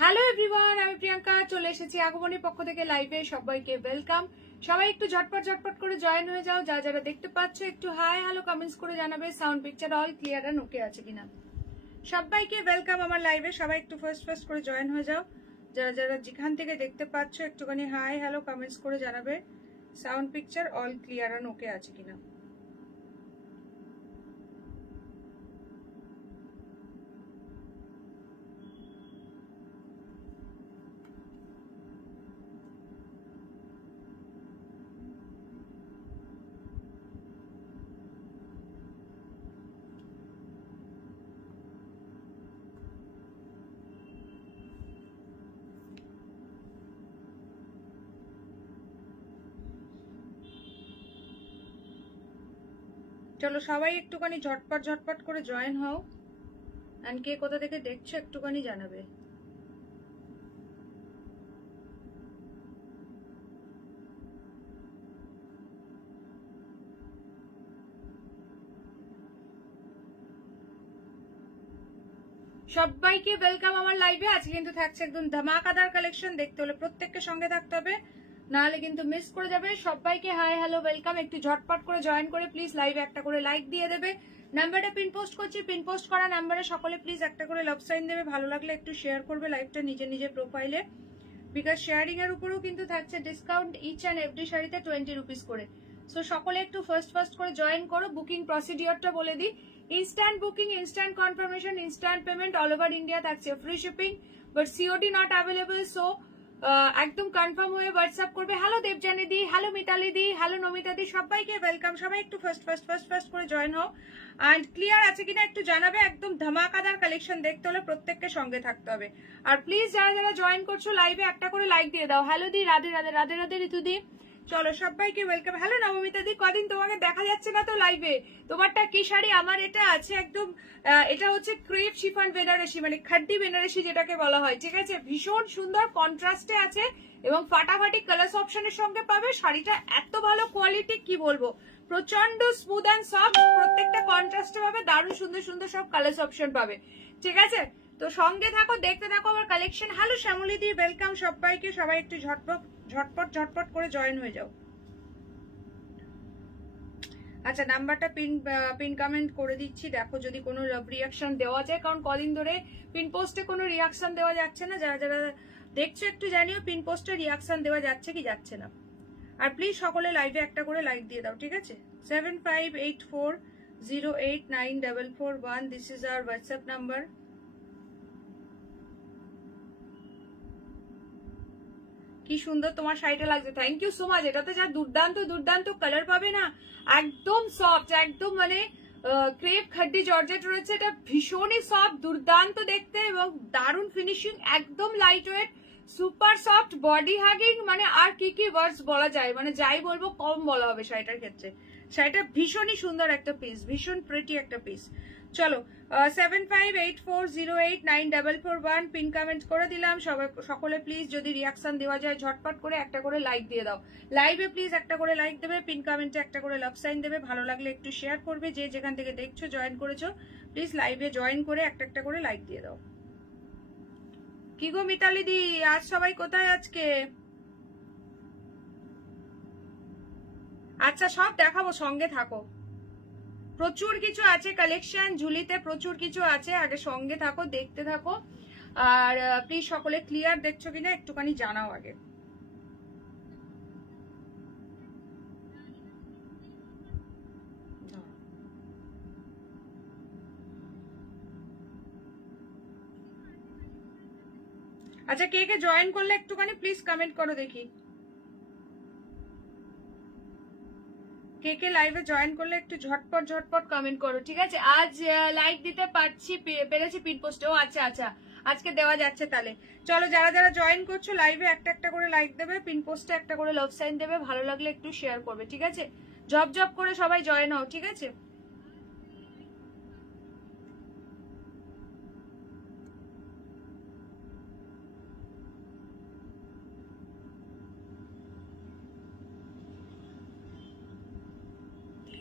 Hello everyone, আমি প্রিয়াঙ্কা চলে এসেছি আগমনের পক্ষ থেকে লাইভে। সবাইকে ওয়েলকাম। সবাই একটু ঝটপট করে জয়েন হয়ে যাও। যারা দেখতে পাচ্ছ একটু হাই হ্যালো কমেন্টস করে জানাবে সাউন্ড পিকচার অল ক্লিয়ার আর ওকে আছে কিনা। সবাইকে ওয়েলকাম আমার লাইভে। সবাই একটু ফার্স্ট করে জয়েন হয়ে যাও। যারা যেখান থেকে দেখতে পাচ্ছ একটুখানি হাই হ্যালো কমেন্টস করে জানাবে সাউন্ড পিকচার অল ক্লিয়ার আর ওকে আছে কিনা। চলো সবাই একটুখানি ঝটপট করে জয়েন হও। এন্ড কে কোথা থেকে দেখছো একটুখানি জানাবে। সবাইকে ওয়েলকাম আমার লাইভে। আজকে কিন্তু থাকছে একদম ধামাকাদার কালেকশন। দেখতে হলে প্রত্যেককে সঙ্গে থাকতে হবে, নাহলে কিন্তু মিস করে যাবে। সবাইকে হাই হ্যালো ওয়েলকাম। একটু ঝটপট করে জয়েন করে প্লিজ লাইভে একটা করে লাইক দিয়ে দেবে। নাম্বারটা পিন পোস্ট করছি, পিন পোস্ট করা নাম্বারে সকলে প্লিজ একটা করে লাভ সাইন দেবে। ভালো লাগলে একটু শেয়ার করবে লাইভটা নিজের প্রোফাইলে, বিকজ শেয়ারিং এর উপরেও কিন্তু থাকছে ডিসকাউন্ট ইচ অ্যান্ড এভরি শাড়িতে 20 রুপিস করে। সো সকলে একটু ফার্স্ট করে জয়েন করো। বুকিং প্রসিডিওরটা বলে দিই, instant booking, instant confirmation, instant payment, all over India থাকছে free shipping, but COD not available. So একদম কনফার্ম হয়ে হোয়াটসঅ্যাপ করবে। Hello Debjani di, hello Mitali di, hello Namita di, সবাইকে ওয়েলকাম। সবাই একটু ফার্স্ট করে জয়েন হও। অ্যান্ড ক্লিয়ার আছে কিনা একটু জানাবে। একদম ধামাকাদার কালেকশন দেখতে হলে প্রত্যেককে সঙ্গে থাকতে হবে। আর প্লিজ যারা জয়েন করছো লাইভে একটা করে লাইক দিয়ে দাও। হ্যালো দি, রাধে রাধে রাধে রাধে ঋতু দি। চলো সবাইকে ওয়েলকাম। হ্যালো নবমিতা দি, কদিন তোমাকে দেখা যাচ্ছে না তো লাইভে। তোমারটা কি শাড়ি? আমার এটা আছে একদম, এটা হচ্ছে ক্রেপ শিফন বেনারসি, মানে খাড্ডি বেনারসি যেটাকে বলা হয়, ঠিক আছে। ভীষণ সুন্দর কন্ট্রাস্টে আছে এবং ফাটাফাটি কালার অপশনের সঙ্গে পাবে। শাড়িটা এত ভালো কোয়ালিটি কি বলবো, প্রচন্ড স্মুথ অ্যান্ড সফট, প্রত্যেকটা কন্ট্রাস্টে পাবে, দারুণ সুন্দর সব কালার অপশন পাবে, ঠিক আছে। তো সঙ্গে থাকো, দেখতে থাকো আমার কালেকশন। হ্যালো শ্যামলী দি, ওয়েলকাম সবাইকে। সবাই একটু ঝটপট করে জয়েন হয়ে যাও। আচ্ছা নাম্বারটা পিন কমেন্ট করে দিচ্ছি, দেখো যদি কোনো রিয়াকশন দেওয়া যায়, কারণ কদিন ধরে পিন পোস্টে কোনো রিয়াকশন দেওয়া যাচ্ছে না। যারা দেখছো একটু জানিও পিন পোস্টে রিয়াকশন দেওয়া যাচ্ছে কি যাচ্ছে না। আর প্লিজ সকলে লাইভে একটা করে লাইক দিয়ে দাও, ঠিক আছে। 7584089441, this is our WhatsApp number. কি সুন্দর তোমার শাড়িটা লাগছে, থ্যাংক ইউ সো মাচ। এটাতে যা দুর্দান্ত কালার পাবে না, একদম সফট, একদম মানে ক্রেপ খাড্ডি জর্জেট রয়েছে। এটা ভীষণই সফট, দুর্দান্ত দেখতে এবং দারুণ ফিনিশিং, একদম light weight, super soft, body hugging, মানে আর কি ওয়ার্ডস বলা যায়, মানে যাই বলবো কম বলা হবে শাড়িটার ক্ষেত্রে। শাড়িটা ভীষণই সুন্দর একটা পিস, ভীষণ প্রিটি একটা পিস। চলো 7584089441 পিন কমেন্ট করে দিলাম। সকলে প্লিজ যদি রিয়াকশন দেওয়া যায় ঝটপট করে একটা করে লাইক দিয়ে দাও। লাইভে প্লিজ একটা করে লাইক দেবে, পিন কমেন্টে একটা করে লাভ সাইন দেবে। ভালো লাগলে একটু শেয়ার করবে। যে যেখান থেকে দেখছো জয়েন করেছো প্লিজ লাইভে জয়েন করে একটা করে লাইক দিয়ে দাও। কি গো মিতালি দি, আজ সবাই কোথায় আজকে? আচ্ছা সব দেখাবো, সঙ্গে থাকো। প্রচুর কিছু আছে কালেকশন, ঝুলিতে প্রচুর কিছু আছে, আগে সঙ্গে থাকো, দেখতে থাকো। আর প্লিজ সকলে ক্লিয়ার দেখছো কিনা একটুখানি জানাও আগে। আচ্ছা কে জয়েন করলে একটুখানি প্লিজ কমেন্ট করো দেখি। কে লাইভে জয়েন করলে একটু ঝটপট কমেন্ট করো, ঠিক আছে। আজ লাইক দিতে পেরেছি পিন পোস্টে। ও আচ্ছা আজকে দেওয়া যাচ্ছে তাহলে। চলো যারা জয়েন করছো লাইভে একটা করে লাইক দেবে, পিন পোস্টে একটা করে লাভ সাইন দেবে, ভালো লাগলে একটু শেয়ার করবে, ঠিক আছে। জব করে সবাই জয়েন হও, ঠিক আছে।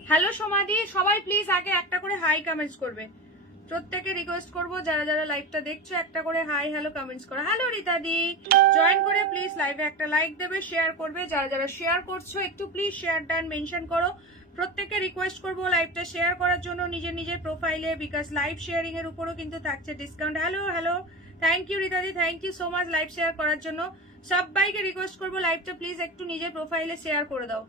হ্যালো সমাধি, সবাই প্লিজ আগে একটা করে হাই কমেন্টস করবে। প্রত্যেকে রিকোয়েস্ট করবো যারা যারা লাইভটা দেখছো একটা করে হাই হ্যালো কমেন্টস করো। হ্যালো রিতাদি, জয়েন করে প্লিজ লাইভে একটা লাইক দেবে, শেয়ার করবে। যারা যারা শেয়ার করছো একটু প্লিজ শেয়ারটা মেনশন করো। প্রত্যেককে রিকোয়েস্ট করবো লাইভটা শেয়ার করার জন্য নিজের নিজের প্রোফাইলে, বিকজ লাইভ শেয়ারিং এর উপরও কিন্তু থাকছে discount. Hello hello, thank you রিতাদি, thank you so much live share করার জন্য। সবাইকে রিকোয়েস্ট করবো লাইভটা প্লিজ একটু নিজের প্রোফাইলে শেয়ার করে দাও।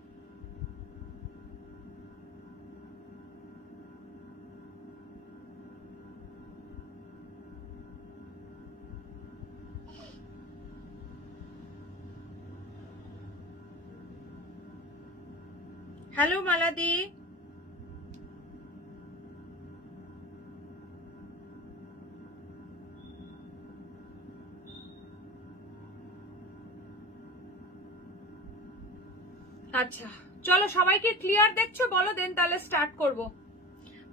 হ্যালো মালাদি, আচ্ছা চলো সবাইকে ক্লিয়ার দেখছো বলো, দেন তাহলে স্টার্ট করব।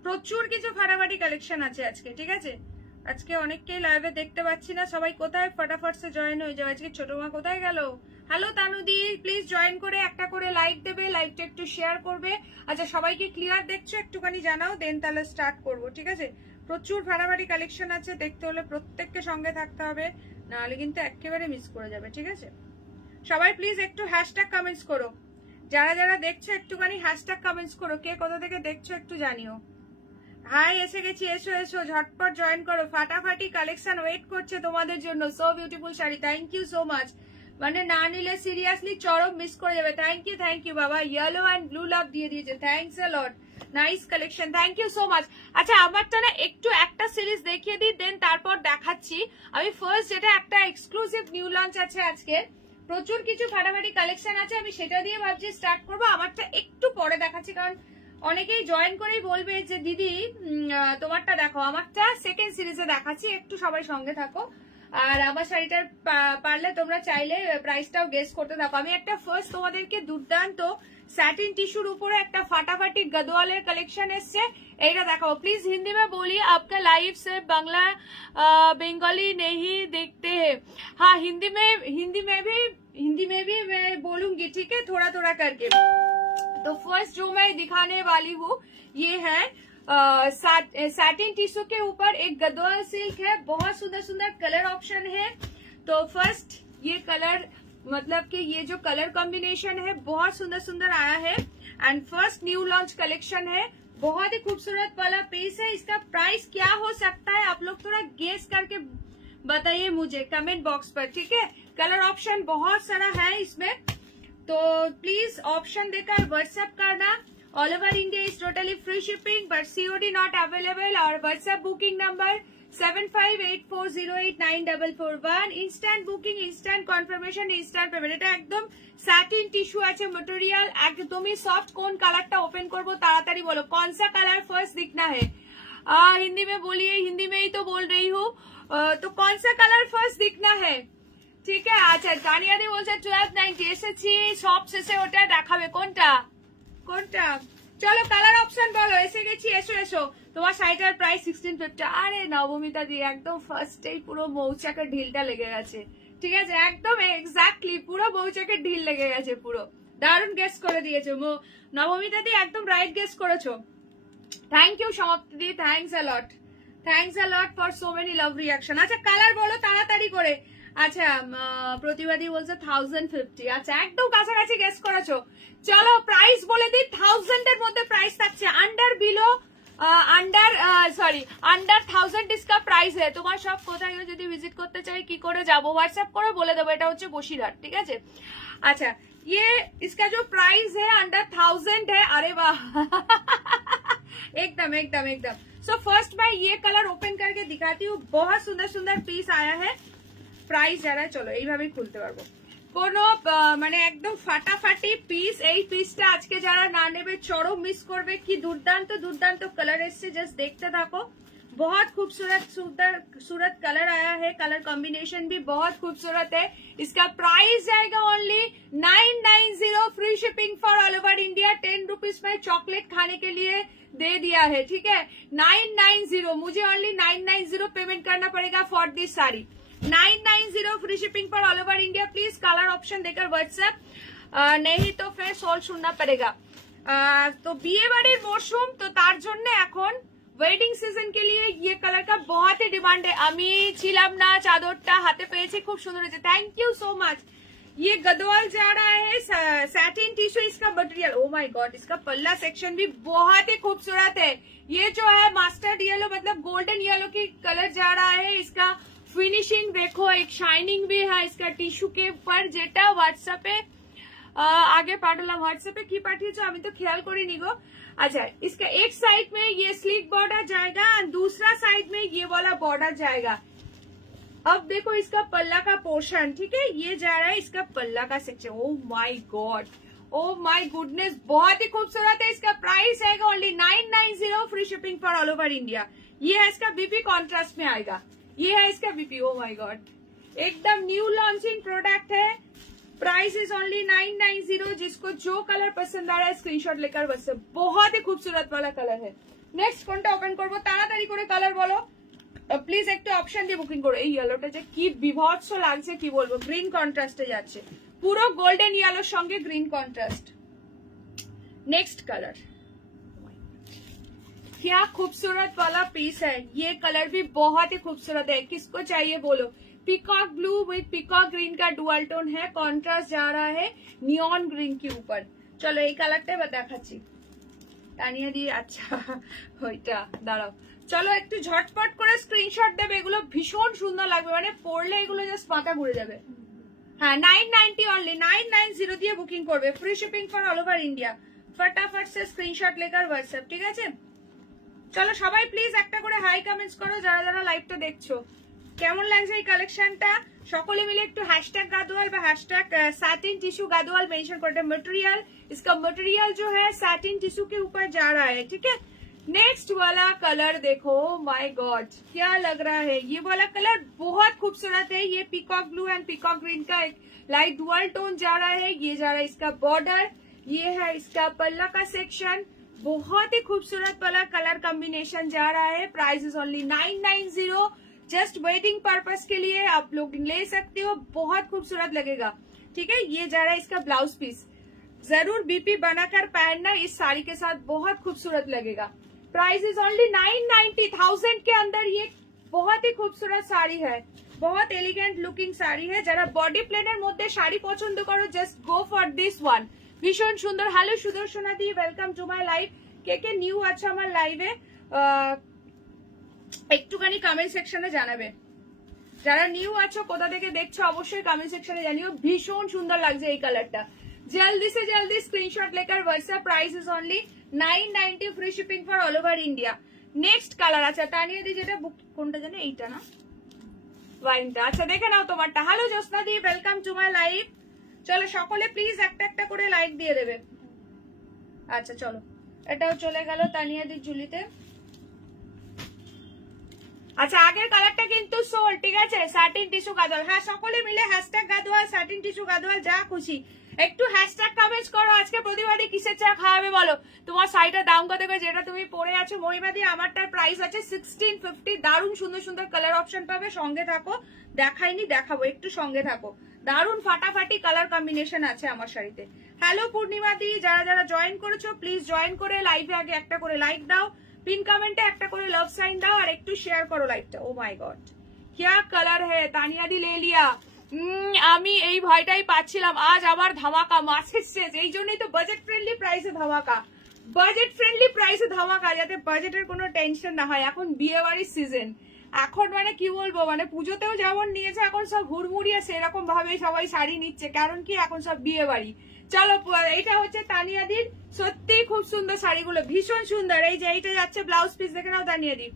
প্রচুর কিছু ফাটাফাটি কালেকশন আছে আজকে, ঠিক আছে? আজকে অনেককেই লাইভে দেখতে পাচ্ছি না, সবাই কোথায় ফটাফট সে জয়েন হয়ে যাও। আজকে ছোট মা কোথায় গেল? হ্যালো তানুদি, প্লিজ জয়েন করে একটা করে লাইক দেবে, লাইভটা একটু শেয়ার করবে। আচ্ছা সবাইকে ক্লিয়ার দেখছো একটুখানি জানাও, দেন তাহলে স্টার্ট করব, ঠিক আছে? প্রচুর ফাটাফাটি কালেকশন আছে, দেখতে হলে প্রত্যেককে সঙ্গে থাকতে হবে, নাহলে কিন্তু একেবারে মিস করে যাবে, ঠিক আছে? সবাই প্লিজ একটু হ্যাশট্যাগ কমেন্টস করো, যারা যারা দেখছো একটুখানি হ্যাশট্যাগ কমেন্টস করো, কে কোথা থেকে দেখছো একটু জানিও। হাই, এসে গেছি, এসো এসো, ঝটপট জয়েন করো। ফাটাফাটি কালেকশন ওয়েট করছে তোমাদের জন্য। So beautiful sari, thank you so much. মানে না নিলে সিরিয়াসলি চরম মিস করে যাবে। থ্যাংক ইউ বাবা, ইয়েলো অ্যান্ড ব্লু লাভ দিয়ে দিয়েছে, thanks a lot, nice collection, thank you so much. আচ্ছা আমারটা না একটু একটা সিরিজ দেখিয়ে দিই, দেন তারপর দেখাচ্ছি আমি ফার্স্ট যেটা একটা এক্সক্লুসিভ নিউ লঞ্চ আছে আজকে, প্রচুর কিছু ফাটাফাটি কালেকশন আছে, আমি সেটা দিয়ে ভাবছি স্টার্ট করবো। আমারটা একটু পরে দেখাচ্ছি, কারণ অনেকেই জয়েন করেই বলবে যে দিদি তোমারটা দেখো। আমারটা সেকেন্ড সিরিজে দেখাচ্ছি, একটু সবাই সঙ্গে থাকো। আর আমার শাড়িটার পারলে তোমরা চাইলে প্রাইসটাও গেস করতে থাকো। আমি একটা ফার্স্ট তোমাদেরকে দুর্দান্ত স্যাটিন টিস্যুর উপরে একটা ফাটাফাটি গদওয়ালের কালেকশন এসছে, এইটা দেখাবো। প্লিজ हिंदी में बोलिए, आपका लाइव से बांग्ला बंगाली नहीं देखते हैं। हाँ हिंदी में भी मैं बोलूंगी, ठीक है, थोड़ा थोड़ा करके। तो फर्स्ट जो मैं दिखाने वाली हूँ ये है सैटिन टिश्यू के ऊपर एक गद्वाल सिल्क है, बहुत सुंदर सुंदर कलर ऑप्शन है। तो फर्स्ट ये कलर मतलब कि ये जो कलर कॉम्बिनेशन है बहुत सुंदर सुंदर आया है, and first new launch collection है, बहुत ही खूबसूरत वाला पीस है। इसका प्राइस क्या हो सकता है आप लोग थोड़ा गेस करके बताइए मुझे कमेंट बॉक्स पर, ठीक है? कलर ऑप्शन बहुत सारा है इसमें, तो प्लीज ऑप्शन देकर व्हाट्सएप करना। All over India is totally free shipping, but COD not available. और WhatsApp booking number 7584089441। Instant booking, instant confirmation, instant payment. এটা একদম স্যাটিন টিস্যু আছে, মটেরিয়াল একদমই সফট। কোন কালারটা ওপেন করবো তাড়াতাড়ি বলো, कौन सा कलर फर्स्ट दिखना है? हिंदी में बोलिए, हिंदी में ही तो बोल रही हूँ। तो कौन सा कलर फर्स्ट दिखना है, ঠিক আছে? আচ্ছা তানিয়াদি বলছে 1290 এসেছি, সব শেষে ওটা দেখাবে, কোনটা কোনটা? চলো কালার অপশন বলো, এসে গেছি, এসো এসো। তোমার শাড়িটার প্রাইস 1650। আরে নবমিতা দি একদম ফার্স্টেই পুরো মৌচাকের ঢিলটা লেগে গেছে, ঠিক আছে? একদম এক্স্যাক্টলি পুরো মৌচাকের ঢিল লেগে গেছে, পুরো দারুণ গেস করে দিয়েছো নবমিতা দি, একদম রাইট গেস করেছো। Thank you Samapti di, thanks a lot for so many love reaction. আচ্ছা কালার বলো তাড়াতাড়ি করে। আচ্ছা প্রতিবাদী বলছে 1050। আচ্ছা একদম কাছাকাছি গেস করেছো। চলো প্রাইস বলে দিই, 1000 এর মধ্যে প্রাইস থাকছে, আন্ডার 1000 इसका प्राइस है। তোমার সব কোথায় যদি ভিজিট করতে চাই কি করে যাবো, হোয়াটসঅ্যাপ করে বলে দেবো। এটা হচ্ছে বসিরহাট, ঠিক আছে? अच्छा ये इसका जो प्राइस है अंडर 1000 है। अरे वाह एकदम एकदम एकदम। सो फर्स्ट मैं ये कलर ओपन करके दिखाती हूँ, बहुत सुंदर सुंदर पीस आया है। প্রাইস যারা চলো এইভাবেই খুলতে পারবো, কোনো মানে একদম ফাটাফাটি পিস। এই পিসটা আজকে যারা না নেবে চরম মিস করবে। কি দুর্দান্ত দুর্দান্ত কালার এসছে, জাস্ট দেখতে থাকো। बहुत खूबसूरत कलर आया है, कलर कॉम्बिनेशन भी बहुत खूबसूरत है। इसका प्राइस जाएगा only 990, free shipping for all over India. 10 rupees में चॉकलेट खाने के लिए दे दिया है, ठीक है? 990, मुझे ओनली 990 पेमेंट करना पड़ेगा for this sari. 990 free shipping पर all over India. Please colour option देकर व्हाट्सएप, नहीं तो फिर सोल सुनना पड़ेगा। तो বিয়ে বাড়ির মরশুম, তো তার জন্য এখন ওয়েডিং সিজন के लिए ये कलर का बहुत ही डिमांड है। আমি ছিলাম না, চাদরটা হাতে পেয়েছি, খুব সুন্দর হয়েছে, थैंक यू सो मच। ये गदवाल जा रहा है, सैटिन टिश्यू इसका मटेरियल, ओ माय गॉड, इसका पल्ला सेक्शन भी बहुत ही खूबसूरत है। ये जो है मास्टर्ड येलो मतलब गोल्डन येलो की कलर जा रहा है। इसका फिनिशिंग देखो, एक शाइनिंग भी है इसका टिश्यू के ऊपर, जेटा व्हाट्सएपे आगे पाठलाम, व्हाट्सएपे की पाठिয়েছো আমি তো খেয়াল করিনি গো। अच्छा, इसका एक साइड में ये स्लीक बॉर्डर जाएगा और दूसरा साइड में ये वाला बॉर्डर जाएगा। अब देखो इसका पल्ला का पोर्शन, ठीक है, ये जा रहा है इसका पल्ला का section. O my God, oh my goodness, बहुत ही खूबसूरत है। इसका प्राइस आएगा only 990, free shipping for all over India. ये है इसका बीपी, कॉन्ट्रास्ट में आएगा, ये है इसका बीपी। ओ माय गॉड, एकदम न्यू लॉन्चिंग प्रोडक्ट है। Price is only 990। जिसको जो कलर पसंद आ रहा है स्क्रीनशॉट लेकर बस, बहुत ही खूबसूरत वाला कलर है। नेक्स्ट কোনটা ওপেন করব, তাড়াতাড়ি করে কালার বলো প্লিজ, একটু অপশন দিয়ে বুকিং করো। এই ইয়েলোটা যে কি বিভৎস লাগছে কি বলবো, গ্রিন কন্ট্রাস্টে যাচ্ছে, পুরো গোল্ডেন ইয়েলোর সঙ্গে গ্রিন কন্ট্রাস্ট। नेक्स्ट कलर, क्या खूबसूरत वाला पीस है, ये कलर भी बहुत ही खूबसूरत है। किसको चाहिए बोलो। Peacock blue with peacock green का डुअल टोन है, कॉन्ट्रास्ट जा रहा है नियॉन ग्रीन के ऊपर। चलो এই কালারটাই বা দেখাচ্ছি তানিয়া দি। আচ্ছা ওইটা দাঁড়াও, চলো একটু ঝটপট করে স্ক্রিনশট দেবে, এগুলো ভীষণ সুন্দর লাগবে, মানে পরলে এগুলো জাস্ট মাথা ঘুরে যাবে। হ্যাঁ 990 অনলি, 990 দিয়ে বুকিং করবে, free shipping for all over India. फटाफट से स्क्रीनशॉट लेकर व्हाट्सएप, ঠিক আছে। চলো সবাই প্লিজ একটা করে হাই কমেন্টস করো যারা যারা লাইভটা দেখছো। কেমন লাগছে এই কালেকশনটা সকলে মিলে একটু हैशटैग गादवाल বা हैशटैग सैटिन टिश्यू गादवाल मेंशन करते। मटेरियल, इसका मटेरियल जो है सैटिन टिश्यू के ऊपर जा रहा है, ठीक है। नेक्स्ट वाला कलर देखो, माय गॉड क्या लग रहा है, ये वाला कलर बहुत खूबसूरत है। ये peacock blue and peacock green का एक लाइट डुअल टोन जा रहा है। ये जा रहा है इसका बॉर्डर, ये है इसका पल्ला का सेक्शन, बहुत ही खूबसूरत वाला कलर कॉम्बिनेशन जा रहा है। Price is only 990, just wedding purpose के लिए आप लोग ले सकते हो, बहुत खूबसूरत लगेगा, ठीक है। ये जा रहा है इसका ब्लाउज पीस, जरूर बीपी बनाकर पहनना, इस साड़ी के साथ बहुत खूबसूरत लगेगा। प्राइस इज ओनली 990, 1000 के अंदर ये बहुत ही खूबसूरत साड़ी है, बहुत एलिगेंट लुकिंग साड़ी है। जरा बॉडी प्लेনের মধ্যে শাড়ি পছন্দ করো, just go for this one, ভীষণ সুন্দর। Hello Sudarshana the, welcome to my live. K K new আছে আমার লাইভে একটুখানি কমেন্ট সেকশনে জানাবে। যারা নিউ আছো কোথা থেকে দেখছো অবশ্যই কমেন্ট সেকশনে জানিও। ভীষণ সুন্দর লাগছে এই কালারটা। जल्दी से जल्दी स्क्रीनशॉट लेकर WhatsApp. Price is only 990, free shipping for all over India. Next colour আছে তানিয়া দি, যেটা বুক কোনটা জানে, এইটা না ওয়াইনটা। আচ্ছা দেখে নাও তোমারটা। Hello Josna the, welcome to my live. চলো সকলে প্লিজ একটা একটা করে লাইক দিয়ে দেবে। আচ্ছা চলো, এটাও চলে গেল তানিয়া দি ঝুলিতে। আচ্ছা আগের কালারটা কিন্তু সোল, ঠিক আছে। স্যাটিন টিস্যু গাদওয়াল, হ্যাঁ সকলে মিলে hashtag Gadwal, satin tissue Gadwal, যা খুশি একটু হ্যাশট্যাগ কমেন্টস করো। আজকে প্রতিবারই কিসের চা খাওয়াবে বলো, তোমার শাড়িটার দাম কত করে, যেটা তুমি পরে আছো মহিমাদি, আমারটার প্রাইস আছে 1650। দারুণ সুন্দর সুন্দর কালার অপশন পাবে, সঙ্গে থাকো, দেখাইনি দেখাবো, একটু সঙ্গে থাকো। দারুণ ফাটাফাটি কালার কম্বিনেশন আছে আমার শাড়িতে। হ্যালো পূর্ণিমা দি, যারা যারা জয়েন করেছো প্লিজ জয়েন করে লাইভে আগে একটা করে লাইক দাও, পিন কমেন্টে একটা করে লাভ সাইন দাও, আর একটু শেয়ার করো লাইভটা। ও মাই গড क्या कलर है, तानिया दी ले लिया। আমি এই ভয়টাই পাচ্ছিলাম, আজ আবার ধামাকা, মাসের শেষ, এই জন্যই তো বাজেট ফ্রেন্ডলি প্রাইসে ধামাকা, বাজেট ফ্রেন্ডলি প্রাইসে ধামাকা, যাতে বাজেটের কোনো টেনশন না হয়। এখন বিয়ে বাড়ির সিজন, এখন মানে কি বলবো, মানে পুজোতেও যেমন নিয়েছে এখন সব হুড়মুড়িয়ে সেরকম ভাবে সবাই শাড়ি নিচ্ছে, কারণ কি এখন সব বিয়ে বাড়ি। চলো এইটা হচ্ছে তানিয়াদির, সত্যি খুব সুন্দর শাড়িগুলো, ভীষণ সুন্দর। এই যে এইটা যাচ্ছে ব্লাউজ পিস, দেখে নাও তানিয়াদি,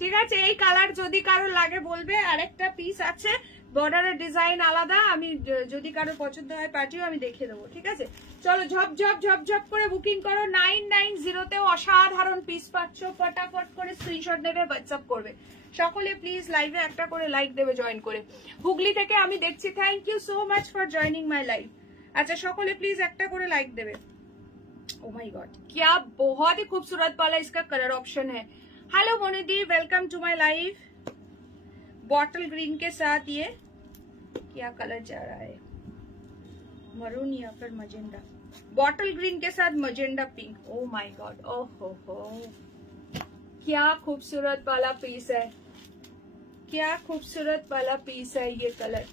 ঠিক আছে। এই কালার যদি কারো লাগে বলবে, আরেকটা পিস আছে বর্ডারের ডিজাইন আলাদা, আমি যদি কারো পছন্দ হয় পাঠিও, আমি দেখিয়ে দেবো, ঠিক আছে। চলো ঝপঝপ ঝপঝপ করে বুকিং করো। 990তেও অসাধারণ পিস পাচ্ছ, ফটাফট করে স্ক্রিনশট নেবে, হোয়াটসঅ্যাপ করবে। সকলে প্লিজ লাইভে একটা করে লাইক দেবে জয়েন করে। হুগলি থেকে আমি দেখছি, thank you so much for joining my live. আচ্ছা সকলে প্লিজ একটা করে লাইক দেবে। ओ माय गॉड क्या बहुत ही खूबसूरत वाला इसका कलर ऑप्शन है। हेलो मोनिदी, welcome to my live. Bottle green के साथ ये क्या कलर जा रहा है, मरून या फिर मजेंडा, बॉटल ग्रीन के साथ magenta pink. O my God, ओहो हो क्या खूबसूरत वाला पीस है, क्या खूबसूरत वाला पीस है। ये कलर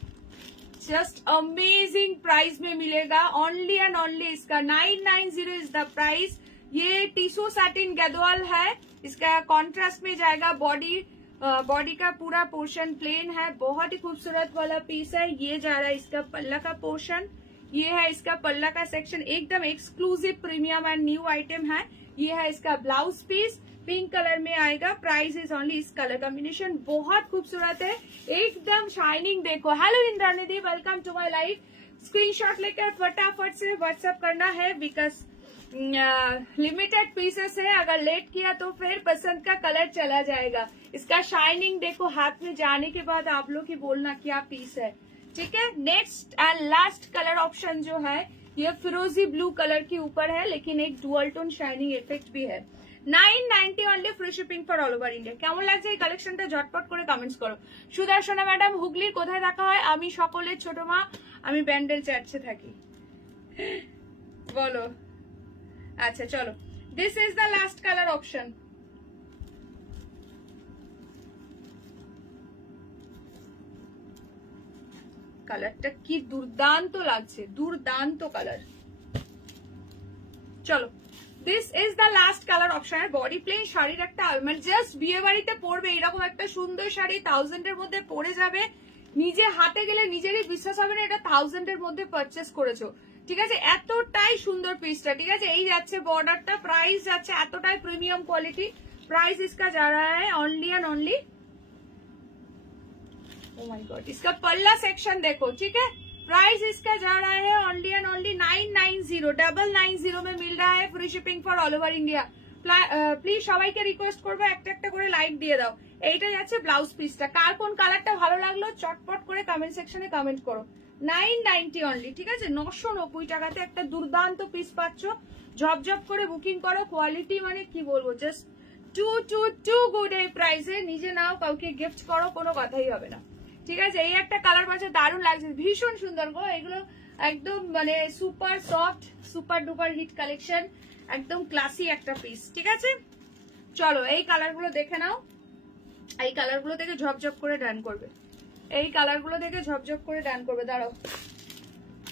जस्ट अमेजिंग प्राइस में मिलेगा, ओनली एंड ओनली इसका 990 इज द प्राइस। ये टिश्यू सैटिन गद्वाल है, इसका कॉन्ट्रास्ट में जाएगा। बॉडी का पूरा पोर्शन प्लेन है, बहुत ही खूबसूरत वाला पीस है। ये जा रहा है इसका पल्ला का पोर्शन, ये है इसका पल्ला का सेक्शन, एकदम exclusive premium and new item है। ये है इसका ब्लाउज पीस, पिंक कलर में आएगा। प्राइस इज ओनली, इस कलर कॉम्बिनेशन बहुत खूबसूरत है, एकदम शाइनिंग। देखो, हेलो इंद्रानिधि, welcome to my life. Screenshot लेकर फटाफट से व्हाट्सएप करना है, बिकॉज लिमिटेड पीसेस है, अगर लेट किया तो फिर पसंद का कलर चला जाएगा। इसका शाइनिंग देखो, हाथ में जाने के बाद आप लोग ही बोलना क्या पीस है, ठीक है। Next and last colour option जो है, ये फिरोजी ब्लू कलर के ऊपर है, लेकिन एक डुअल टोन शाइनिंग इफेक्ट भी है। 990 only, free shipping for all over India. কেমন লাগছে এই কালেকশনটা ঝটপট করে কমেন্টস করো। সুদর্শনা ম্যাডাম, হুগলির কোথায় দেখা হয়? আমি সকলের ছোট মা, আমি ব্যান্ডেল চার্চে থাকি। বলো, আচ্ছা চলো, this is the last colour option. কালারটা কি দুর্দান্ত লাগছে, দুর্দান্ত কালার। চলো, this is the last colour option. Body plain শাড়ির একটা, মানে জাস্ট বিয়ে বাড়িতে পরবে এরকম একটা সুন্দর শাড়ি 1000 এর মধ্যে পরে যাবে, নিজে হাতে গেলে নিজেরই বিশ্বাস হবে না এটা 1000 এর মধ্যে পারচেস করেছো, ঠিক আছে। এতটাই সুন্দর পিসটা, ঠিক আছে। এই যাচ্ছে বর্ডারটা, প্রাইস যাচ্ছে এতটাই প্রিমিয়াম কোয়ালিটি। प्राइस इसका जा रहा है only and only, O my God, इसका पल्ला सेक्शन देखो, ठीक है। प्राइस इसका जा रहा है ओनली एंड ओनली 990 में मिल रहा है, free shipping for all over India. Please সবাইকে রিকোয়েস্ট করবো একটা একটা করে লাইক দিয়ে দাও। এইটা যাচ্ছে ব্লাউজ পিসটা, কার কোন কালারটা ভালো লাগলো চটপট করে কমেন্ট সেকশনে কমেন্ট করো। 990 অনলি, ঠিক আছে। 990 টাকাতে একটা দুর্দান্ত পিস পাচ্ছ, ঝপঝপ করে বুকিং করো। কোয়ালিটি মানে কি বলবো, জাস্ট টু গুড। এই প্রাইসে নিজে নাও, কাউকে গিফট করো, কোনো কথাই হবে না, ঠিক আছে। এই একটা কালার পাচ্ছ, দারুণ লাগছে, ভীষণ সুন্দর গো। এগুলো একদম মানে super soft, super duper hit collection, একদম ক্লাসি একটা পিস, ঠিক আছে। চলো এই কালারগুলো দেখে নাও, এই কালারগুলো থেকে ঝপঝপ করে ডান করবে, এই কালারগুলো থেকে ঝপঝপ করে ডান করবে। দাঁড়াও,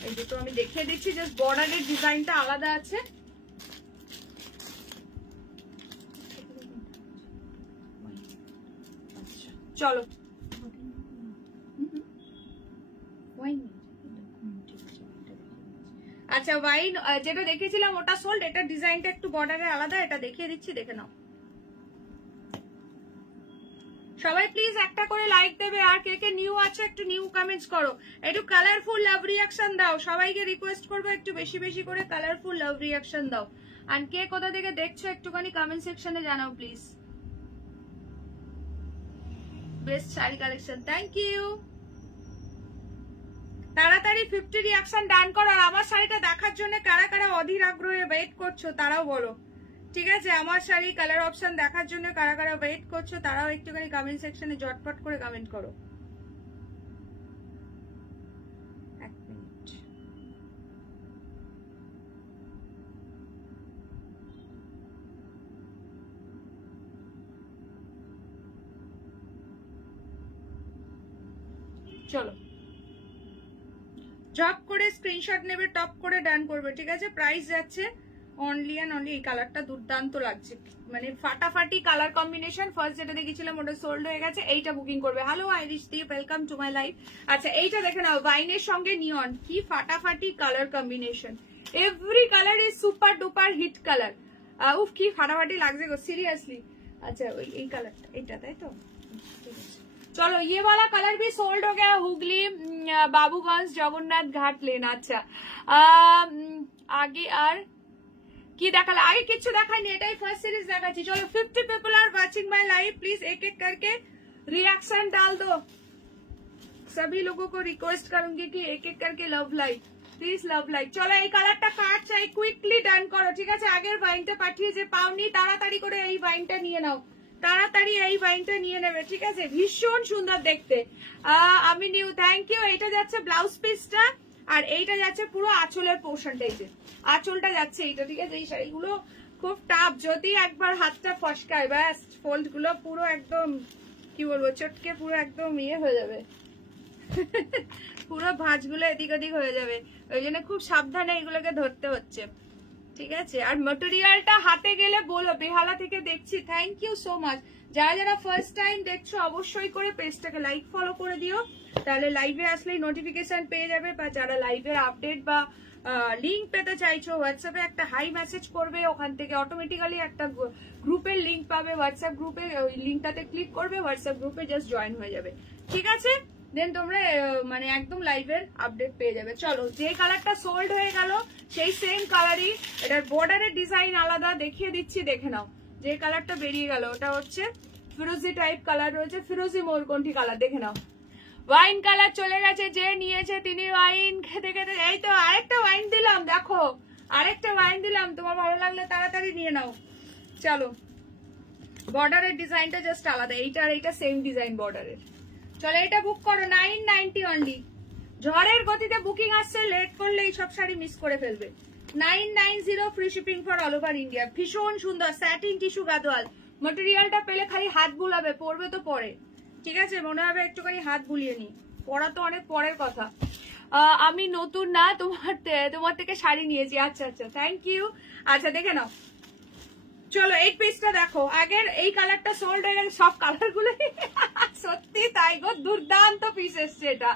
এই দুটো আমি দেখিয়ে দিচ্ছি, জাস্ট বর্ডারের ডিজাইনটা আলাদা আছে। চলো, আচ্ছা ওয়াইন যেটা দেখেছিলাম ওটা সোল্ড, এটা ডিজাইনটা একটু বর্ডারে আলাদা, এটা দেখিয়ে দিচ্ছি, দেখে নাও। সবাই প্লিজ একটা করে লাইক দেবে, আর কে কে নিউ আছে একটু নিউ কমেন্টস করো, একটু কালারফুল লাভ রিয়াকশন দাও। সবাইকে রিকোয়েস্ট করবো একটু বেশি বেশি করে কালারফুল লাভ রিয়াকশন দাও। আর কে কোথা থেকে দেখছো একটুখানি কমেন্ট সেকশনে জানাও please. Best sari collection, thank you. তাড়াতাড়ি 50 রিয়াকশন ডান করো। আর আমার শাড়িটা দেখার জন্য কারা কারা অধীর আগ্রহে ওয়েট করছো তারাও বলো, ঠিক আছে। আমার শাড়ি কালার অপশন দেখার জন্য কারা কারা ওয়েট করছো তারাও একটুখানি কমেন্ট সেকশনে ঝটপট করে কমেন্ট করো। এক মিনিট, চলো জব করে স্ক্রিনশট নেবে, টপ করে ডান করবে, ঠিক আছে। প্রাইস যাচ্ছে অনলি এন্ড অনলি, এই কালারটা দুর্দান্ত লাগছে, মানে ফাটাফাটি কালার কম্বিনেশন। ফার্স্ট যেটা দেখেছিলাম ওটা সোল্ড হয়ে গেছে, এইটা বুকিং করবে। হ্যালো আইরিশ দি, ওয়েলকাম টু মাই লাইফ। আচ্ছা এইটা দেখে নাও, ওয়াইনের সঙ্গে নিয়ন, কি ফাটাফাটি colour combination. Every colour is super duper hit colour. উফ কি ফাটাফাটি লাগছে গো, সিরিয়াসলি। আচ্ছা ওই এই কালারটা, এইটা তাই তো, ঠিক আছে। चलो ये वाला कलर भी सोल्ड हो गया, हुगली बाबूगंज जगन्नाथ घाट लेना। अच्छा आगे আর কি দেখালে, আগে কিছু দেখাইনি, এটাই ফার্স্ট সিরিজ দেখাচ্ছি। চলো 50 people are watching my live, please एक एक करके रिएक्शन डाल दो। सभी लोगों को रिक्वेस्ट करूंगी कि एक एक करके love like, please love like. চলো এই কালারটা কাট চাই, কুইকলি ডান করো, ঠিক আছে। আগের ওয়াইনটা পাঠিয়ে যে পাওনি তাড়াতাড়ি করে এই ওয়াইনটা নিয়ে নাও, তাড়াতাড়ি এই ওয়াইনটা নিয়ে নেবে, ঠিক আছে। ভীষণ সুন্দর দেখতে, আমি নিউ, থ্যাংক ইউ। এটা যাচ্ছে ব্লাউজ পিসটা, আর এইটা যাচ্ছে পুরো আঁচলের পোর্শনটা, এই যে আঁচলটা যাচ্ছে এইটা, ঠিক আছে। এই শাড়িগুলো খুব টাফ, যদি একবার হাতটা ফসকায় ব্যাস ফোল্ড গুলো পুরো একদম কি বলবো চটকে পুরো একদম ইয়ে হয়ে যাবে পুরো ভাঁজগুলো এদিক ওদিক হয়ে যাবে, ওই জন্য খুব সাবধানে এগুলোকে ধরতে হচ্ছে, ঠিক আছে। আর ম্যাটেরিয়ালটা হাতে গেলে বলো, বেহালা থেকে দেখছি, থ্যাংক ইউ সো মাচ। যারা যারা ফার্স্ট টাইম দেখছো অবশ্যই করে পেজটাকে লাইক ফলো করে দিও, তাহলে লাইভে আসলেই নোটিফিকেশন পেয়ে যাবে। বা যারা লাইভের আপডেট বা লিঙ্ক পেতে চাইছো হোয়াটসঅ্যাপে একটা হাই মেসেজ করবে, ওখান থেকে অটোমেটিক্যালি একটা গ্রুপের লিঙ্ক পাবে, হোয়াটসঅ্যাপ গ্রুপে ওই লিঙ্কটাতে ক্লিক করবে, হোয়াটসঅ্যাপ গ্রুপে জাস্ট জয়েন হয়ে যাবে, ঠিক আছে। দেন তোমরা মানে একদম লাইভের আপডেট পেয়ে যাবে। চলো, যে কালারটা সোল্ড হয়ে গেল সেই সেম কালারই, এটার বর্ডারের ডিজাইন আলাদা, দেখিয়ে দিচ্ছি, দেখে নাও। যে কালারটা বেরিয়ে গেল ওটা হচ্ছে ফিরোজি টাইপ কালার রয়েছে, ফিরোজি মোরকন্ঠি কালার, দেখে নাও। ওয়াইন কালার চলে গেছে, যে নিয়েছে তিনি ওয়াইন খেতে খেতে, এই তো আরেকটা ওয়াইন দিলাম, দেখো আরেকটা ওয়াইন দিলাম, তোমার ভালো লাগলে তাড়াতাড়ি নিয়ে নাও। চলো, বর্ডারের ডিজাইনটা জাস্ট আলাদা, এইটা আর এইটা সেম ডিজাইন বর্ডারের। চলো, এটা বুক করো 990 অনলি। ঝড়ের গতিতে বুকিং আসছে, লেট করলে এই সব শাড়ি মিস করে ফেলবে। 990 free shipping for all over India. ভীষণ সুন্দর স্যাটিন টিস্যু গাদোয়াল, ম্যাটেরিয়ালটা পেলে খালি হাত বুলাবে, পরবে তো পরে, ঠিক আছে, মনে হবে একটুখানি হাত বুলিয়ে নি, পরা তো অনেক পরের কথা। আমি নতুন না, তোমার থেকে শাড়ি নিয়েছি, আচ্ছা আচ্ছা, থ্যাংক ইউ। আচ্ছা, দেখে নাও। চলো, এই পিসটা দেখো, আগের এই কালারটা সোল্ড হয়ে গেছে, সব কালার গুলো সত্যি তাই গো, দুর্দান্ত পিস এসছে এটা,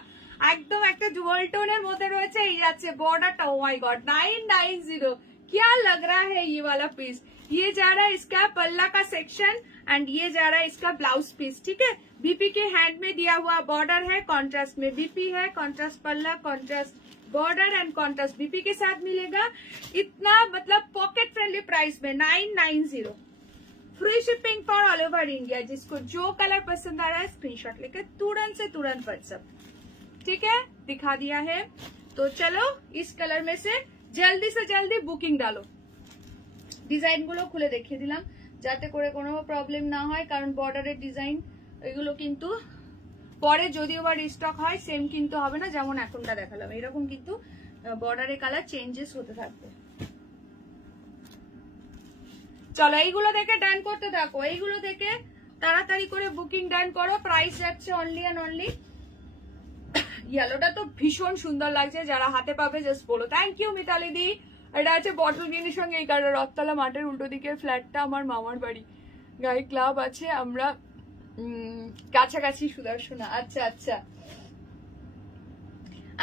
একদম একটা ডুয়াল টোনের মধ্যে রয়েছে। এই যাচ্ছে বর্ডারটা, ও মাই গড, 990, क्या लग रहा है ये वाला पीस। ये जा रहा है इसका पल्ला का सेक्शन एंड ये जा रहा है इसका ब्लाउज पीस, ठीक है। बीपी के हैंड में दिया हुआ बॉर्डर है, कॉन्ट्रास्ट में बीपी है, कॉन्ट्रास्ट पल्ला, contrast border and contrast BP के साथ मिलेगा। इतना मतलब पॉकेट फ्रेंडली प्राइस में 990, free shipping for all over India. जिसको जो कलर पसंद आ रहा है स्क्रीनशॉट लेकर तुरंत से तुरंत व्हाट्सएप, ठीक है, दिखा दिया है। तो चलो, इस कलर में से जल्दी से जल्दी बुकिंग डालो। ডিজাইন গুলো খুলে দেখিয়ে দিলাম যাতে করে কোনো প্রবলেম না হয়, কারণ বর্ডারের ডিজাইন এগুলো কিন্তু পরে যদিও বা রিস্টক হয় সেম কিন্তু হবে না, যেমন এখনটা দেখালাম এরকম কিন্তু বর্ডারের কালার চেঞ্জেস হতে থাকবে। চলো, এইগুলো দেখে ডান করতে থাকো, এইগুলো দেখে তাড়াতাড়ি করে বুকিং ডান করো। প্রাইস যাচ্ছে অনলি অ্যান্ড অনলি, ইয়েলোটা তো ভীষণ সুন্দর লাগছে, যারা হাতে পাবে জাস্ট বলো। থ্যাংক ইউ মিতালি দি। এটা আছে বটল গ্রিনের সঙ্গে এই কালার, রথতলা মাঠের উল্টো দিকের ফ্ল্যাটটা আমার মামার বাড়ি, গায়ে ক্লাব আছে, আমরা কাছাকাছি সুদর্শনা। আচ্ছা আচ্ছা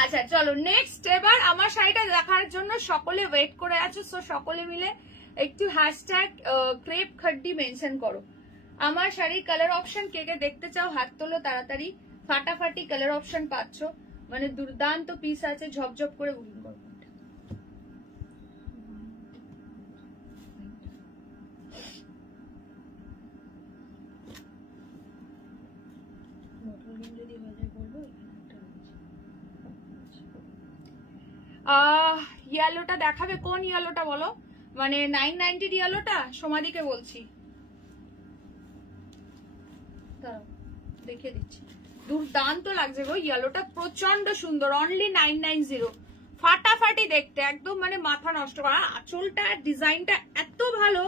আচ্ছা, চলো নেক্সট। এবার আমার শাড়িটা দেখার জন্য সকলে ওয়েট করে আছো, সো সকলে মিলে একটু হ্যাশট্যাগ ক্রেপ খাড্ডি মেনশন করো। আমার শাড়ির কালার অপশন কে কে দেখতে চাও হাত তোলো তাড়াতাড়ি, ফাটাফাটি কালার অপশন পাচ্ছ, মানে দুর্দান্ত পিস আছে, ঝপঝপ করে বুকিং করো। ইয়েলোটা দেখাবে, কোন ইয়েলোটা বলো, মানে 990 ইয়েলোটা, সমাধিকে বলছি, দেখিয়ে দিচ্ছি, দুর্দান্ত লাগছে গো, ইয়েলোটা প্রচন্ড সুন্দর, অনলি 990, ফাটাফাটি দেখতে, একদম মানে মাথা নষ্ট করা। আঁচলটা ডিজাইনটা এত ভালো,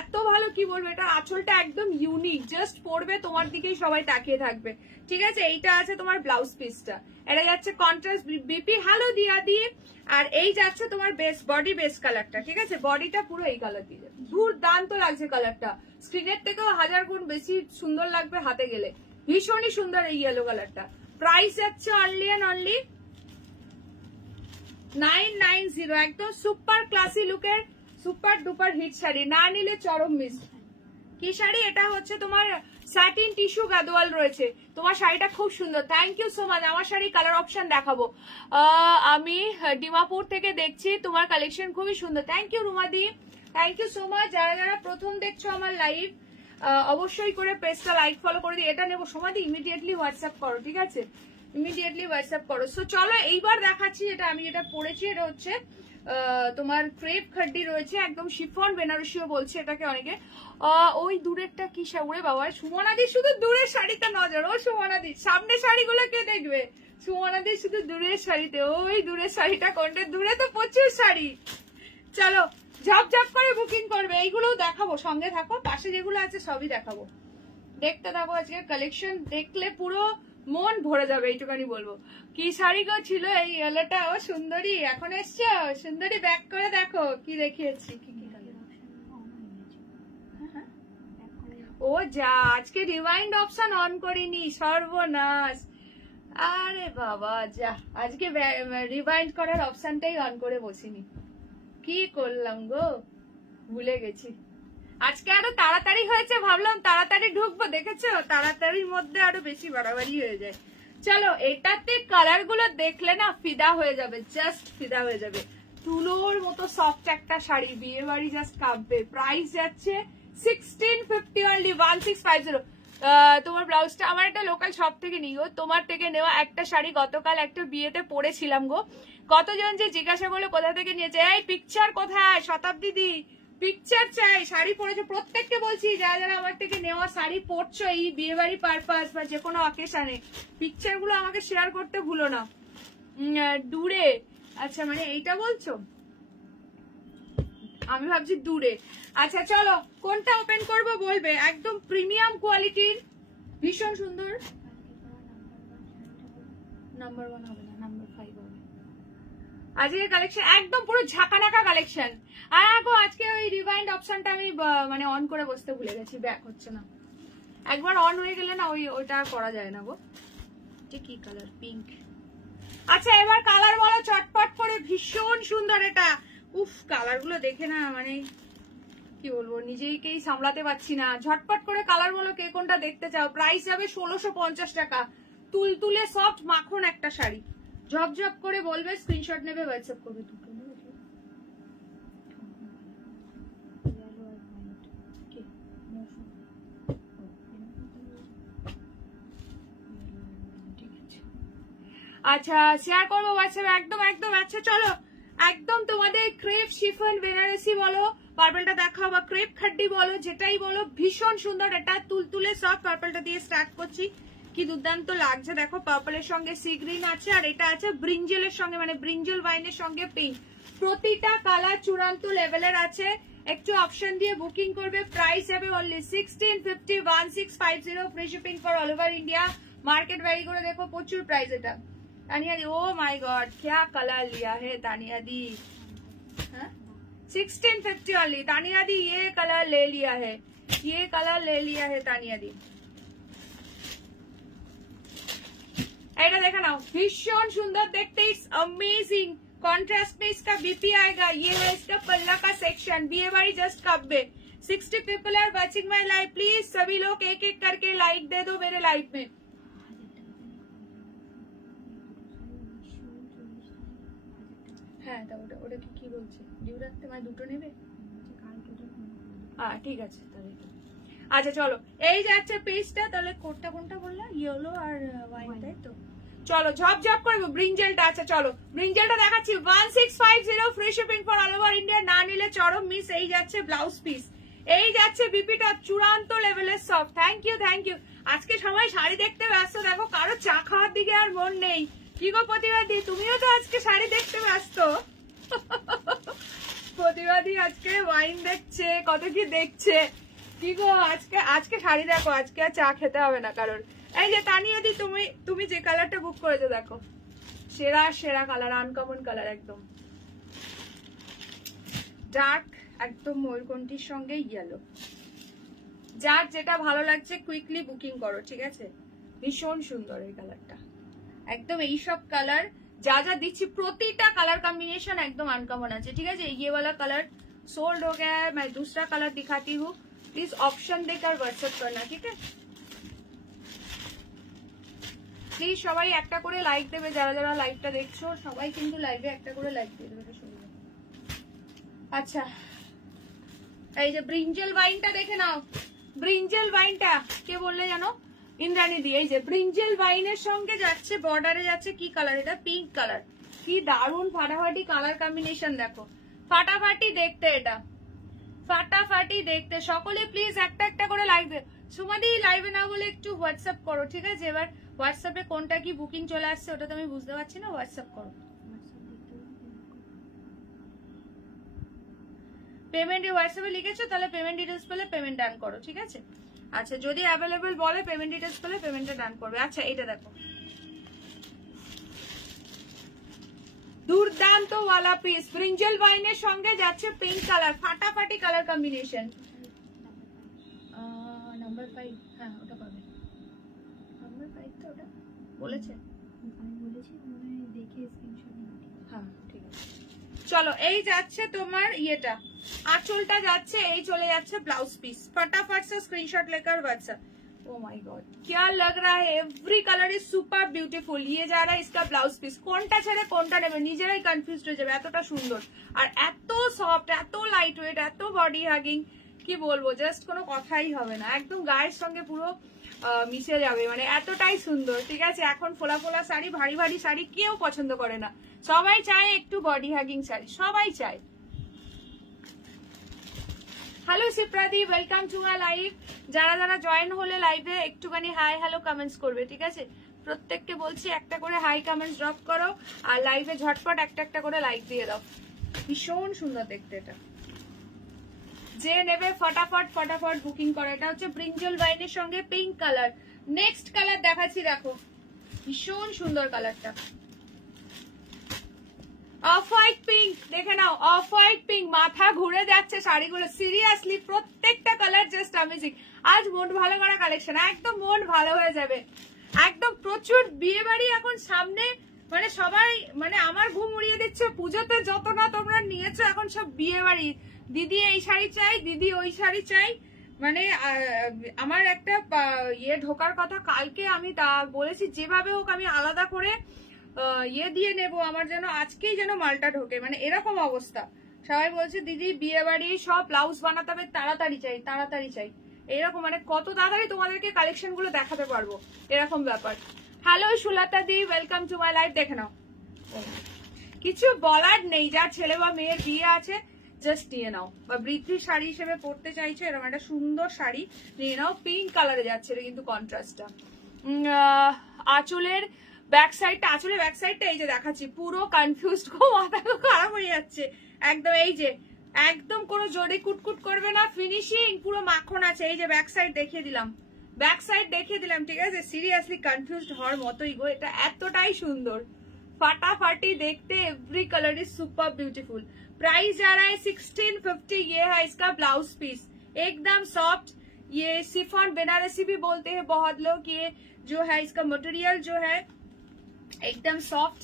এত ভালো কি বলবো, এটা আঁচলটা একদম ইউনিক, জাস্ট পরবে তোমার দিকেই সবাই তাকিয়ে থাকবে, ঠিক আছে। এইটা আছে তোমার ব্লাউজ পিসটা, এটা যাচ্ছে কন্ট্রাস্ট বিপি হ্যালো দিয়া দিয়ে, আর এই যাচ্ছে তোমার বেস বডি বেস কালারটা, ঠিক আছে, বডিটা পুরো এই কালার দিয়ে যাবে, দুর্দান্ত লাগছে কালারটা, স্ক্রিনের থেকেও 1000 গুণ বেশি সুন্দর লাগবে হাতে গেলে, ভীষণই সুন্দর এই ইয়েলো কালারটা। প্রাইস যাচ্ছে অনলি অ্যান্ড অনলি 990, একদম সুপার ক্লাসি লুকের সুপার ডুপার হিট শাড়ি, না নিলে চরম মিস। কি শাড়ি এটা, হচ্ছে তোমার স্যাটিন টিস্যু গাদোয়াল রয়েছে, তোমার শাড়িটা খুব সুন্দর, থ্যাংক ইউ সো মাচ। আমার শাড়ি কালার অপশন দেখাবো, আমি ডিমাপুর থেকে দেখছি, তোমার কালেকশন খুবই সুন্দর, থ্যাংক ইউ রুমাদি, থ্যাংক ইউ সো মাচ। যারা যারা প্রথম দেখছো আমার লাইভ অবশ্যই করে পেজটা লাইক ফলো করে দিই। এটা নেবো সমাধি, ইমিডিয়েটলি হোয়াটসঅ্যাপ করো, ঠিক আছে, ইমিডিয়েটলি হোয়াটসঅ্যাপ করো। সো চলো, এইবার দেখাচ্ছি যেটা আমি যেটা পরেছি, এটা হচ্ছে তোমার ক্রেপ খাড্ডি রয়েছে, একদম শিফন বেনারসিও বলছে এটাকে অনেকে। ওই দূরেরটা কি শাড়ি বাবা, সুমনাদি শুধু দূরের শাড়িতে নজর, ও সুমনাদি সামনে শাড়িগুলো কে দেখবে, সুমনাদি শুধু দূরের শাড়িতে, ওই দূরের শাড়িটা কোনটা, দূরে তো প্রচুর শাড়ি। চলো, ঝপ ঝপ করে বুকিং করবে। এইগুলো দেখাবো, সঙ্গে থাকো, পাশে যেগুলো আছে সবই দেখাবো, দেখতে থাকো। আজকে কালেকশন দেখলে পুরো মন ভরে যাবে, এইটুখানি বলবো। কি শাড়ি গো ছিল এই ইয়েলোটা? ও সুন্দরী এখন এসছো, সুন্দরী ব্যাক করে দেখো কি দেখিয়েছি। কি কি ও যা, আজকে রিওয়াইন্ড অপশন অন করিনি, সর্বনাশ। আরে বাবা যা, আজকে রিওয়াইন্ড করার অপশনটাই অন করে বসিনি, কি করলাম গো, ভুলে গেছি। আজকে আরো তাড়াতাড়ি হয়েছে, ভাবলাম তাড়াতাড়ি ঢুকবো, দেখেছো তাড়াতাড়ির মধ্যে আরো বেশি বাড়াবাড়ি হয়ে যায়। চলো, এটাতে কালার গুলো দেখলে না ফিদা হয়ে যাবে, জাস্ট ফিদা হয়ে যাবে। তুলোর মতো সফট একটা শাড়ি, বিয়ে বাড়ি জাস্ট কাঁপবে। প্রাইস যাচ্ছে 1650 অনলি, 1650। তোমার ব্লাউজটা আমার একটা লোকাল শপ থেকে নিই গো, তোমার থেকে নেওয়া একটা শাড়ি গতকাল একটা বিয়েতে পরেছিলাম গো। কতজন যে জিজ্ঞাসা করলো কোথা থেকে নিয়েছে, এই পিকচার কোথায় শতাব্দী দি, পিকচার চাই। শাড়ি পরেছো প্রত্যেককে বলছি, যারা যারা আমার থেকে নেওয়া শাড়ি পরছো এই বিয়ে বাড়ি পারপাস বা যে কোনো অকেশনে, পিকচার গুলো আমাকে শেয়ার করতে ভুলো না। দূরে, আচ্ছা মানে এইটা বলছো, আমি ভাবছি দূরে। আচ্ছা চলো, কোনটা ওপেন করবো বলবে, একদম প্রিমিয়াম কোয়ালিটির, ভীষণ সুন্দর। নাম্বার 1 হবে না, নাম্বার 5 হবে। আজকের কালেকশন একদম পুরো ঝাঁকানাকা কালেকশন। আর আগো আজকে ওই রিভাইন্ড অপশনটা আমি মানে অন করে বসতে ভুলে গেছি, ব্যাক হচ্ছে না। একবার অন হয়ে গেলে না ওইটা করা যায় না গো। কি কালার, পিঙ্ক। আচ্ছা এবার কালার বলো চটপট করে, ভীষণ সুন্দর এটা। উফ, কালার গুলো দেখে না মানে কি বলবো, নিজেকেই সামলাতে পারছি না। ঝটপট করে কালার বলো, কে কোনটা দেখতে চাও। প্রাইস যাবে 1650 টাকা। তুলতুলে সফট মাখন একটা শাড়ি, ঝপঝপ করে বলবে, স্ক্রিনশট নেবে, হোয়াটসঅ্যাপ করবে। দুটো নেবে, আচ্ছা শেয়ার করবো হোয়াটসঅ্যাপে, একদম একদম। আচ্ছা চলো, একদম তোমাদের ক্রেপ শিফন বেনারসি বলো, পার্পলটা দেখাও, বা ক্রেপ খাড্ডি বলো, যেটাই বলো, ভীষণ সুন্দর এটা। তুলতুলে সফট, পার্পলটা দিয়ে স্টার্ট করছি, কি দুর্দান্ত লাগছে দেখো। পার্পলের সঙ্গে সি গ্রিন আছে, আর এটা আছে ব্রিঞ্জেলের সঙ্গে, মানে ব্রিঞ্জেল ওয়াইনের সঙ্গে পিঙ্ক। প্রতিটা কালার চূড়ান্ত লেভেলের আছে। একটু অপশন দিয়ে বুকিং করবে। প্রাইস যাবে only 1650, 1650, free shipping for all over India. Market वैरी করে দেখো, প্রচুর প্রাইস এটা। तानिया दी, ओ माय गॉड, क्या कलर लिया है तानिया दी, 1650 ओनली। तानिया दी ये कलर ले लिया है, ये कलर ले लिया है तानिया दी। এটা দেখে নাও, ভীষণ সুন্দর দেখতে, इट्स अमेजिंग। कॉन्ट्रास्ट में इसका बीपी आएगा। ये है इसका पल्ला का सेक्शन, बीए बारी जस्ट कब्बे। 60 people are watching my live, please सभी लोग एक एक करके लाइक दे दो मेरे लाइव में। হ্যাঁ তা ওটা কি বলছে, ডিউ রাখতে মানে দুটো নেবে, ঠিক আছে তাহলে। আচ্ছা চলো, এই যাচ্ছে পিসটা। তাহলে কোনটা বললা, ইয়েলো আর ওয়াইন, তাই তো? চলো ঝপঝপ করবো। ব্রিঞ্জেলটা, আচ্ছা চলো ব্রিঞ্জেলটা দেখাচ্ছি। 1650, free shipping for all over India. না নিলে চরম মিস। এই যাচ্ছে ব্লাউজ পিস, এই যাচ্ছে বিপিটা, চূড়ান্ত লেভেলের সব। Thank you thank you. আজকে সবাই শাড়ি দেখতে ব্যস্ত, দেখো কারো চা খাওয়ার দিকে আর মন নেই। কি গো প্রতিবাদী, তুমিও তো আজকে শাড়ি দেখতে ব্যস্ত। প্রতিবাদী আজকে ওয়াইন দেখছে, কত কি দেখছে। কি গো আজকে শাড়ি দেখো, আজকে আর চা খেতে হবে না কারোর। এই যে তানিয়া দি, তুমি যে কালারটা বুক করেছো দেখো, সেরা সেরা কালার, আনকমন কালার, একদম ডার্ক, একদম ময়ূরকণ্ঠীর সঙ্গে ইয়েলো। যার যেটা ভালো লাগছে কুইকলি বুকিং করো, ঠিক আছে? ভীষণ সুন্দর এই কালারটা, একদম এইসব কালার যা যা দিচ্ছি প্রতিটা কালার कॉम्बिनेशन एकदम अनकॉमन আছে, ঠিক আছে? ये वाला कलर सोल्ड हो गया है, मैं दूसरा कलर दिखाती हूँ। प्लीज ऑप्शन देकर व्हाट्सएप करना, ठीक है? প্লিজ সবাই একটা করে লাইক দেবে, যারা যারা লাইভটা দেখছো সবাই কিন্তু লাইভে একটা করে লাইক দিয়ে দেবে। আচ্ছা এই যে ব্রিঞ্জেল ওয়াইনটা দেখে নাও, ব্রিঞ্জেল ওয়াইনটা কে বললে জানো? ইন্দ্রাণী দি। এই যে ব্রিঞ্জেল ওয়াইনের সঙ্গে যাচ্ছে, বর্ডারে যাচ্ছে কি কালার, এটা পিঙ্ক কালার। কি দারুণ ফাটাফাটি কালার কম্বিনেশন দেখো, ফাটাফাটি দেখতে, এটা ফাটাফাটি দেখতে। সকলে প্লিজ একটা একটা করে লাইক দে। সুমাদি লাইভে না বলে একটু হোয়াটসঅ্যাপ করো, ঠিক আছে? এবার হোয়াটসঅ্যাপে কোনটা কি বুকিং চলে আসছে ওটা তো আমি বুঝতে পারছি না, হোয়াটসঅ্যাপ করো। পেমেন্ট হোয়াটসঅ্যাপে লিখেছো, তাহলে পেমেন্ট ডিটেলস পেলে পেমেন্ট ডান করো, ঠিক আছে? আচ্ছা, যদি অ্যাভেলেবেল বলে পেমেন্ট ডিটেলস পেলে পেমেন্টটা ডান করবে। আচ্ছা, এটা দেখো, দুর্দান্ত ওয়ালা পিস, ব্রিঞ্জল ওয়াইনের সঙ্গে যাচ্ছে পিঙ্ক কালার, ফাটাফাটি কালার কম্বিনেশন। নাম্বার 5, হ্যাঁ ওটা পাবে। নাম্বার 5 তো ওটা বলেছে, আমি বলেছি মনে হয়, দেখে স্ক্রিনশট নিয়ে। হ্যাঁ ঠিক আছে, চলো এই যাচ্ছে তোমার ইয়েটা, आंचलটা যাচ্ছে, এই চলে যাচ্ছে ब्लाउज पीस। फटाफट से स्क्रीनशॉट लेकर व्हाट्सएप। ओ माय गॉड, क्या लग रहा है, every colour is super beautiful. ये जा रहा है इसका ब्लाउज पीस, কোনটা ছেড়ে কোনটা নেবে নিজেরাই কনফিউজড হয়ে যাবে, এতটা সুন্দর আর এত সফট, এত লাইট ওয়েট, এত বডি হাগিং, কি বলবো, জাস্ট কোনো কথাই হবে না, একদম গায়ের সঙ্গে পুরো মিশে যাবে, মানে এতটাই সুন্দর। ঠিক আছে, এখন ফোলা ফোলা শাড়ি, ভারী ভারী শাড়ি কেউ পছন্দ করে না, সবাই চায় একটু বডি হাগিং শাড়ি, সবাই চায়। হ্যালো শিপ্রাদি, ওয়েলকাম টু মাই লাইভ। যারা যারা জয়েন হলে লাইভে একটুখানি হাই হ্যালো কমেন্টস করবে, ঠিক আছে? প্রত্যেককে বলছি একটা করে হাই কমেন্টস ড্রপ করো, আর লাইভে ঝটপট একটা একটা করে লাইক দিয়ে দাও। ভীষণ সুন্দর দেখতে এটা, যে নেবে ফটাফট ফটাফট বুকিং করো। এটা হচ্ছে ব্রিঞ্জল ওয়াইনের সঙ্গে পিঙ্ক কালার। নেক্সট কালার দেখাচ্ছি, দেখো ভীষণ সুন্দর কালারটা, অফ হোয়াইট পিঙ্ক, দেখে নাও, অফ হোয়াইট পিঙ্ক, মাথা ঘুরে যাচ্ছে শাড়িগুলো, সিরিয়াসলি প্রত্যেকটা কালার জাস্ট অ্যামেজিং। আজ মন ভালো করা কালেকশন, একদম মন ভালো হয়ে যাবে, একদম প্রচুর বিয়ে বাড়ি এখন সামনে, মানে সবাই, মানে আমার ঘুম উড়িয়ে দিচ্ছে, পুজোতে যত না তোমরা নিয়েছো এখন সব বিয়ে বাড়ি, দিদি এই শাড়ি চাই, দিদি ওই শাড়ি চাই, মানে আমার একটা ইয়ে ঢোকার কথা, কালকে আমি তা বলেছি যেভাবে হোক আমি আলাদা করে ইয়ে দিয়ে নেবো, আমার যেন আজকেই যেন মালটা ঢোকে, মানে এরকম অবস্থা। সবাই বলছে দিদি বিয়ে বাড়ি সব ব্লাউজ বানাতে হবে, তাড়াতাড়ি চাই তাড়াতাড়ি চাই, এরকম, মানে কত তাড়াতাড়ি তোমাদেরকে কালেকশন গুলো দেখাতে পারবো, এরকম ব্যাপার। Hello Sulata the, welcome to my live. দেখে নাও, কিছু বলার নেই, যার ছেলে বা মেয়ের বিয়ে আছে জাস্ট নিয়ে নাও, বা বৃদ্ধির শাড়ি হিসেবে পরতে চাইছো, এরকম একটা সুন্দর শাড়ি নিয়ে নাও। পিঙ্ক কালারে যাচ্ছে এটা কিন্তু কন্ট্রাস্টটা। আঁচলের ব্যাক সাইডটা, আঁচলের ব্যাক সাইডটা এই যে দেখাচ্ছি, পুরো কনফিউজড, মাথা খারাপ হয়ে যাচ্ছে একদম, এই যে একদম কোনো জড়ি কুটকুট করবে না, ফিনিশিং পুরো মাখন আছে। এই যে ব্যাক সাইড দেখিয়ে দিলাম, ব্যাক সাইড দেখিয়ে দিলাম, ঠিক আছে? সিরিয়াসলি কনফিউজড হওয়ার মতোই গো, এটা এতটাই সুন্দর, ফাটাফাটি देखते, every colour is super beautiful. Price जा रहा है 1650। ये है इसका ब्लाउज पीस, एकदम सॉफ्ट, ये सिफॉन बनारसी भी बोलते हैं बहुत लोग। ये जो है इसका मटेरियल जो है एकदम सॉफ्ट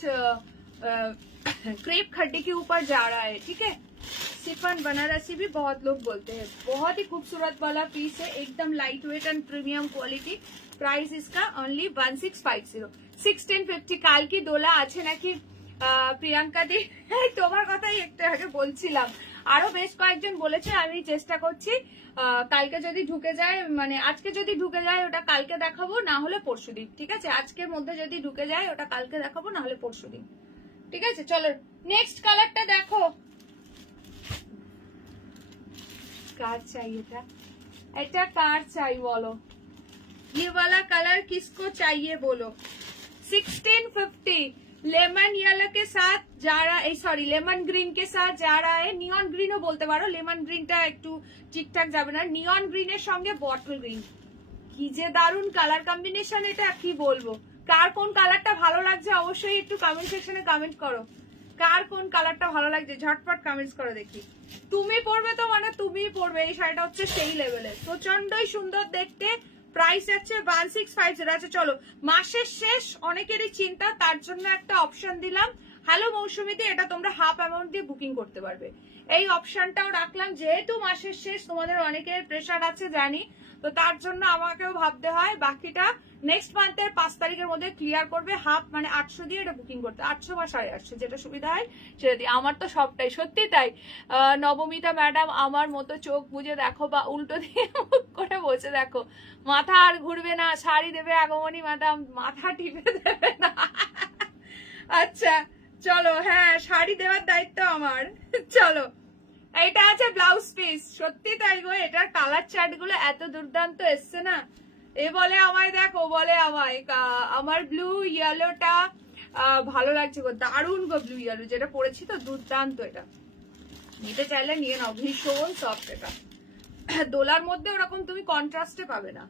क्रेप खड्डे के ऊपर जा रहा है, ठीक है? सिफॉन बनारसी भी बहुत लोग बोलते हैं। बहुत ही खूबसूरत वाला पीस है, एकदम light weight and premium quality. Price इसका ओनली 1650, 1650। কাল কি দোলা আছে নাকি প্রিয়াঙ্কা দি? তোমার কথাই একটু আগে বলছিলাম, আরো বেশ কয়েকজন বলেছে, আমি চেষ্টা করছি কালকে যদি ঢুকে যায়, মানে আজকে যদি ঢুকে যায় ওটা কালকে দেখাবো, না হলে পরশুদিন, ঠিক আছে? আজকের মধ্যে যদি ঢুকে যায় ওটা কালকে দেখাবো, না হলে পরশুদিন, ঠিক আছে? চলো নেক্সট কালারটা দেখো, কার চাই এটা, এটা কার চাই বলো, ये वाला कलर किसको चाहिए बोलो। 1650 लेमन येलो के साथ जा रहा है, सॉरी लेमन ग्रीन के साथ जा रहा है, नियन ग्रीनও বলতে পারো, লেমন গ্রিনটা একটু ঠিকঠাক যাবে না, নিয়ন গ্রিনের সঙ্গে বটল গ্রিন, কি যে দারুন কালার কম্বিনেশন, এটা কি বলবো। কার কোন কালারটা ভালো লাগছে অবশ্যই একটু কমেন্ট সেকশনে কমেন্ট করো, কার কোন কালারটা ভালো লাগছে ঝটপট কমেন্টস করো দেখি। তুমি পরবে তো মানে তুমি পরবে, এই শাড়িটা হচ্ছে সেই লেভেলের, প্রচন্ডই সুন্দর দেখতে। প্রাইস আছে 1650। আচ্ছা চলো, মাসের শেষ অনেকেরই চিন্তা, তার জন্য একটা অপশন দিলাম। হ্যালো মৌসুমীদি, এটা তোমরা হাফ অ্যামাউন্ট দিয়ে বুকিং করতে পারবে, এই অপশনটাও রাখলাম, যেহেতু মাসের শেষ তোমাদের অনেকের প্রেশার আছে জানি, তো তার জন্য আমাকেও ভাবতে হয়, বাকিটা নেক্সট মান্থের 5 তারিখের মধ্যে ক্লিয়ার করবে। হাফ মানে 800 দিয়ে এটা বুকিং করতে, 800 বা 850 যেটা সুবিধা হয় সেটা দিয়ে। আমার তো সবটাই সত্যি তাই। নবমিতা ম্যাডাম, আমার মতো চোখ বুঝে দেখো বা উল্টো দিয়ে মুখ করে বসে দেখো, মাথা আর ঘুরবে না, শাড়ি দেবে আগমনী ম্যাডাম, মাথা টিপে দেবে না। আচ্ছা চলো, হ্যাঁ শাড়ি দেওয়ার দায়িত্ব আমার। চলো, এটা আছে ব্লাউজ পিস, সত্যি তাই গো, এটার কালার চার্ট গুলো এত দুর্দান্ত এসছে না, এ বলে আমায় দেখো, বলে আমায় আমার ব্লু ইয়েলোটা ভালো লাগছে গো, দারুণ গো ব্লু ইয়েলো, যেটা পরেছি তো দুর্দান্ত, এটা নিতে চাইলে নিয়ে নাও, ভীষণ সফট এটা। দোলার মধ্যে ওরকম তুমি কন্ট্রাস্টে পাবে না,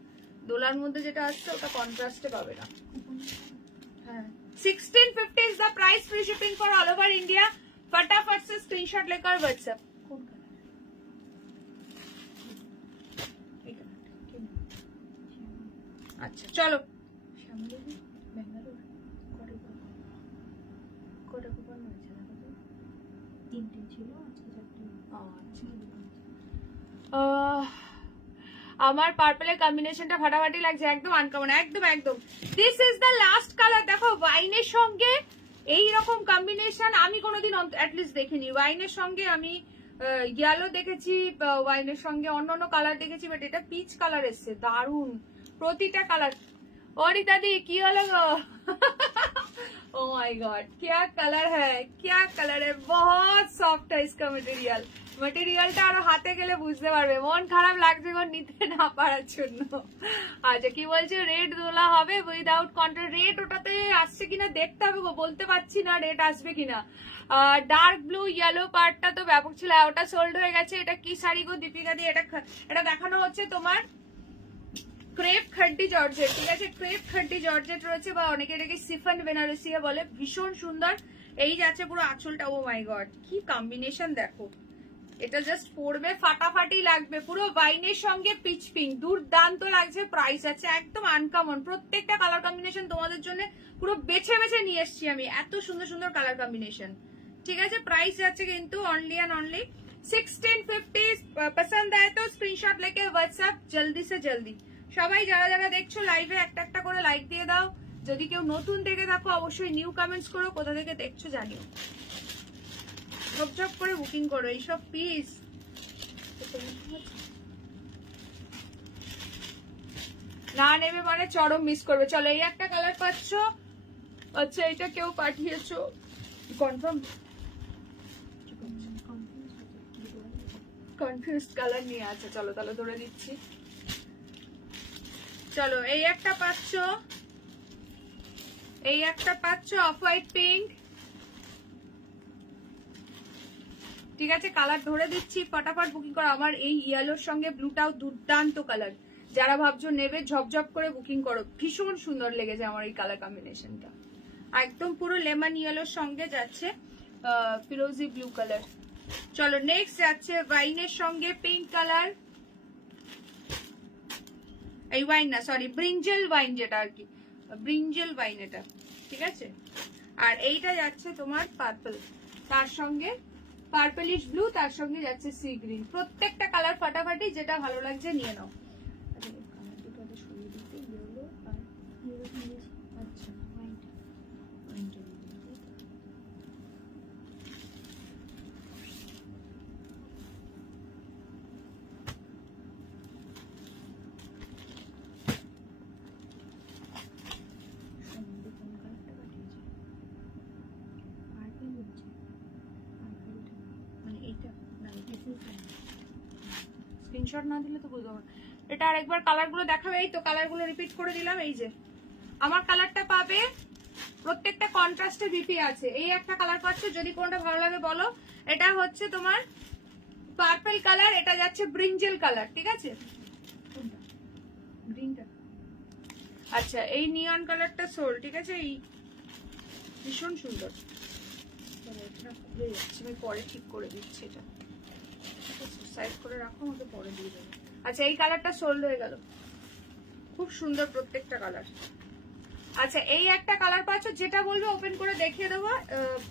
দোলার মধ্যে যেটা আসছে ওটা কন্ট্রাস্টে পাবে না। হ্যাঁ 1650 is the price, free shipping for all over India। फटाफट से स्क्रीनशॉट लेकर व्हाट्सएप। अच्छा चलो আমার পার্পলের কম্বিনেশনটা ফাটাফাটি লাগছে, একদম আনকমন, একদম একদম। This is the last colour. দেখো ওয়াইনের সঙ্গে এই রকম কম্বিনেশন আমি কোনোদিন অ্যাটলিস্ট দেখিনি। ওয়াইনের সঙ্গে আমি ইয়েলো দেখেছি, ওয়াইনের সঙ্গে অন্য কালার দেখেছি, বাট এটা পিচ কালার এসছে, দারুন প্রতিটা কালার। ওরি দাদি কি হলো গো? ओ माय गॉड क्या कलर है, क्या कलर है, बहुत सॉफ्ट है इसका मटेरियल। মটেরিয়ালটা আরো হাতে গেলে বুঝতে পারবে। মন খারাপ লাগছে গো নিতে না পারার জন্য। আচ্ছা কি বলছে, রেড দোলা হবে উইদাউট কন্ট্রাস্ট। রেড ওটাতে আসছে কিনা দেখতে হবে গো, বলতে পারছি না রেড আসবে কিনা। ডার্ক ব্লু ইয়েলো পার্টটা তো ব্যাপক ছিল, ওটা সোল্ড হয়ে গেছে। এটা কি শাড়ি গো দীপিকা দি? এটা দেখানো হচ্ছে তোমার ক্রেপ খাড্ডি জর্জেট, ঠিক আছে? ক্রেপ খাড্ডি জর্জেট রয়েছে, বা অনেকে এটাকে সিফন বেনারসিয়া বলে। ভীষণ সুন্দর। এই যাচ্ছে পুরো আঁচলটা। ও মাই গড কি কম্বিনেশন দেখো, এটা জাস্ট পরবে ফাটাফাটি লাগবে। পুরো ওয়াইনের সঙ্গে পিচ পিঙ্ক, দুর্দান্ত লাগছে। প্রাইস আছে একদম আনকমন, প্রত্যেকটা কালার কম্বিনেশন তোমাদের জন্য পুরো বেছে বেছে নিয়ে এসছি আমি, এত সুন্দর সুন্দর কালার কম্বিনেশন, ঠিক আছে? প্রাইস আছে কিন্তু অনলি এন্ড অনলি 1650। পছন্দ আয় তো স্ক্রিনশট লেকে হোয়াটসঅ্যাপ জলদি সে জলদি। সবাই যারা যারা দেখছো লাইভে একটা একটা করে লাইক দিয়ে দাও। যদি কেউ নতুন দেখে থাকো অবশ্যই নিউ কমেন্টস করো, কোথা থেকে দেখছো জানিও। ঝপঝপ করে বুকিং করো এইসব পিস। না নেবে মানে চরম মিস করবে। চলো এই একটা কালার পাচ্ছ। আচ্ছা এটা কেউ পাঠিয়েছো কনফার্ম, কনফিউজ কালার নিয়ে আছে। চলো তাহলে ধরে দিচ্ছি। চলো এই একটা পাচ্ছ, এই একটা পাচ্ছ অফ হোয়াইট পিঙ্ক, ঠিক আছে? কালার ধরে দিচ্ছি, ফটাফট বুকিং করো। আমার এই ইয়েলোর সঙ্গে ব্লুটাও দুর্দান্ত কালার, যারা ভাবছো নেবে ঝপঝপ করে বুকিং করো। ভীষণ সুন্দর লেগেছে আমার এই কালার কম্বিনেশনটা, একদম পুরো লেমন ইয়েলোর সঙ্গে যাচ্ছে ফিরোজি ব্লু কালার। চলো নেক্সট যাচ্ছে ওয়াইনের সঙ্গে পিঙ্ক কালার। এই ওয়াইন না, সরি ব্রিঞ্জেল ওয়াইন, যেটা আর কি ব্রিঞ্জেল ওয়াইন এটা, ঠিক আছে? আর এইটা যাচ্ছে তোমার পার্পল, তার সঙ্গে পার্পলিশ ব্লু, তার সঙ্গে যাচ্ছে সি গ্রিন। প্রত্যেকটা কালার ফাটাফাটি, যেটা ভালো লাগছে নিয়ে নাও। স্ক্রিনশট না দিলে তো বুঝবো না। এটা আরেকবার কালারগুলো দেখাবে। এই তো কালারগুলো রিপিট করে দিলাম। এই যে আমার কালারটা পাবে, প্রত্যেকটা কন্ট্রাস্টে বিপি আছে। এই একটা কালার পাচ্ছ, যদি কোনটা ভালো লাগে বলো। এটা হচ্ছে তোমার পার্পল কালার, এটা যাচ্ছে ব্রিঞ্জেল কালার, ঠিক আছে? গ্রিনটা আচ্ছা, এই নিয়ন কালারটা সোল, ঠিক আছে? এই ভীষণ সুন্দর। আমি পরে ঠিক করে দিচ্ছি, এটা সাইড করে রাখো, আমাকে পরে দিয়ে দেবো। আচ্ছা এই কালারটা সোল্ড হয়ে গেল, খুব সুন্দর প্রত্যেকটা কালার। আচ্ছা এই একটা কালার পাচ্ছ, যেটা বলবে ওপেন করে দেখিয়ে দেবো।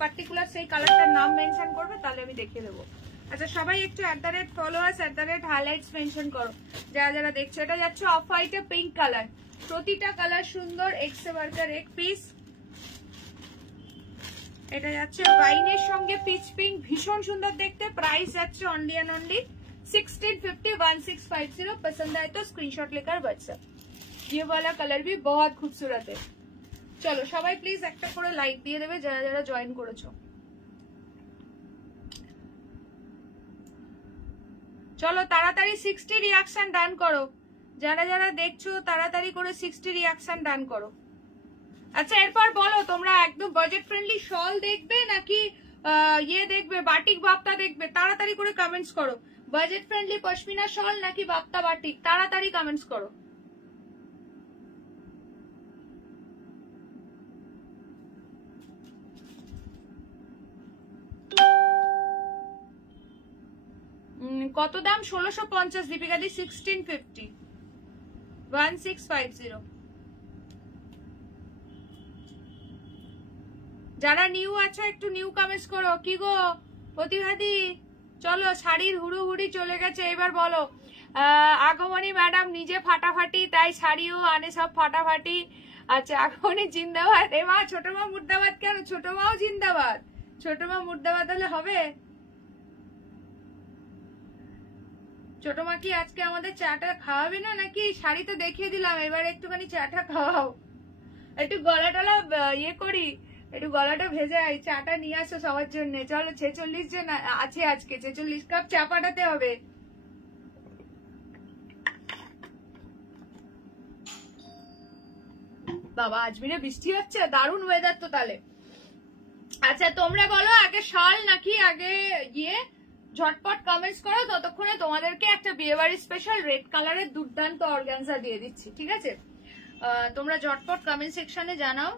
পার্টিকুলার সেই কালারটার নাম মেনশন করবে, তাহলে আমি দেখিয়ে দেবো। আচ্ছা সবাই একটু @followers @highlights মেনশন করো যারা যারা দেখছো। এটা যাচ্ছে অফ হোয়াইটে পিঙ্ক কালার, প্রতিটা কালার সুন্দর, এক্স ওয়ার্কার এক পিস। এটা যাচ্ছে ওয়াইনের সঙ্গে পিচ পিঙ্ক, ভীষণ সুন্দর দেখতে। প্রাইস যাচ্ছে অনলি এন্ড অনলি 1650 1650। पसंद आए तो स्क्रीनशॉट लेकर व्हाट्सएप। ये वाला कलर भी बहुत खूबसूरत है। চলো সবাই প্লিজ একটা করে লাইক দিয়ে দেবে যারা যারা জয়েন করেছো। চলো তাড়াতাড়ি 60 রিঅ্যাকশন ডান করো, যারা যারা দেখছো তাড়াতাড়ি করে 60 রিঅ্যাকশন ডান করো। আচ্ছা এরপর বলো তোমরা একদম বাজেট ফ্রেন্ডলি শল দেখবে নাকি ইয়ে দেখবে, বাটিক বাপ্তা দেখবে, তাড়াতাড়ি করে কমেন্টস করো। বাজেট ফ্রেন্ডলি পশমিনা শল নাকি বাপ্তা বাটিক, তাড়াতাড়ি কমেন্টস করো। কত দাম? 1650 দীপিকা দি, 1650, 1650। যারা নিউ আছো একটু নিউ কমেন্টস করো। কি গো প্রতিভাদি, চলো শাড়ির হুড়োহুড়ি চলে গেছে, এবার বলো। আগমনী ম্যাডাম নিজে ফাটাফাটি, তাই শাড়িও আনে সব ফাটাফাটি। আচ্ছা, আগমনী জিন্দাবাদ। এ মা, ছোট মা মুর্দাবাদ কেন? ছোট মাও জিন্দাবাদ। ছোট মা মুর্দাবাদ হলে হবে? ছোট মা কি আজকে আমাদের চাটা খাওয়াবে না নাকি? শাড়ি তো দেখিয়ে দিলাম, এবার একটুখানি চাটা খাওয়াও। একটু গলা টলা ইয়ে করি, একটু গলাটা ভেজাই, চাটা নিয়ে আসো সবার জন্য। চলো, 46 জন আছে আজকে, 46 কাপ চা পাঠাতে হবে। বাবা, আজমিরে বৃষ্টি হচ্ছে, দারুণ ওয়েদার তো তাহলে। আচ্ছা, তোমরা বলো আগে শাল নাকি আগে ইয়ে, ঝটপট কমেন্টস করো, ততক্ষণে তোমাদেরকে একটা বিয়েবাড়ি স্পেশাল রেড কালারের দুর্দান্ত অর্গানজা দিয়ে দিচ্ছি, ঠিক আছে? তোমরা ঝটপট কমেন্ট সেকশনে জানাও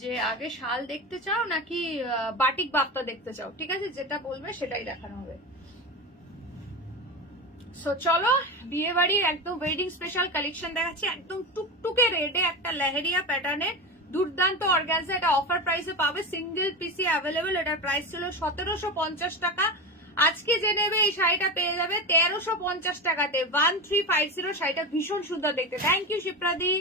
যে আগে শাল দেখতে চাও নাকি বাটিক বাপ্তা দেখতে চাও, ঠিক আছে? যেটা বলবে সেটাই দেখানো হবে। সো চলো, বিয়ে বাড়ির একদম ওয়েডিং স্পেশাল কালেকশন দেখাচ্ছি। একদম টুকটুকে রেডে একটা লেহেরিয়া প্যাটার্নে দুর্দান্ত অর্গানজা, এটা অফার প্রাইসে পাবে, সিঙ্গেল পিসি অ্যাভেলেবল। এটার প্রাইস ছিল 1750 টাকা। আজকে যে নেবে এই শাড়িটা পেয়ে যাবে 1350 টাকাতে, 1350। শাড়িটা ভীষণ সুন্দর দেখতে। থ্যাংক ইউ শিপ্রাদি।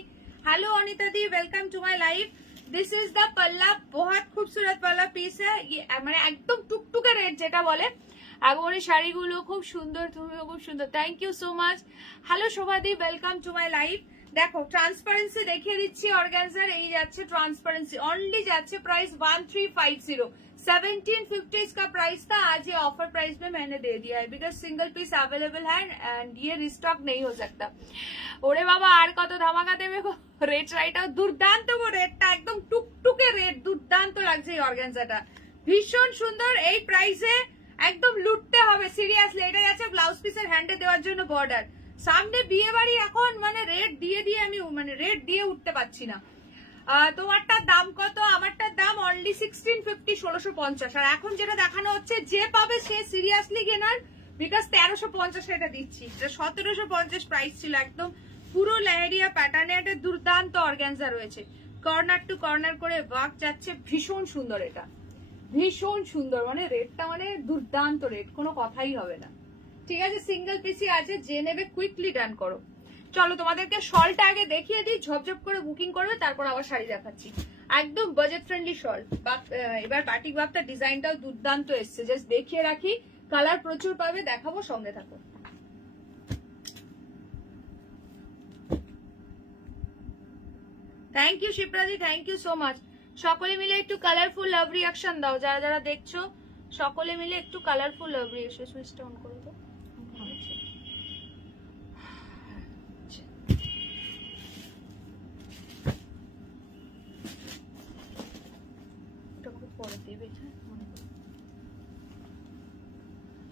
Hello Anita di, welcome to my life. This is the पल्ला, बहुत खूबसूरत पल्ला पीस है। ये মানে একদম টুকটুকে রেড যেটা বলে। আগমনী শাড়িগুলো খুব সুন্দর, তুমিও খুব সুন্দর, thank you so much. Hello শোভাদি, ওয়েলকাম টু মাই লাইফ। দেখো ট্রান্সপারেন্সি দেখিয়ে দিচ্ছি অর্গানজার। এই যাচ্ছে ট্রান্সপারেন্সি, অনলি যাচ্ছে प्राइस 1350। 1750 इसका प्राइस था, आज ये ऑफर प्राइस में मैंने दे दिया है बिकॉज सिंगल पीस अवेलेबल है एंड ये रिस्टॉक नहीं हो सकता। ওরে বাবা, আর কত ধামাকা দেবে গো। রেড শাড়িটা দুর্দান্ত গো, রেডটা একদম টুকটুকে রেড, দুর্দান্ত লাগছে এই অর্গানজাটা, ভীষণ সুন্দর। এই প্রাইসে একদম লুটতে হবে সিরিয়াসলি। এটা যাচ্ছে ব্লাউজ পিসের হ্যান্ডে দেওয়ার জন্য বর্ডার। সামনে বিয়ে বাড়ি, এখন মানে রেড দিয়ে দিয়ে আমি মানে রেড দিয়ে উঠতে পারছি না। তোমারটার দাম কত? আমারটার দাম অনলি 1650, 1650। আর এখন যেটা দেখানো হচ্ছে, যে পাবে সে সিরিয়াসলি কেনার, বিকজ 1350 এটা দিচ্ছি। 1750 প্রাইস ছিল। একদম পুরো লেহেরিয়া প্যাটার্নে একটা দুর্দান্ত অর্গানজা রয়েছে, কর্নার টু কর্নার করে ওয়ার্ক যাচ্ছে, ভীষণ সুন্দর। এটা ভীষণ সুন্দর, মানে রেটটা মানে দুর্দান্ত রেট, কোনো কথাই হবে না, ঠিক আছে? সিঙ্গেল পিসি আছে, যে নেবে কুইকলি ডান করো। চলো তোমাদেরকে শলটা আগে দেখিয়ে দিই, ঝপঝপ করে বুকিং করবে, তারপর আবার শাড়ি দেখাচ্ছি। একদম বাজেট ফ্রেন্ডলি শল। এবার বাটিক বাপ্তার ডিজাইনটাও দুর্দান্ত এসছে, জাস্ট দেখিয়ে রাখি। কালার প্রচুর পাবে, দেখাবো, সঙ্গে থাকো। থ্যাংক ইউ শিপ্রাদি, থ্যাংক ইউ সো মাচ। সকলে মিলে একটু কালারফুল লাভ রিয়াকশন দাও, যারা যারা দেখছো সকলে মিলে একটু কালারফুল লাভ রিয়াকশন। সুইচটা অন করে দাও।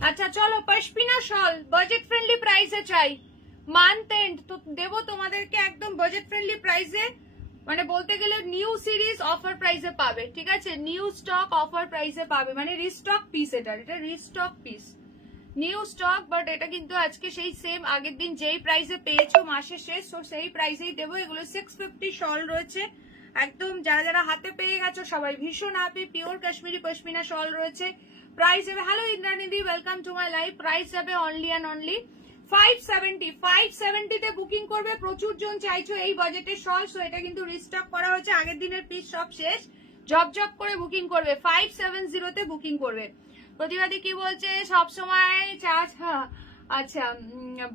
আচ্ছা চলো, পশমিনা শল বাজেট ফ্রেন্ডলি প্রাইসে চাই, মান্থ এন্ড তো দেবো তোমাদেরকে একদম বাজেট ফ্রেন্ডলি প্রাইসে। মানে বলতে গেলে নিউ সিরিজ অফার প্রাইসে পাবে, ঠিক আছে? নিউ স্টক অফার প্রাইসে পাবে, মানে রিস্টক পিস। এটা restock piece, new stock, but এটা কিন্তু আজকে সেই সেম আগের দিন যেই প্রাইসে পেয়েছো মাসের শেষ, তো সেই প্রাইসেই দেবো। এগুলো 650 শল রয়েছে একদম। যারা যারা হাতে পেয়ে গেছো সবাই ভীষণ happy. Pure Kashmiri pashmina shawl রয়েছে। প্রাইস যাবে, হ্যালো ইন্দ্রাণীদি, welcome to my live. Price যাবে অনলি অ্যান্ড অনলি 570। 570 তে বুকিং করবে। প্রচুর জন চাইছো এই বাজেটের শল, সো এটা কিন্তু রিস্টক করা হয়েছে, আগের দিনের পিস সব শেষ। জব করে বুকিং করবে, 570 তে বুকিং করবে। প্রতিবাদী কি বলছে? সবসময় চা। আচ্ছা,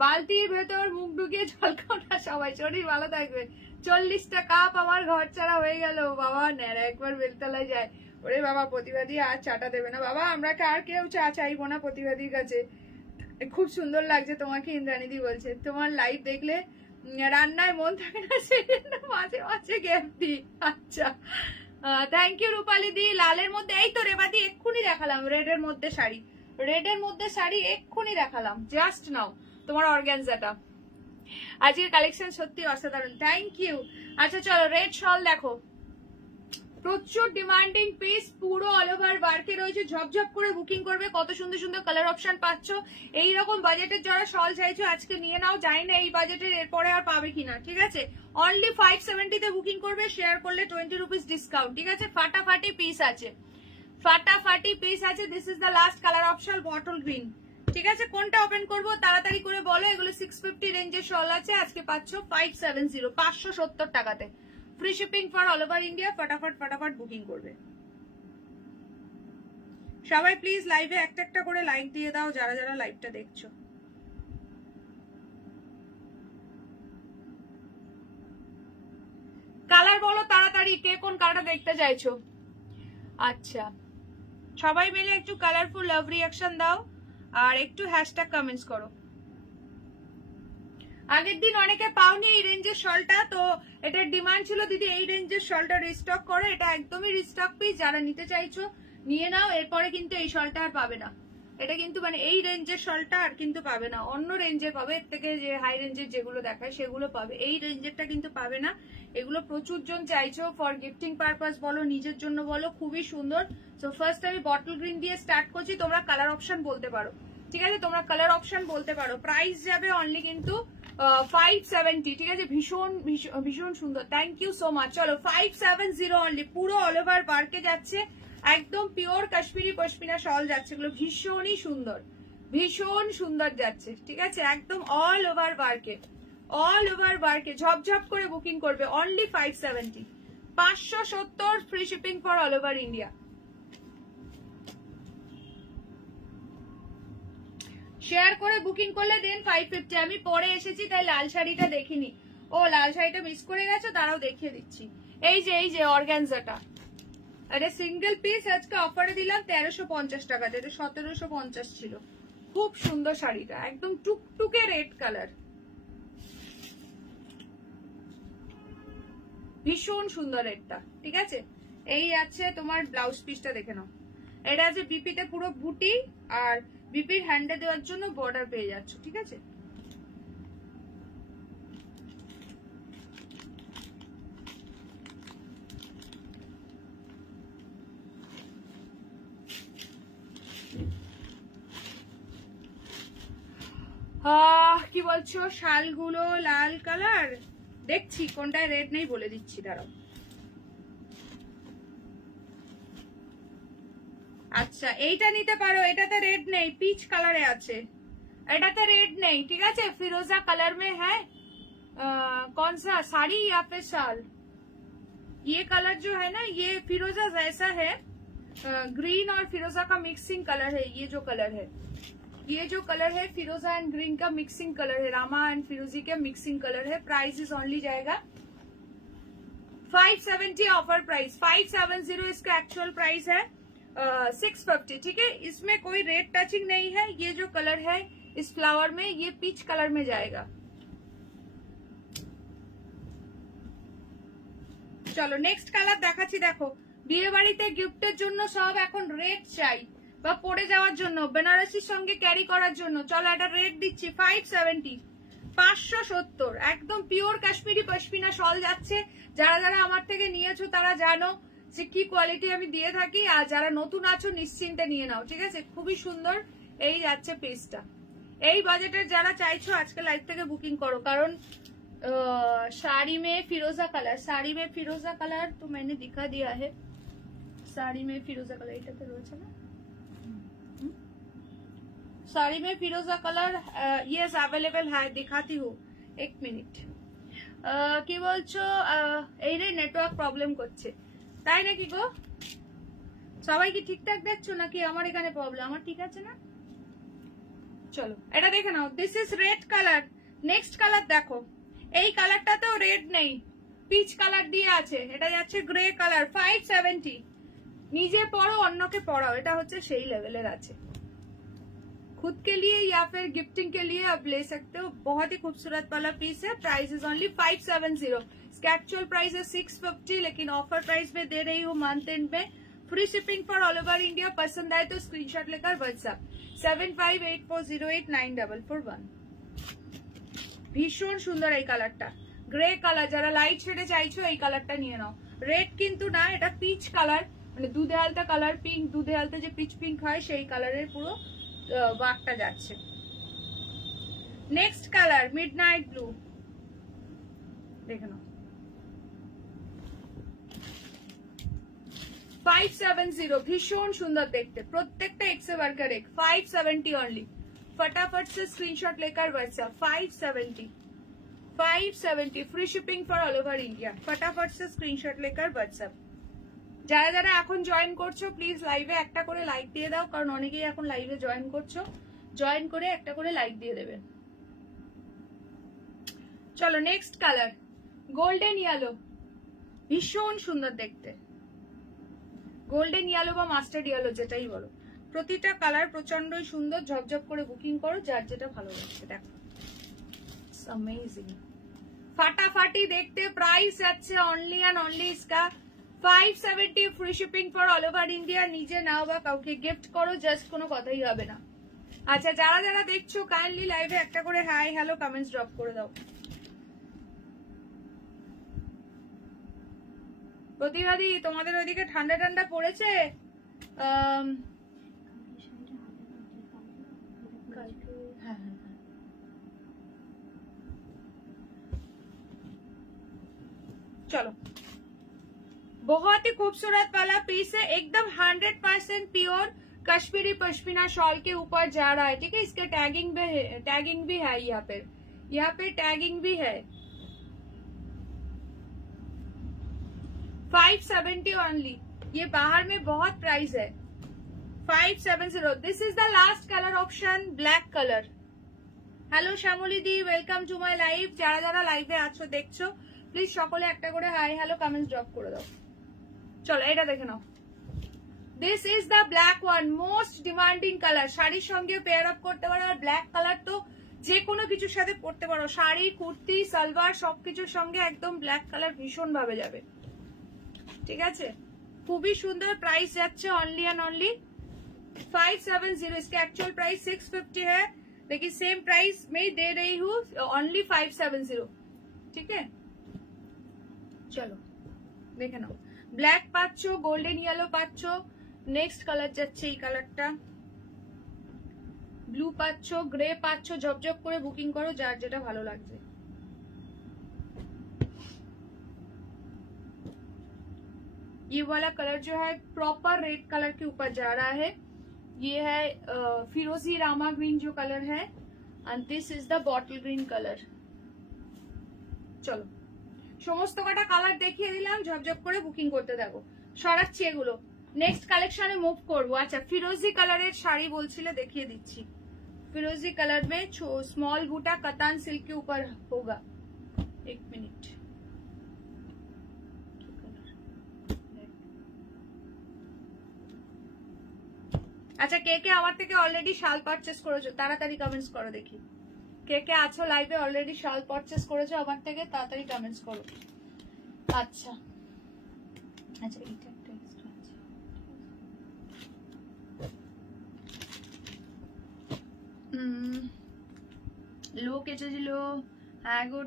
বালতির ভেতর মুখ ঢুকিয়ে জল খাও না সবাই, শরীর ভালো থাকবে। 40টা কাপ আমার ঘর ছাড়া হয়ে গেল বাবা, নেড়া একবার বেলতলায় যায়। ওরে বাবা, প্রতিবাদী আর চাটা দেবে না বাবা, আমরা আর কেউ চা চাইবো না প্রতিবাদীর কাছে। খুব সুন্দর লাগছে তোমাকে, ইন্দ্রাণীদি বলছে তোমার লাইভ দেখলে রান্নায় মন থাকে না, সেজন্য মাঝে মাঝে গ্যাপ দিই। আচ্ছা, থ্যাংক ইউ রূপালী দি। লালের মধ্যে এই তো রেবাদি এক্ষুনি এক্ষুনি দেখালাম রেডের মধ্যে শাড়ি, রেডের মধ্যে শাড়ি এক্ষুনি দেখালাম, জাস্ট নাও তোমার অর্গানজাটা। আজকের কালেকশন সত্যি অসাধারণ, থ্যাংক ইউ। আচ্ছা চলো রেড শল দেখো, প্রচুর ডিমান্ডিং পিস, পুরো অল ওভার ওয়ার্কে রয়েছে, ঝপঝপ করে বুকিং করবে। কত সুন্দর সুন্দর কালার অপশন পাচ্ছ। এইরকম বাজেটের যারা শল চাইছো আজকে নিয়ে নাও, জানি না এই বাজেটের এরপরে আর পাবে কিনা, ঠিক আছে। অনলি 570 তে বুকিং করবে, শেয়ার করলে 20 রুপিস ডিসকাউন্ট, ঠিক আছে। ফাটাফাটি পিস আছে, ফাটাফাটি পিস আছে। This is the last colour option, bottle green, ঠিক আছে। কোনটা ওপেন করবো তাড়াতাড়ি করে বলো। এগুলো 650 রেঞ্জের শল আছে, আজকে পাচ্ছ 570, 570 টাকাতে, free shipping for all over India. ফটাফট ফটাফট বুকিং করবে সবাই। প্লিজ লাইভে একটা একটা করে লাইক দিয়ে দাও যারা যারা লাইভটা দেখছো। কালার বলো তাড়াতাড়ি, কে কোন কালারটা দেখতে চাইছো। আচ্ছা সবাই মিলে একটু কালারফুল লাভ রিঅ্যাকশন দাও আর একটু হ্যাশট্যাগ কমেন্টস করো। আগের দিন অনেকে পাওনি এই রেঞ্জের শলটা, তো এটার ডিমান্ড ছিল দিদি এই রেঞ্জের শলটা রিস্টক করো। এটা একদমই রিস্টক পিস, যারা নিতে চাইছো নিয়ে নাও। এরপরে কিন্তু এই শলটা আর পাবে না, এটা কিন্তু মানে এই রেঞ্জের শলটা আর কিন্তু পাবে না, অন্য রেঞ্জের পাবে। এর থেকে যে হাই রেঞ্জের যেগুলো দেখায় সেগুলো পাবে, এই রেঞ্জেরটা কিন্তু পাবে না। এগুলো প্রচুর জন চাইছো, ফর গিফটিং পারপাস বলো, নিজের জন্য বলো, খুবই সুন্দর। সো ফার্স্ট আমি বটল গ্রিন দিয়ে স্টার্ট করছি, তোমরা কালার অপশন বলতে পারো, ঠিক আছে। তোমরা কালার অপশন বলতে পারো। প্রাইস যাবে অনলি কিন্তু 570, ঠিক আছে। ভীষণ ভীষণ সুন্দর, থ্যাংক ইউ সো মাচ। চলো 570 অনলি, পুরো অল ওভার ওয়ার্কে যাচ্ছে, একদম পিওর কাশ্মীরি পশমিনা শল যাচ্ছে। এগুলো ভীষণই সুন্দর, ভীষণ সুন্দর যাচ্ছে, ঠিক আছে। একদম অল ওভার ওয়ার্কে, অল ওভার ওয়ার্কে ঝপঝপ করে বুকিং করবে। Only 570, 570 free shipping for all over India. Share করে বুকিং করলে দেন 550। আমি পরে এসেছি তাই লাল শাড়িটা দেখিনি। ও লাল শাড়িটা মিস করে গেছো, তারাও দেখিয়ে দিচ্ছি। এই যে অর্গানজাটা, এটা সিঙ্গেল পিস আজকে অফারে দিলাম 1350 টাকাতে, এটা 1750 ছিল। খুব সুন্দর শাড়িটা, একদম টুকটুকে রেড কালার, ভীষণ সুন্দর রেডটা, ঠিক আছে। এই আছে তোমার ব্লাউজ পিসটা, দেখে নাও। এটা আছে বিপিতে পুরো বুটি, আর বিপির হ্যান্ডে দেওয়ার জন্য বর্ডার পেয়ে যাচ্ছ, ঠিক আছে। কি বলছো, শালগুলো লাল কালার দেখছি, কোনটায় রেড নেই বলে দিচ্ছি, দাঁড়াও। আচ্ছা এইটা নিতে পারো, এটাতে রেড নেই, পিচ কালারে আছে। এটাতে रेड नहीं, ठीक है, फिरोजा कलर में है। कौन सा साड़ी या फिर शाल? ये कलर जो है ना, ये फिरोजा जैसा है, ग्रीन और फिरोजा का मिक्सिंग कलर है। ये जो कलर है, ये जो कलर है फिरोजा एंड ग्रीन का मिक्सिंग कलर है, रामा एंड फिरोजी के मिक्सिंग कलर है। प्राइस इज ओनली जाएगा 570 ऑफर प्राइस, 570 इसका एक्चुअल प्राइस है 650, ठीक है। इसमें कोई रेट टचिंग नहीं है। ये जो कलर है इस फ्लावर में, ये पीच कलर में जाएगा। চলো নেক্সট কালার দেখাচ্ছি। দেখো বিয়ে বাড়িতে গিফটের জন্য সব এখন রেড চাই, বা পরে যাওয়ার জন্য, বেনারসির সঙ্গে ক্যারি করার জন্য। চলো এটা রেড দিচ্ছি 570, 570, একদম পিওর কাশ্মীরি পশমিনা শল যাচ্ছে। যারা যারা আমার থেকে নিয়েছো তারা জানো যে কি কোয়ালিটি আমি দিয়ে থাকি, আর যারা নতুন আছো নিশ্চিন্তে নিয়ে নাও, ঠিক আছে। খুবই সুন্দর এই যাচ্ছে পিসটা। এই বাজেটের যারা চাইছো আজকে লাইভ থেকে বুকিং করো, কারণ साड़ी में फिरोजा कलर, साड़ी में फिरोजा कलर तो मैंने दिखा दिया है। साड़ी में फिरोजा कलर এটা তো রয়েছে না, साड़ी में फिरोजा कलर यस अवेलेबल है, दिखाती हूँ, एक मिनट। কি বলছো, এই রে নেটওয়ার্ক প্রবলেম করছে, তাই নাকি গো? সবাই কি ঠিকঠাক দেখছো নাকি আমার এখানে প্রবলেম? আমার ঠিক আছে না? চলো এটা দেখে নাও। This is red colour. Next colour দেখো, এই কালারটাতেও রেড নেই, পিচ কালার দিয়ে আছে। এটা যাচ্ছে গ্রে কালার, 570। নিজে পরো অন্যকে পরাও, এটা হচ্ছে সেই লেভেলের আছে। खुद के लिए या फिर गिफ्टिंग के लिए आप ले सकते हो। बहुत ही खूबसूरत वाला पीस है। Price is only 570। इसका एक्चुअल प्राइस है 650, लेकिन ऑफर प्राइस में दे रही हूँ मंथ एंड में free shipping for all over India. पसंद आए तो स्क्रीनशॉट लेकर व्हाट्सएप 7584089441। ভীষণ সুন্দর এই কালারটা, গ্রে কালার। যারা লাইট শেডে চাইছো এই কালারটা নিয়ে নাও। রেড কিন্তু না, এটা পিচ কালার, মানে দুধে হালতা কালার, পিঙ্ক, দুধে হালতা যে পিচ পিঙ্ক হয় সেই কালারের পুরো ওয়ার্কটা যাচ্ছে। নেক্সট কালার মিডনাইট ব্লু, দেখে নাও। 570, ভীষণ সুন্দর দেখতে, প্রত্যেকটা এক্সে ওয়ার্কার এক। 570 অনলি। फटाफट से स्क्रीनशॉट लेकर WhatsApp 570 free shipping for all over India. फटाफट से स्क्रीनशॉट लेकर व्हाट्सएप। যারা যারা এখন জয়েন করছো প্লিজ লাইভে একটা করে লাইক দিয়ে দাও, কারণ অনেকেই এখন লাইভে জয়েন করছো। জয়েন করে একটা করে লাইক দিয়ে দেবেন। চলো নেক্সট কালার গোল্ডেন ইয়েলো, ভীষণ সুন্দর দেখতে। গোল্ডেন ইয়েলো বা মাস্টার্ড ইয়েলো যেটাই বলো, প্রতিটা কালার প্রচন্ডই সুন্দর। ঝপঝপ করে বুকিং করো যার যেটা ভালো লাগছে। দেখো अमेजिंग, ফাটাফাটি দেখতে। প্রাইস আছে অনলি এন্ড অনলি इसका 570 free shipping for all over India. নিজে নাও বা কাউকে গিফট করো, জাস্ট কোনো কথাই হবে না। আচ্ছা যারা যারা দেখছো কাইন্ডলি লাইভে একটা করে হাই হ্যালো কমেন্টস ড্রপ করে দাও। প্রতিবাদী তোমাদের ওইদিকে ঠান্ডা ঠান্ডা পড়েছে? चलो बहुत ही खूबसूरत वाला पीस है, एकदम 100% प्योर कश्मीरी पश्मीना शॉल के ऊपर जा रहा है। ठीक है, इसके टैगिंग भी है यहाँ पे टैगिंग भी है। 570 ओनली। ये बाहर में बहुत प्राइस है। 570। This is the last colour option, black colour. Hello Shyamali दी, वेलकम टू माई लाइव। যারা যারা লাইভে আছো দেখছো প্লিজ সকলে একটা করে হাই হ্যালো কমেন্টস ড্রপ করে দাও। চলো এটা দেখে নাও। This is the black one, most demanding colour. শাড়ির সঙ্গে পেয়ার আপ করতে পারো, আর ব্ল্যাক কালার তো যে কোনো কিছুর সাথে পরতে পারো। শাড়ি, কুর্তি, সালোয়ার সবকিছুর সঙ্গে একদম ব্ল্যাক কালার ভীষণ ভাবে যাবে। ঠিক আছে, খুবই সুন্দর। প্রাইস যাচ্ছে অনলি এন্ড অনলি 570। इसका एक्चुअल प्राइस 650 है, लेकिन सेम प्राइस में दे रही हूँ ओनली 570। ठीक है, চলো দেখে নাও। ব্ল্যাক পাচ্ছ, গোল্ডেন ইয়েলো পাচ্ছ। নেক্সট কালার যাচ্ছে এই কালারটা, ব্লু পাচ্ছ, গ্রে পাচ্ছ। ঝপঝপ করে বুকিং করো যার যেটা ভালো লাগছে। ये वाला कलर जो है प्रॉपर रेड कलर के ऊपर जा रहा है। ये है फिरोजी रामा ग्रीन जो कलर है, and this is the bottle green colour. चलो সমস্ত কটা কালার দেখিয়ে দিলাম, ঝপঝপ করে বুকিং করতে থাকো। সরাচ্ছি এগুলো, নেক্সট কালেকশনে মুভ করবো। আচ্ছা ফিরোজি কালারের শাড়ি বলছিলে, দেখিয়ে দিচ্ছি। फिरोजी कलर में स्मॉल बूटा कतान सिल्क के ऊपर होगा। एक मिनट, আচ্ছা কে কে আমার থেকে অলরেডি শাল পারচেজ করেছো তাড়াতাড়ি কমেন্টস করো দেখি। কে কে আছো লাইভে অলরেডি শাল পারচেজ করেছো আমার থেকে, তাড়াতাড়ি কমেন্টস করো। আচ্ছা আচ্ছা এটা একটা এক্সট্রা আছে। লোক এসেছিল, হ্যাঁ গো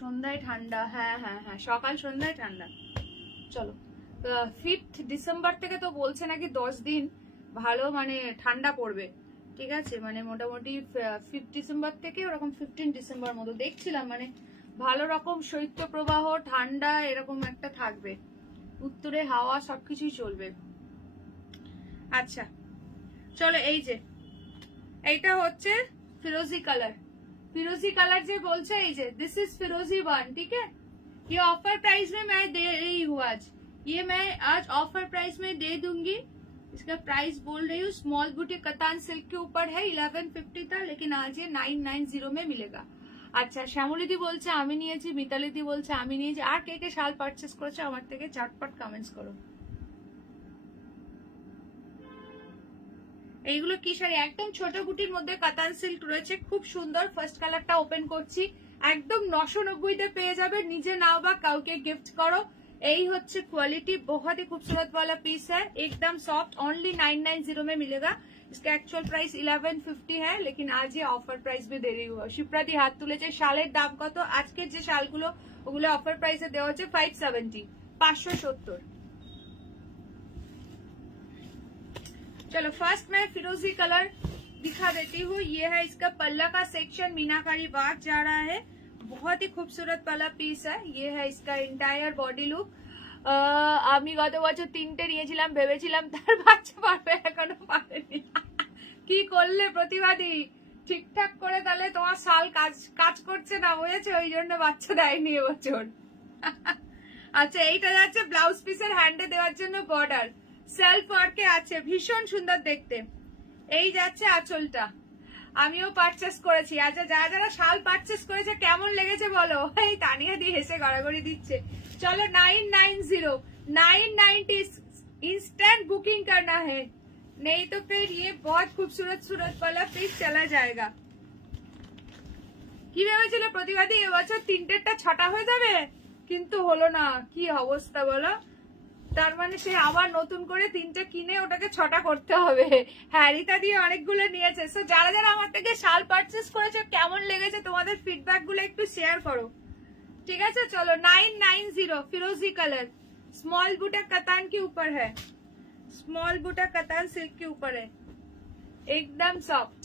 সন্ধ্যায় ঠান্ডা। হ্যাঁ হ্যাঁ হ্যাঁ, সকাল সন্ধ্যায় ঠান্ডা। চলো 5 ডিসেম্বর থেকে তো বলছে নাকি 10 দিন ভালো মানে ঠান্ডা পড়বে। ঠিক আছে, মানে মোটামুটি 5 ডিসেম্বর থেকে ওরকম 15 ডিসেম্বর মতো দেখছিলাম, মানে ভালো রকম শৈত্য প্রবাহ ঠান্ডা এরকম একটা থাকবে, উত্তরে হাওয়া সবকিছুই চলবে। আচ্ছা চলো এই যে এইটা হচ্ছে फिरोजी कलर। फिरोजी कलर जो बोलছে এই যে दिस इज फिरोजी 1। ठीक है, ये ऑफर प्राइस में मैं दे रही हूँ आज, ये मैं आज ऑफर प्राइस में दे दूंगी। इसका प्राइस बोल रही हूँ, स्मॉल बूटी कतान सिल्क के ऊपर है, 1150 था, लेकिन आज ये 990 में मिलेगा। अच्छा শ্যামলী দি বলছে আমি নিয়েছি, মিতালি দি বলছে আমি নিয়েছি। আর কে কে শাল পারচেজ করেছে আমার থেকে ঝটপট কমেন্টস করো। এইগুলো কি শাড়ি? একদম ছোট বুটির মধ্যে কাতান সিল্ক রয়েছে, খুব সুন্দর। ফার্স্ট কালারটা ওপেন করছি, একদম 990 তে পেয়ে যাবে। নিজে নাও বা কাউকে গিফট করো। यही होच्छे क्वालिटी, बहुत ही खूबसूरत वाला पीस है, एकदम सॉफ्ट, ओनली 990 में मिलेगा। इसका एक्चुअल प्राइस 1150 है, लेकिन आज ये ऑफर प्राइस में दे रही हूँ। शिप्रा दी हाथ तुलेছে, শালের দাম কত? আজকের যে শালগুলো ওগুলো অফার প্রাইসে দেওয়া হচ্ছে 570, 570। चलो फर्स्ट मैं फिरोजी कलर दिखा देती हूँ। ये है इसका पल्ला का सेक्शन, मीनाकारी वर्क जा रहा है, बहुत ही खूबसूरत वाला पीस है। ये है इसका इंटायर बॉडी लुक। আমি গত বছর 3টে নিয়েছিলাম, ভেবেছিলাম তার বাচ্চা পারবে, এখনো পারেনি। কি করলে প্রতিবাদী? ঠিকঠাক করে তাহলে তোমার শাল কাজ করছে না, বুঝেছো? ওই জন্য বাচ্চা দেয়নি এবছর। আচ্ছা, এইটা যাচ্ছে ব্লাউজ পিসের হ্যান্ডে দেওয়ার জন্য বর্ডার, সেলফ ওয়ার্কে আছে, ভীষণ সুন্দর দেখতে। এই যাচ্ছে আঁচলটা, আমিও পারচেস করেছি। আচ্ছা, যারা যারা শাল পারচেস করেছে কেমন লেগেছে বলো। এই তানিয়া দি হেসে গড়াগড়ি দিচ্ছে। चलो 990, 990 इंस्टेंट बुकिंग करना है, नहीं तो फिर ये बहुत खूबसूरत सूरत वाला पीस चला जाएगा। কি ভেবেছিল প্রতিবাদী এবছর 3টেরটা 6টা হয়ে যাবে, কিন্তু হলো না। কি অবস্থা বলো? তার মানে সে আবার নতুন করে 3টে কিনে ওটাকে 6টা করতে হবে। হ্যাঁ, রিতা দিয়ে অনেকগুলো নিয়েছে। সো যারা যারা আমার থেকে শাল পারচেস করেছে কেমন লেগেছে তোমাদের ফিডব্যাক গুলো একটু শেয়ার করো, ठीक है? चलो 990 फिरोजी कलर, स्मॉल बूटा कतान के ऊपर है, स्मॉल बूटा कतान सिल्क के ऊपर है, एकदम सॉफ्ट।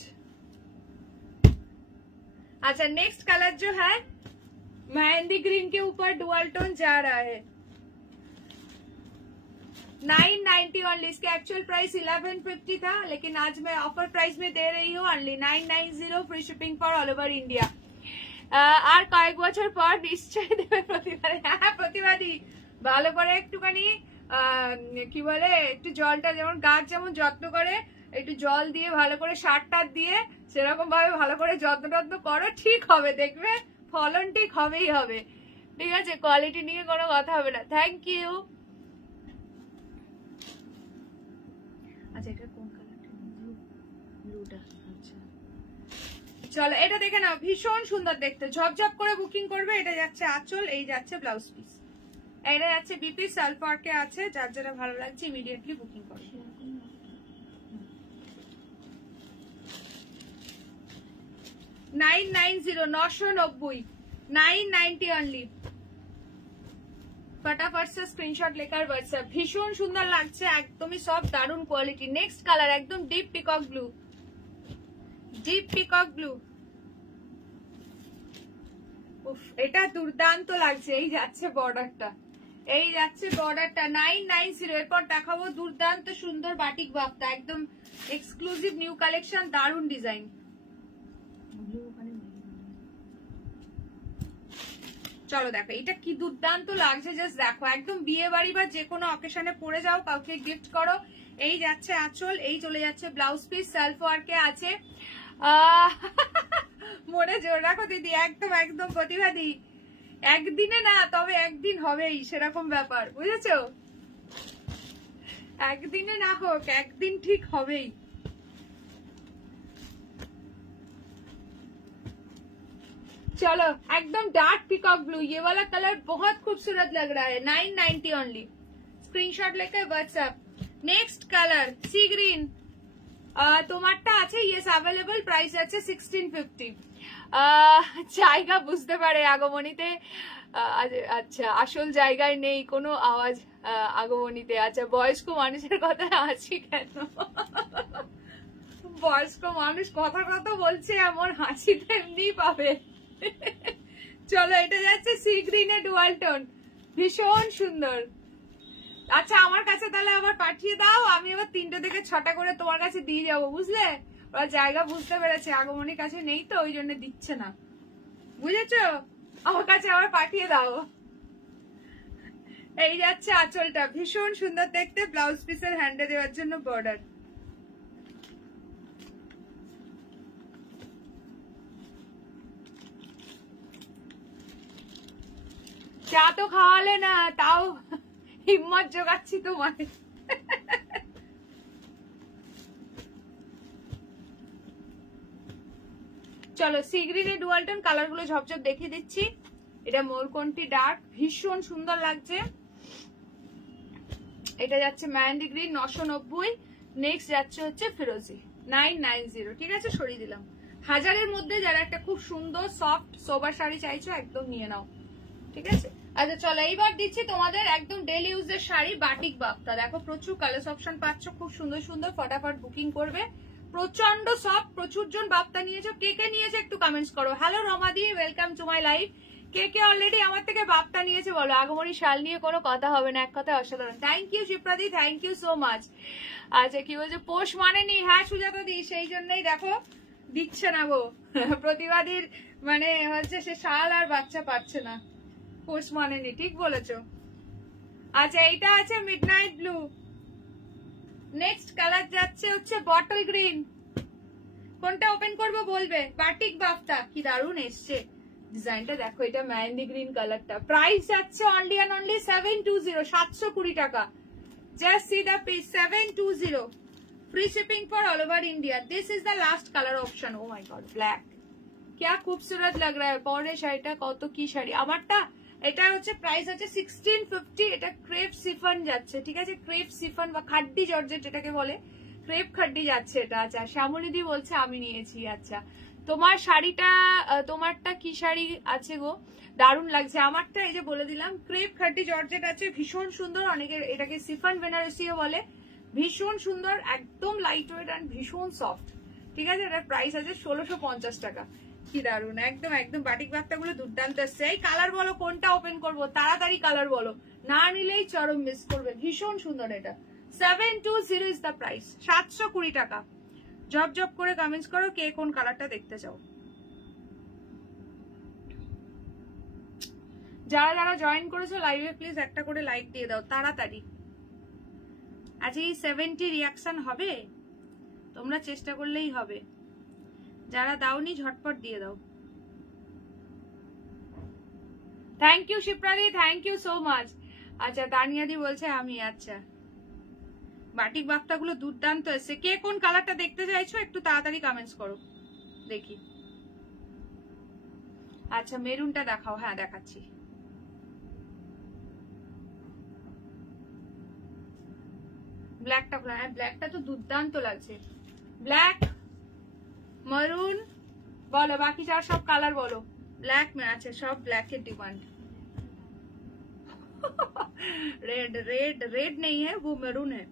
अच्छा, नेक्स्ट कलर जो है मेहंदी ग्रीन के ऊपर डुअल टोन जा रहा है, 990 ओनली। इसके एक्चुअल प्राइस 1150 था, लेकिन आज मैं ऑफर प्राइस में दे रही हूँ only 990, free shipping for all over India. আর কয়েক বছর পর নিশ্চয়ই দেবে প্রতিবাদী। হ্যাঁ প্রতিবাদী, ভালো করে একটুখানি কি বলে, একটু জলটা যেমন গাছ যেমন যত্ন করে, একটু জল দিয়ে ভালো করে সার টার দিয়ে সেরকম ভাবে ভালো করে যত্ন করো, ঠিক হবে, দেখবে ফলন ঠিক হবেই হবে। ঠিক আছে, কোয়ালিটি নিয়ে কোনো কথা হবে না। Thank you. আচ্ছা, এটা কোন কালারটা? ব্লুটা। আচ্ছা চলো এটা দেখে নাও, ভীষণ সুন্দর দেখতে, ঝপঝপ করে বুকিং করবে। এটা যাচ্ছে আঁচল, এই যাচ্ছে ব্লাউজ পিস, এটা যাচ্ছে বিপি সালফারকে আছে। যার যারা ভালো লাগছে ইমিডিয়েটলি বুকিং করবে। 990, 990, 990 অনলি। फटाफट से स्क्रीनशॉट लेकर व्हाट्सएप। भीषण सुंदर লাগছে, একদমই সফট, দারুন কোয়ালিটি। নেক্সট কালার একদম deep peacock blue, deep peacock blue. উফ, এটা দুর্দান্ত লাগছে। এই যাচ্ছে বর্ডারটা, এই যাচ্ছে বর্ডারটা 990। এরপর দেখাবো দুর্দান্ত সুন্দর বাটিক বাফতা, একদম এক্সক্লুসিভ নিউ কালেকশন, দারুন ডিজাইন। চলো দেখো এটা কি দুর্দান্ত লাগছে, জাস্ট দেখো, একদম বিয়ে বাড়ি বা যে কোনো অকেশনে পরে যাও, কাউকে গিফট করো। এই যাচ্ছে আঁচল, এই চলে যাচ্ছে ব্লাউজ পিস, সেলফ ওয়ার্কে আছে। মনে জোর রাখো দিদি, একদম একদম প্রতিবাদী, একদিনে না তবে একদিন হবেই, সেরকম ব্যাপার, বুঝেছো? একদিনে না হোক, একদিন ঠিক হবেই। चलो एकदम डार्क पीकॉक ब्लू, ये वाला कलर बहुत खूबसूरत लग रहा है। 990 ओनली, स्क्रीनशॉट लेकर व्हाट्सएप। नेक्स्ट कलर सी ग्रीन, তোমারটা আছে, ইয়েস अवेलेबल, প্রাইস আছে 1650। জায়গা বুঝতে পারে আগমনীতে, আচ্ছা আসল জায়গায় নেই কোনো আওয়াজ আগমনীতে। আচ্ছা, বয়স্ক মানুষের কথা হাসি কেন? বয়স্ক মানুষ কথা কথা বলছে, এমন হাসি তো এমনি পাবে। চলো এটা যাচ্ছে সি গ্রিনে ডুয়াল টোন, ভীষণ সুন্দর। আচ্ছা, আমার কাছে তাহলে আবার পাঠিয়ে দাও, আমি আবার 3টে থেকে 6টা করে তোমার কাছে দিয়ে যাবো, বুঝলে? ওরা জায়গা বুঝতে পেরেছে, আগমনীর কাছে নেই তো ওই জন্য দিচ্ছে না, বুঝেছো? আমার কাছে আবার পাঠিয়ে দাও। এই যাচ্ছে আঁচলটা, ভীষণ সুন্দর দেখতে, ব্লাউজ পিসের হ্যান্ডে দেওয়ার জন্য বর্ডার। চা তো খাওয়ালে না, তাও হিম্মত জোগাচ্ছি তোমার। চলো সি গ্রিনে ডুয়াল টোন কালার গুলো ঝপঝপ দেখিয়ে দিচ্ছি। এটা মোরকন্টি ডার্ক, ভীষণ সুন্দর লাগছে। এটা যাচ্ছে মেহেন্দি গ্রিন 990, নেক্সট যাচ্ছে হচ্ছে ফিরোজি 990। ঠিক আছে, সরিয়ে দিলাম। 1000-এর মধ্যে যারা একটা খুব সুন্দর সফট সোবার শাড়ি চাইছো একদম নিয়ে নাও। ঠিক আছে, আচ্ছা চলো এইবার দিচ্ছি তোমাদের একদম ডেইলি ইউজের শাড়ি বাটিক বাফতা। দেখো প্রচুর কালার অপশন পাচ্ছ, খুব সুন্দর সুন্দর, ফটাফট বুকিং করবে। প্রচন্ড সফট, প্রচুর জন বাফতা নিয়েছো। কে কে নিয়েছে একটু কমেন্টস করো। হ্যালো রমাদি, ওয়েলকাম টু মাই লাইফ। কে কে অলরেডি আমার থেকে বাফতা নিয়েছে বলো। আগমনী শাল নিয়ে কোনো কথা হবে না, এক কথায় অসাধারণ। থ্যাংক ইউ শিপ্রাদি, থ্যাংক ইউ সো মাচ। আচ্ছা কি বলছে, পোষ মানে নি? হ্যাঁ সুজাতা দি, সেই জন্যই দেখো দিচ্ছে না গো। প্রতিবাদীর মানে হচ্ছে সে শাল আর বাচ্চা পাচ্ছে না, পোষ মানে নি, ঠিক বলেছো। আচ্ছা এইটা আছে মিডনাইট ব্লু, নেক্সট কালার যাচ্ছে হচ্ছে বটল গ্রিন। কোনটা ওপেন করবো বলবে। বাটিক বাফতা কি দারুণ এসছে ডিজাইনটা, দেখো এটা মেহেন্দি গ্রিন কালারটা। প্রাইস যাচ্ছে অনলি অ্যান্ড অনলি 720, 720 টাকা। Just see the piece, 720, free shipping for all over India. This is the last colour option. Oh my God, black क्या खूबसूरत लग रहा है। পরে শাড়িটা কত কি শাড়ি আমারটা, এটা হচ্ছে প্রাইস আছে 1650। এটা ক্রেপ সিফন যাচ্ছে, ঠিক আছে, ক্রেপ সিফন বা খাড্ডি জর্জেট যেটাকে বলে, ক্রেপ খাড্ডি যাচ্ছে এটা। আচ্ছা শ্যামলিদি বলছে আমি নিয়েছি। আচ্ছা তোমার শাড়িটা, তোমারটা কি শাড়ি আছে গো, দারুণ লাগছে। আমারটা এই যে বলে দিলাম ক্রেপ খাড্ডি জর্জেট আছে, ভীষণ সুন্দর। অনেকে এটাকে সিফন বেনারসিও বলে, ভীষণ সুন্দর, একদম লাইট ওয়েট অ্যান্ড ভীষণ সফট। ঠিক আছে, এটার প্রাইস আছে 1650 টাকা। কি দারুন, একদম একদম বাটিক বার্তা গুলো দুর্দান্ত এসছে। এই কালার বলো কোনটা ওপেন করবো, তাড়াতাড়ি কালার বলো, না নিলেই চরম মিস করবে। ভীষণ সুন্দর এটা, 720 ইজ দ্য প্রাইস, 720 টাকা। জব জব করে কমেন্টস করো কে কোন কালারটা দেখতে চাও। যারা যারা জয়েন করেছো লাইভে প্লিজ একটা করে লাইক দিয়ে দাও তাড়াতাড়ি। আচ্ছা এই 70 রিয়াকশন হবে, তোমরা চেষ্টা করলেই হবে। যারা দাওনি ঝটপট দিয়ে দাও। থ্যাংক ইউ শিপ্রাদি, থ্যাংক ইউ সো মাচ। আচ্ছা তানিয়াদি বলছে আমি। আচ্ছা বাটিক বাফতা গুলো দুর্দান্ত এসছে। কে কোন কালারটা দেখতে চাইছো একটু তাড়াতাড়ি কমেন্টস করো দেখি। আচ্ছা মেরুনটা দেখাও। হ্যাঁ দেখাচ্ছি। ব্ল্যাকটা, হ্যাঁ ব্ল্যাকটা তো দুর্দান্ত লাগছে। ব্ল্যাক, মরুন, বলো বাকি চার সব কালার বলো। ব্ল্যাক में আছে সব, ব্ল্যাকের डिमांड। रेड रेड रेड नहीं है, वो मरून है।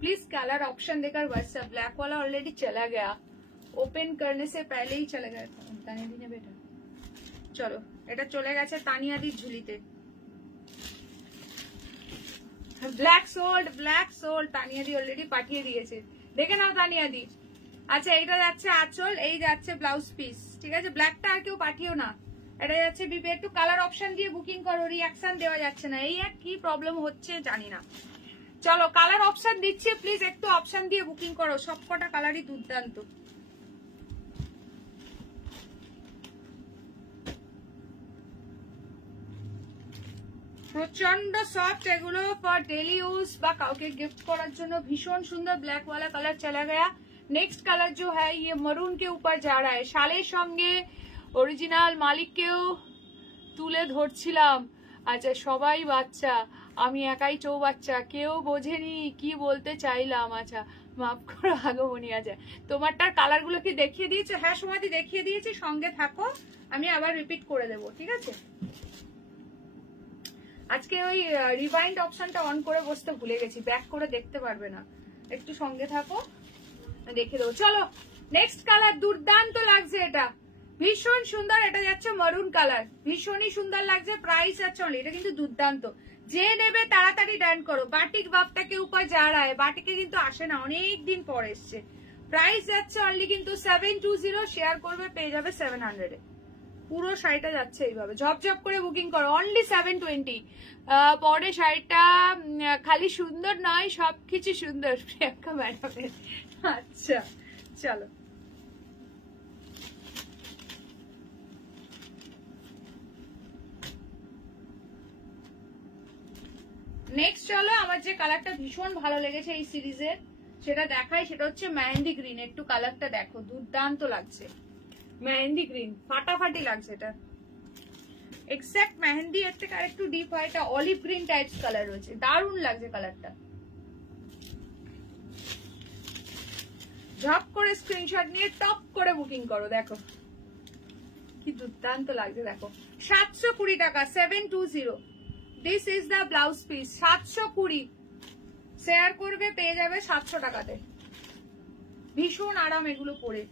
प्लीज कलर ऑप्शन देकर व्हाट्सएप। ब्लैक वाला ऑलरेडी चला गया, ओपन करने से पहले ही चला गया था। तानियादी ने बेटा चलो এটা চলে গেছে তানিয়াদির ঝুলিতে। ব্ল্যাক সোল্ড, ব্ল্যাক সোল্ড, তানিয়াদি অলরেডি পাঠিয়ে দিয়েছে, দেখে নাও তানিয়াদি। আচ্ছা এইটা যাচ্ছে আঁচল, এই যাচ্ছে ব্লাউজ পিস। ঠিক আছে, ব্ল্যাকটা আর কেউ পাঠিও না, এটা যাচ্ছে বিপি। একটু কালার অপশন দিয়ে বুকিং করো, রিঅ্যাকশন দেওয়া যাচ্ছে না, এই এক কি প্রবলেম হচ্ছে জানি না। চলো কালার অপশন দিচ্ছি, প্লিজ একটু অপশন দিয়ে বুকিং করো, সবকটা কালারই দুর্দান্ত। প্রচন্ড সফট এগুলো, ফর ডেলি ইউজ বা কাউকে गिफ्ट করার জন্য ভীষণ সুন্দর। ব্ল্যাক वाला कलर चला गया। नेक्स्ट कलर जो है ये मरून के ऊपर जा रहा है। শালের সঙ্গে অরিজিনাল মালিককেও তুলে ধরছিলাম। আচ্ছা সবাই বাচ্চা, আমি একাই চৌবাচ্চা, কেউ বোঝেনি কি বলতে চাইলাম। আচ্ছা মাফ করো আগমনী। আছে তোমারটার কালার গুলো কি দেখিয়ে দিয়েছো? হ্যাঁ সমাধি দেখিয়ে দিয়েছি, সঙ্গে থাকো, আমি আবার রিপিট করে দেবো। ঠিক আছে, আজকে ওই রিভাইন্ড অপশনটা অন করে বসতে ভুলে গেছি, ব্যাক করে দেখতে পারবে না, একটু সঙ্গে থাকো দেখে দেবো। চলো নেক্সট কালার, দুর্দান্ত লাগছে এটা, ভীষণ সুন্দর। এটা যাচ্ছে মরুন কালার, ভীষণই সুন্দর লাগছে। প্রাইস আছে অনলি, এটা কিন্তু দুর্দান্ত। যে নেবে তাড়াতাড়ি ডান করো। বাটিক বাফটাকে উপর যা রায়, বাটিকে কিন্তু আসে না, অনেক দিন পর এসছে। প্রাইস যাচ্ছে অনলি কিন্তু 720, শেয়ার করবে পেয়ে যাবে 700-এ। পুরো শাড়িটা যাচ্ছে এইভাবে, ঝপ ঝপ করে বুকিং করো, অনলি 720। পরে শাড়িটা খালি সুন্দর নয়, সবকিছু সুন্দর প্রিয়াঙ্কা ম্যাডামের। আচ্ছা চলো নেক্সট। চলো আমার যে কালারটা ভীষণ ভালো লেগেছে এই সিরিজের সেটা দেখাই, সেটা হচ্ছে মেহেন্দি গ্রিন। একটু কালারটা দেখো, দুর্দান্ত লাগছে। মেহেন্দি গ্রিন ফাটাফাটি লাগছে এটা। এক্স্যাক্ট মেহেন্দি, এর থেকে আরেকটু ডিপ হয়, এটা অলিভ গ্রিন টাইপস কালার রয়েছে, দারুণ লাগছে কালারটা। ঝপ করে স্ক্রিনশট নিয়ে টপ করে বুকিং করো, দেখো কি দুর্দান্ত লাগছে। দেখো 720 টাকা, 720। This is the blouse piece, 720। Share করবে, পেয়ে যাবে 700 টাকাতে। ভীষণ আরাম এগুলো পরে।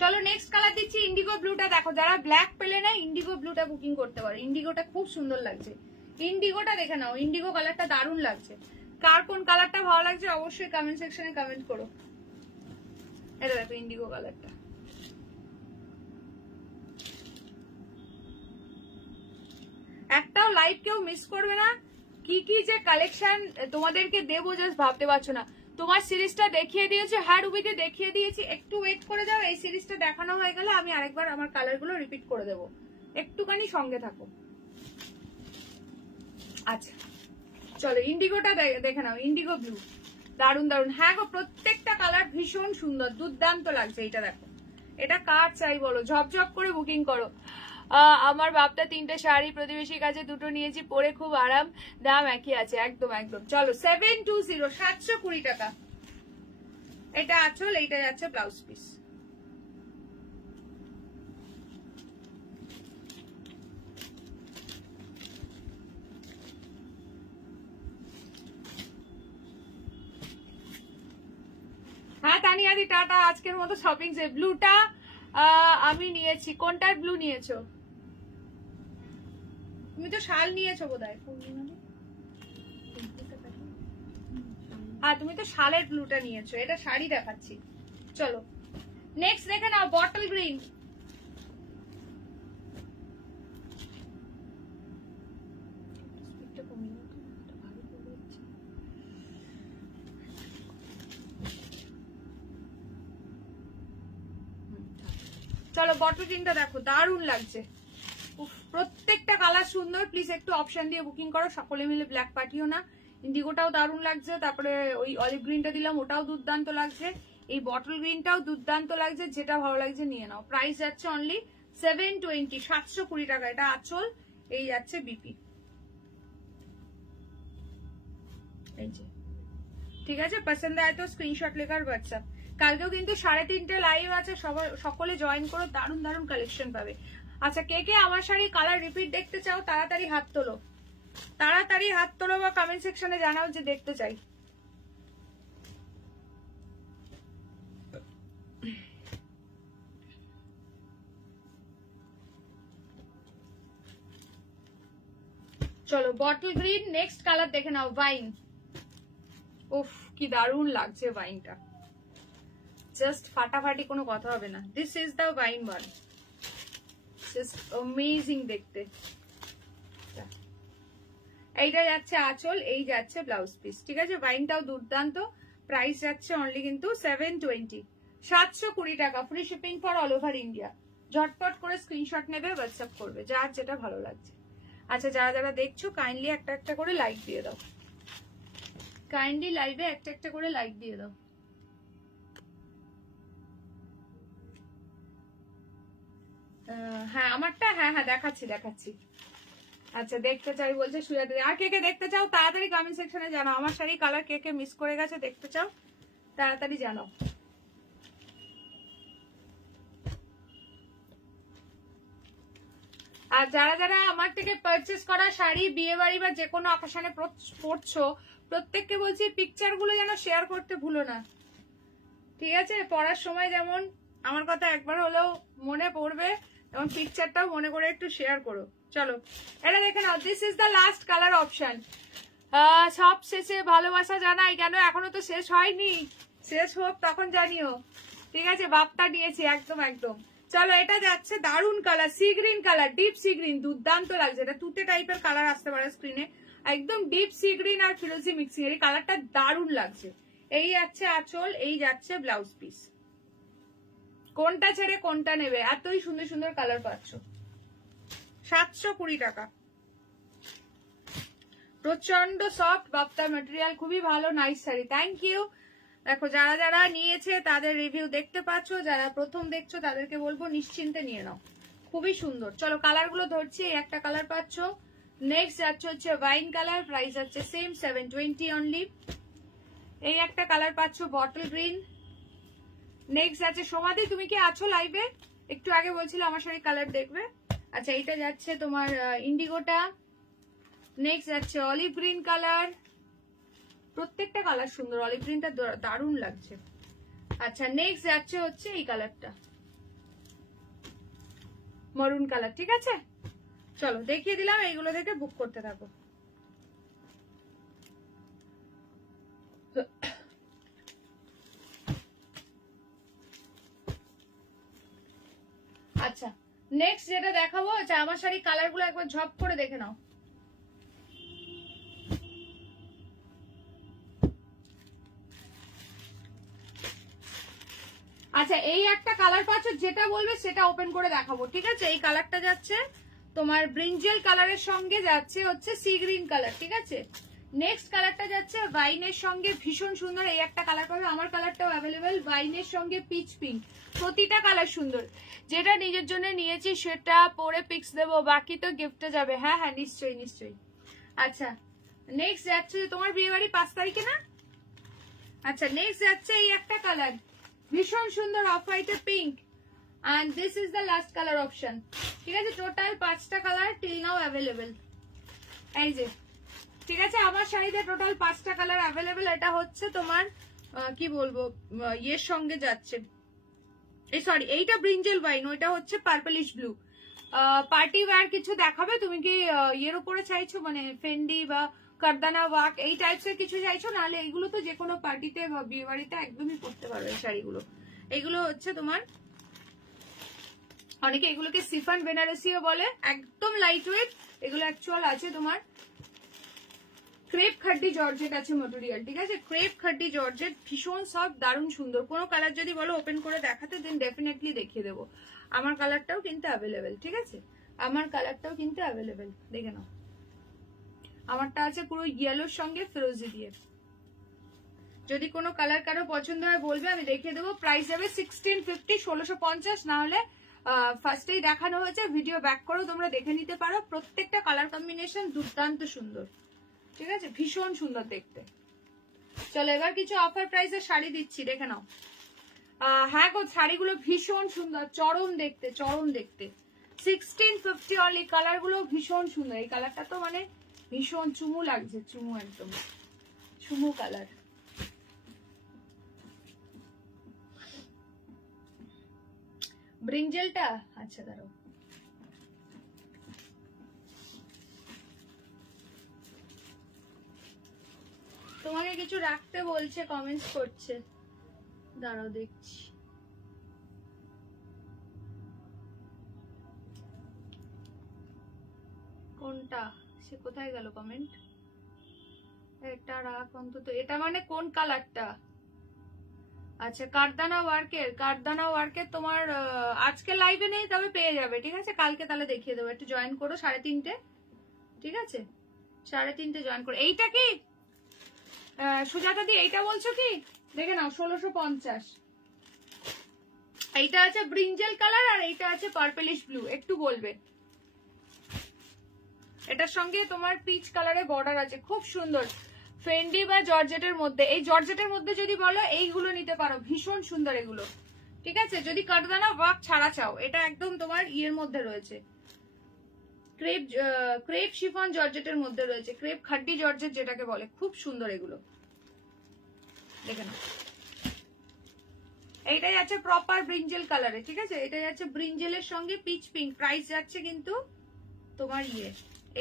চলো নেক্সট কালার দিচ্ছি, ইন্ডিগো ব্লুটা। দেখো যারা ব্ল্যাক পেলে না, ইন্ডিগো ব্লুটা বুকিং করতে পারো। ইন্ডিগোটা খুব সুন্দর লাগছে, ইন্ডিগোটা দেখে নাও, ইন্ডিগো কালারটা দারুণ লাগছে। কার কোন কালারটা ভালো লাগছে অবশ্যই কমেন্ট সেকশনে কমেন্ট করো। এটা দেখো ইন্ডিগো কালারটা, একটাও লাইভ কেউ মিস করবে না। কি কি যে কালেকশন তোমাদেরকে দেবো জাস্ট ভাবতে পারছো না। তোমার সিরিজটা দেখিয়ে দিয়েছি, হ্যাঁ রুবিতে দেখিয়ে দিয়েছি, একটু ওয়েট করে যাও। এই সিরিজটা দেখানো হয়ে গেলে আমি আরেকবার আমার কালার গুলো রিপিট করে দেবো, একটুখানি সঙ্গে থাকো। আচ্ছা চলো ইন্ডিগোটা দেখে নাও, ইন্ডিগো ব্লু দারুন দারুন। হ্যাঁ গো প্রত্যেকটা কালার ভীষণ সুন্দর, দুর্দান্ত লাগছে। এটা দেখো, এটা কার চাই বলো, ঝপঝপ করে বুকিং করো। আমার বাপটা 3টে শাড়ি, প্রতিবেশীর কাছে 2টো নিয়েছি, পরে খুব আরাম, দাম একই আছে। একদম একদম। চলো 720, 720 টাকা। এটা আঁচল, এইটা যাচ্ছে ব্লাউজ পিস। হ্যাঁ তানিয়াদি টাটা, আজকের মতো শপিং সে। ব্লুটা আমি নিয়েছি। কোনটার ব্লু নিয়েছো তুমি? তো শাল নিয়েছো বোধহয়। হ্যাঁ তুমি তো শালের ব্লুটা নিয়েছো, এটা শাড়ি দেখাচ্ছি। চলো নেক্সট দেখে নাও, বটল গ্রিন। চলো বটল গ্রিনটা দেখো, দারুণ লাগছে। প্রত্যেকটা কালার সুন্দর। প্লিজ একটু অপশন দিয়ে বুকিং করো, সকলে মিলে ব্ল্যাক পাঠিও না। ইন্ডিগোটাও দারুণ লাগছে, তারপরে ওই অলিভ গ্রিনটা দিলাম, ওটাও দুর্দান্ত লাগছে। এই বটল গ্রিনটাও দুর্দান্ত লাগছে, যেটা ভালো লাগছে নিয়ে নাও। প্রাইস যাচ্ছে অনলি 720, 720 টাকা। এটা আঁচল, এই যাচ্ছে বিপি। এই যে ঠিক আছে, পছন্দ আয় তো স্ক্রিনশট লেখার হোয়াটসঅ্যাপ। কালকেও কিন্তু 3:30 লাইভ আছে, সকলে জয়েন করো, দারুণ দারুণ কালেকশন পাবে। আচ্ছা কে কে আমার শাড়ি কালার রিপিট দেখতে চাও তাড়াতাড়ি হাত তোলো, তাড়াতাড়ি হাত তোলো বা কমেন্ট সেকশনে জানাও যে দেখতে চাই। চলো বটল গ্রিন। নেক্সট কালার দেখে নাও, ওয়াইন। উফ কি দারুণ লাগছে ওয়াইনটা, জাস্ট ফাটাফাটি, কোনো কথা হবে না। This is the wine one, just amazing দেখতে। এইটা যাচ্ছে আঁচল, এই যাচ্ছে ব্লাউজ পিস। ঠিক আছে, ওয়াইনটাও দুর্দান্ত। প্রাইস যাচ্ছে অনলি কিন্তু 720, 720 টাকা। Free shipping for all over India. ঝটপট করে স্ক্রিনশট নেবে, হোয়াটসঅ্যাপ করবে যার যেটা ভালো লাগছে। আচ্ছা যারা যারা দেখছো কাইন্ডলি একটা একটা করে লাইক দিয়ে দাও, কাইন্ডলি লাইভে একটা একটা করে লাইক দিয়ে দাও। হ্যাঁ আমারটা, হ্যাঁ হ্যাঁ দেখাচ্ছি দেখাচ্ছি। আচ্ছা দেখতে চাই বলছে সুজাতা। আর কে কে দেখতে চাও তাড়াতাড়ি কমেন্ট সেকশনে জানাও। আমার শাড়ি কালার কে কে মিস করে গেছে দেখতে চাও তাড়াতাড়ি জানাও। আর যারা যারা আমার থেকে পারচেস করা শাড়ি বিয়ে বাড়ি বা যে কোনো অকেশনে পড়ছো, প্রত্যেককে বলছি পিকচার গুলো যেন শেয়ার করতে ভুলো না। ঠিক আছে, পড়ার সময় যেমন আমার কথা একবার হলেও মনে পড়বে, এবং পিকচারটাও মনে করে একটু শেয়ার করো। চলো এটা দেখে নাও, this is the last colour option. সব শেষে ভালোবাসা জানাই, কেন এখনো তো শেষ হয়নি, শেষ হোক তখন জানিও। ঠিক আছে, বাপটা নিয়েছি একদম একদম। চলো এটা যাচ্ছে দারুন colour, sea green colour, deep sea green, দুর্দান্ত লাগছে। এটা তুতে টাইপের কালার আসতে পারে স্ক্রিনে, একদম ডিপ সি গ্রিন আর ফিরোজি মিক্সিং, এই কালারটা দারুন লাগছে। এই যাচ্ছে আঁচল, এই যাচ্ছে ব্লাউজ পিস। কোনটা ছেড়ে কোনটা নেবে, এতই সুন্দর সুন্দর কালার পাচ্ছ। 720 টাকা। প্রচন্ড সফট বাপ্তার ম্যাটেরিয়াল, খুবই ভালো, নাইস শাড়ি। Thank you. দেখো যারা যারা নিয়েছে তাদের রিভিউ দেখতে পাচ্ছ, যারা প্রথম দেখছো তাদেরকে বলবো নিশ্চিন্তে নিয়ে নাও, খুবই সুন্দর। চলো কালার গুলো ধরছি। একটা কালার পাচ্ছ, নেক্সট যাচ্ছে হচ্ছে ওয়াইন কালার, প্রাইস আছে সেম 720 অনলি। এই একটা কালার পাচ্ছ বটল গ্রিন। নেক্সট যাচ্ছে সমাধি, তুমি কি আছো লাইভে? একটু আগে বলছিল আমার শাড়ি কালার দেখবে। আচ্ছা এইটা যাচ্ছে তোমার ইন্ডিগোটা। নেক্সট যাচ্ছে অলিভ গ্রিন কালার, প্রত্যেকটা কালার সুন্দর, অলিভ গ্রিনটা দারুণ লাগছে। আচ্ছা নেক্সট যাচ্ছে হচ্ছে এই কালারটা, মরুন কালার। ঠিক আছে চলো দেখিয়ে দিলাম, এইগুলো দেখে বুক করতে থাকো। আচ্ছা নেক্সট যেটা দেখাবো, আমার শাড়ি কালার গুলো একবার ঝপ করে দেখে নাও। আচ্ছা এই একটা কালার পাচ্ছ, যেটা বলবে সেটা ওপেন করে দেখাবো। ঠিক আছে এই কালারটা যাচ্ছে তোমার ব্রিঞ্জেল কালারের সঙ্গে যাচ্ছে হচ্ছে সি গ্রিন কালার। ঠিক আছে নেক্সট কালারটা যাচ্ছে ওয়াইনের সঙ্গে, ভীষণ সুন্দর। এই একটা কালার পাবে, আমার কালারটাও অ্যাভেলেবেল, ওয়াইনের সঙ্গে পিচ পিঙ্ক। প্রতিটা কালার সুন্দর, যেটা নিজের জন্য নিয়েছি সেটা পরে পিক্স দেবো, বাকি তো গিফটে যাবে। হ্যাঁ হ্যাঁ নিশ্চয়ই নিশ্চয়ই। আচ্ছা নেক্সট যাচ্ছে তোমার বিয়ে বাড়ি 5 তারিখে না? আচ্ছা নেক্সট যাচ্ছে এই একটা কালার, ভীষণ সুন্দর অফ হোয়াইটে pink, and this is the last colour option. ঠিক আছে টোটাল 5টা কালার টিল নাও অ্যাভেলেবেল। এই যে ঠিক আছে আমার শাড়িতে টোটাল 5টা কালার অ্যাভেলেবেল। এটা হচ্ছে তোমার কি বলবো ইয়ের সঙ্গে যাচ্ছে, এই সরি এইটা ব্রিঞ্জেল ওয়াইন, ওইটা হচ্ছে পার্পলিশ ব্লু। পার্টি ওয়্যার কিছু দেখাবে? তুমি কি ইয়ের উপরে চাইছো, মানে ফেন্ডি বা কারদানা ওয়ার্ক এই টাইপস এর কিছু চাইছো? নাহলে এইগুলো তো যে কোনো পার্টিতে বা বিয়ে বাড়িতে একদমই পরতে পারো এই শাড়িগুলো। এগুলো হচ্ছে তোমার, অনেকে এগুলোকে সিফন বেনারসিও বলে, একদম লাইট ওয়েট। এগুলো অ্যাকচুয়াল আছে তোমার ক্রেপ খাড্ডি জর্জেট আছে মেটেরিয়াল। ঠিক আছে ক্রেপ খাড্ডি জর্জেট, ভীষণ সফট, দারুণ সুন্দর। কোনো কালার যদি বলো ওপেন করে দেখাতে, দেন ডেফিনেটলি দেখিয়ে দেবো। আমার কালারটাও কিন্তু অ্যাভেলেবেল। ঠিক আছে আমার কালারটাও কিন্তু অ্যাভেলেবেল, দেখে নাও। আমারটা আছে পুরো ইয়েলোর সঙ্গে ফিরোজি দিয়ে। যদি কোনো কালার কারো পছন্দ হয় বলবে, আমি দেখিয়ে দেবো। প্রাইস যাবে 1650, 1650। না হলে ফার্স্টেই দেখানো হয়েছে, ভিডিও ব্যাক করো তোমরা দেখে নিতে পারো। প্রত্যেকটা কালার কম্বিনেশন দুর্দান্ত সুন্দর। ঠিক আছে ভীষণ সুন্দর দেখতে। চলো এবার কিছু অফার প্রাইসের শাড়ি দিচ্ছি, দেখে নাও। হ্যাঁ গো শাড়িগুলো ভীষণ সুন্দর, চরম দেখতে, চরম দেখতে। 1650 অনলি। কালার গুলো ভীষণ সুন্দর। এই কালারটা তো মানে ভীষণ চুমু লাগছে, চুমু, একদম চুমু কালার। ব্রিঞ্জেলটা আচ্ছা দাঁড়াও, তোমাকে কিছু রাখতে বলছে, কমেন্টস করছে, দাঁড়াও দেখছি। কোনটা সে কোথায় গেল কমেন্ট? এটা রাখ অন্তত। এটা মানে কোন কালারটা? আচ্ছা কারদানা ওয়ার্কের, কারদানা ওয়ার্কের তোমার আজকে লাইভে নেই, তবে পেয়ে যাবে। ঠিক আছে কালকে তাহলে দেখিয়ে দেবো। একটু জয়েন করো 3:30। ঠিক আছে 3:30 জয়েন করো। এইটা কি সুজাতা দি এইটা বলছো কি? দেখে নাও 1650। এইটা আছে ব্রিঞ্জেল কালার আর এইটা আছে পার্পলিশ ব্লু। একটু বলবে। এটার সঙ্গে তোমার পিচ কালারে বর্ডার আছে, খুব সুন্দর। ফেন্ডি বা জর্জেটের মধ্যে, এই জর্জেটের মধ্যে যদি বলো এইগুলো নিতে পারো, ভীষণ সুন্দর এগুলো। ঠিক আছে যদি কারদানা ওয়ার্ক ছাড়া চাও, এটা একদম তোমার ইয়ের মধ্যে রয়েছে, ক্রেপ শিফন জর্জেটের মধ্যে রয়েছে, ক্রেপ খাড্ডি জর্জেট যেটাকে বলে, খুব সুন্দর এগুলো। দেখে না এইটাই আছে প্রপার ব্রিঞ্জেল কালারে। ঠিক আছে এটাই আছে ব্রিঞ্জেলের সঙ্গে পিচ পিঙ্ক। প্রাইস যাচ্ছে কিন্তু তোমার ইয়ে,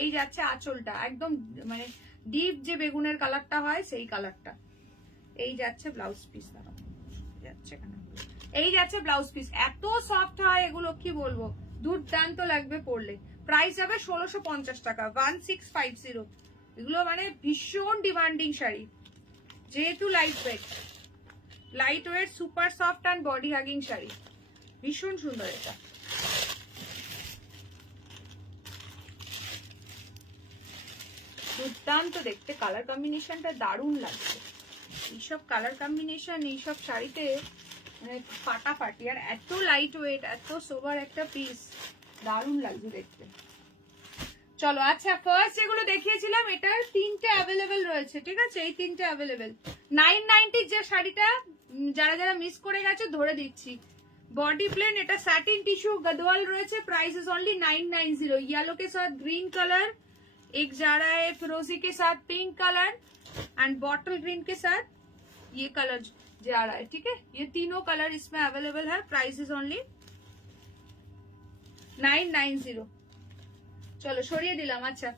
এই যাচ্ছে আঁচলটা একদম মানে ডিপ যে বেগুনের কালারটা হয় সেই কালারটা। এই যাচ্ছে ব্লাউজ পিস, যাচ্ছে কেন, এই যাচ্ছে ব্লাউজ পিস। এত সফট হয় এগুলো কি বলবো, দুর্দান্ত লাগবে পরলে। প্রাইস যাবে 1650 টাকা, 1650। এগুলো মানে ভীষণ ডিমান্ডিং শাড়ি, যেহেতু light weight, light weight super soft and body hugging sari. ভীষণ সুন্দর এটা। দুর্দান্ত দেখতে, কালার কম্বিনেশনটা দারুণ লাগছে। এইসব কালার কম্বিনেশন এইসব শাড়িতে মানে ফাটাফাটি, আর এত লাইট ওয়েট, এত সোবার একটা পিস, দারুণ লাগছে দেখতে। চলো আচ্ছা, ফার্স্ট যেগুলো দেখিয়েছিলাম এটার 3টে অ্যাভেলেবেল রয়েছে, ঠিক আছে? এই 3টে অ্যাভেলেবেল। 990 যে শাড়িটা যারা যারা মিস করে গেছে ধরে দিচ্ছি, बॉडी प्लेन, এটা স্যাটিন টিস্যু गदवाल রয়েছে, प्राइस इज ओनली 990। येलो के साथ ग्रीन कलर, एक जा रहा है फिरोजी के साथ pink colour and bottle green के साथ ये कलर जा रहा है, ठीक है? ये तीनों कलर इसमें अवेलेबल है, प्राइस इज ओनली 990। চলো সরিয়ে দিলাম। আচ্ছা,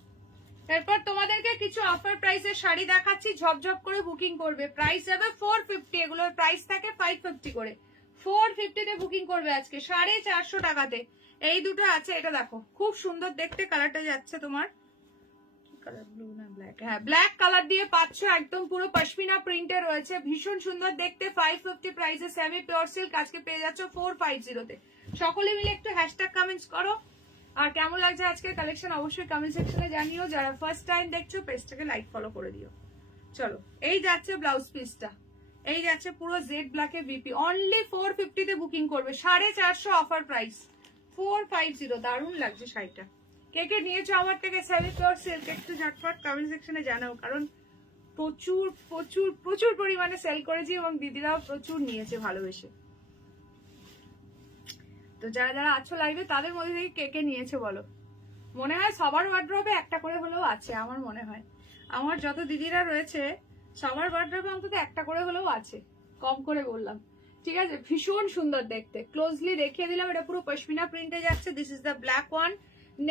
এরপর তোমাদেরকে কিছু অফার প্রাইসের শাড়ি দেখাচ্ছি, ঝপঝপ করে বুকিং করবে। প্রাইস যাবে 450, এগুলোর প্রাইস থাকে 550 করে। 450 তে বুকিং করবে আজকে 450 টাকাতে। এই দুটো আছে, এটা দেখো খুব সুন্দর দেখতে, কালারটা যাচ্ছে তোমার কালার ব্লু না ব্ল্যাক, হ্যাঁ ব্ল্যাক কালার দিয়ে পাচ্ছ, একদম পুরো পশমিনা প্রিন্টে রয়েছে, ভীষণ সুন্দর দেখতে। 550 প্রাইসে সেমি পিওর সিল্ক আজকে পেয়ে যাচ্ছ 450 তে। সকলে মিলে একটু হ্যাশট্যাগ কমেন্টস করো, আর কেমন লাগছে আজকের কালেকশন অবশ্যই কমেন্ট সেকশনে জানিও। যারা ফার্স্ট টাইম দেখছো পেজটাকে লাইক ফলো করে দিও। চলো, এই যাচ্ছে ব্লাউজ পিসটা, এই যাচ্ছে পুরো জেড ব্ল্যাকে বিপি, অনলি 450 তে বুকিং করবে, 450 অফার প্রাইস 450। দারুণ লাগছে শাড়িটা। কে কে নিয়েছো আমার থেকে সেমি পিওর সিল্ক একটু ঝটপট কমেন্ট সেকশনে জানাও, কারণ প্রচুর প্রচুর প্রচুর পরিমাণে সেল করেছি এবং দিদিরাও প্রচুর নিয়েছে ভালোবেসে। তো যারা যারা আছো লাইভে তাদের মধ্যে থেকে কে কে নিয়েছে বলো। মনে হয় সবার ওয়ার্ড্রবে একটা করে হলেও আছে, আমার মনে হয় আমার যত দিদিরা রয়েছে সবার ওয়ার্ড্রবে অন্তত একটা করে হলেও আছে, কম করে বললাম, ঠিক আছে? ভীষণ সুন্দর দেখতে, ক্লোজলি দেখিয়ে দিলাম। এটা পুরো পশমিনা প্রিন্টে যাচ্ছে, this is the black one.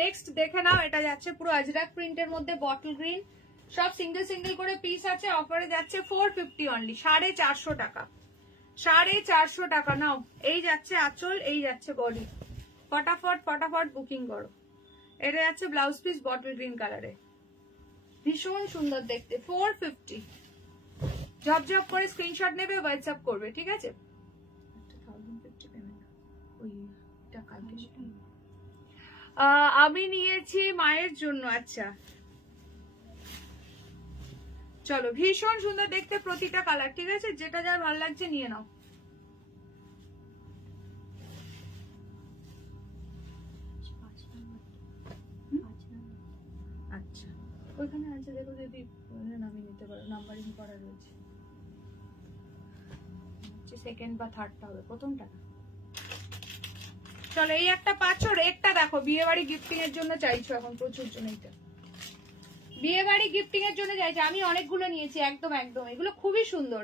Next দেখে নাও, এটা যাচ্ছে পুরো আজরাক প্রিন্টের মধ্যে বটল গ্রিন, সব সিঙ্গেল সিঙ্গেল করে পিস আছে, অফারে যাচ্ছে 450 অনলি, 450 টাকা, 450 টাকা। নাও, এই যাচ্ছে আঁচল, এই যাচ্ছে বডি, ফটাফট ফটাফট বুকিং করো। এটা যাচ্ছে ব্লাউজ পিস বটল গ্রিন কালারে, ভীষণ সুন্দর দেখতে, 450। ঝপঝপ করে স্ক্রিনশট নেবে, হোয়াটসঅ্যাপ করবে, ঠিক আছে? আমি নিয়েছি মায়ের জন্য। আচ্ছা চলো, ভীষণ সুন্দর দেখতে প্রতিটা কালার, ঠিক আছে? যেটা যার ভালো লাগছে নিয়ে নাও। আচ্ছা, ওইখানে আছে দেখো, যদি নামিয়ে নিতে পারো, নাম্বারিং করা রয়েছে, সেকেন্ড বা থার্ডটা হবে, প্রথমটা। চলো, এই একটা পাচ্ছ, রেটটা দেখো, বিয়ে বাড়ি গিফটিং এর জন্য চাইছো এখন প্রচুর জন, এইটা বিয়ে বাড়ি গিফটিং এর জন্য চাইছে। আমি অনেকগুলো নিয়েছি, একদম একদম এগুলো খুবই সুন্দর।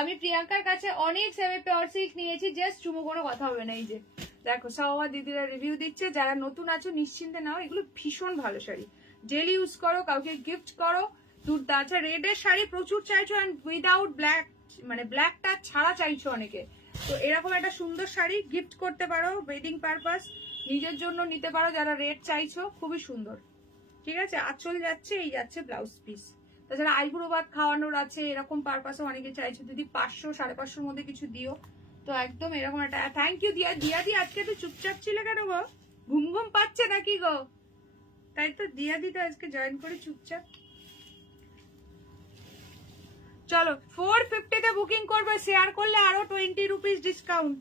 আমি প্রিয়াঙ্কার কাছে অনেক সেমি পিওর সিল্ক নিয়েছি, জাস্ট চুমু কোনো কথা হবে না। এই যে দেখো, সব দিদিরা রিভিউ দিচ্ছে, যারা নতুন আছো নিশ্চিন্তে নাও, এগুলো ভীষণ ভালো শাড়ি, ডেলি ইউজ করো, কাউকে গিফট করো, দুর্দান্ত। আচ্ছা, রেডের শাড়ি প্রচুর চাইছো, অ্যান্ড উইদাউট ব্ল্যাক, মানে ব্ল্যাক টাচ ছাড়া চাইছো অনেকে, তো এরকম একটা সুন্দর শাড়ি গিফট করতে পারো, ওয়েডিং পারপাস, নিজের জন্য নিতে পারো যারা রেড চাইছো, খুবই সুন্দর, ঠিক আছে? আঁচল যাচ্ছে, এই যাচ্ছে ব্লাউজ পিস। তাছাড়া আইবুড়ো ভাত খাওয়ানোর আছে, এরকম পারপাসও অনেকে চাইছো, যদি 500 550 মধ্যে কিছু দিও, তো একদম এরকম একটা। থ্যাংক ইউ দিয়া, দিয়াদি আজকে তো চুপচাপ ছিল কেন গো? ঘুম ঘুম পাচ্ছে নাকি গো? তাই তো দিয়াদি তো আজকে জয়েন করে চুপচাপ। চলো, 450 তে বুকিং করবে, শেয়ার করলে আরো 20 রুপিস ডিসকাউন্ট।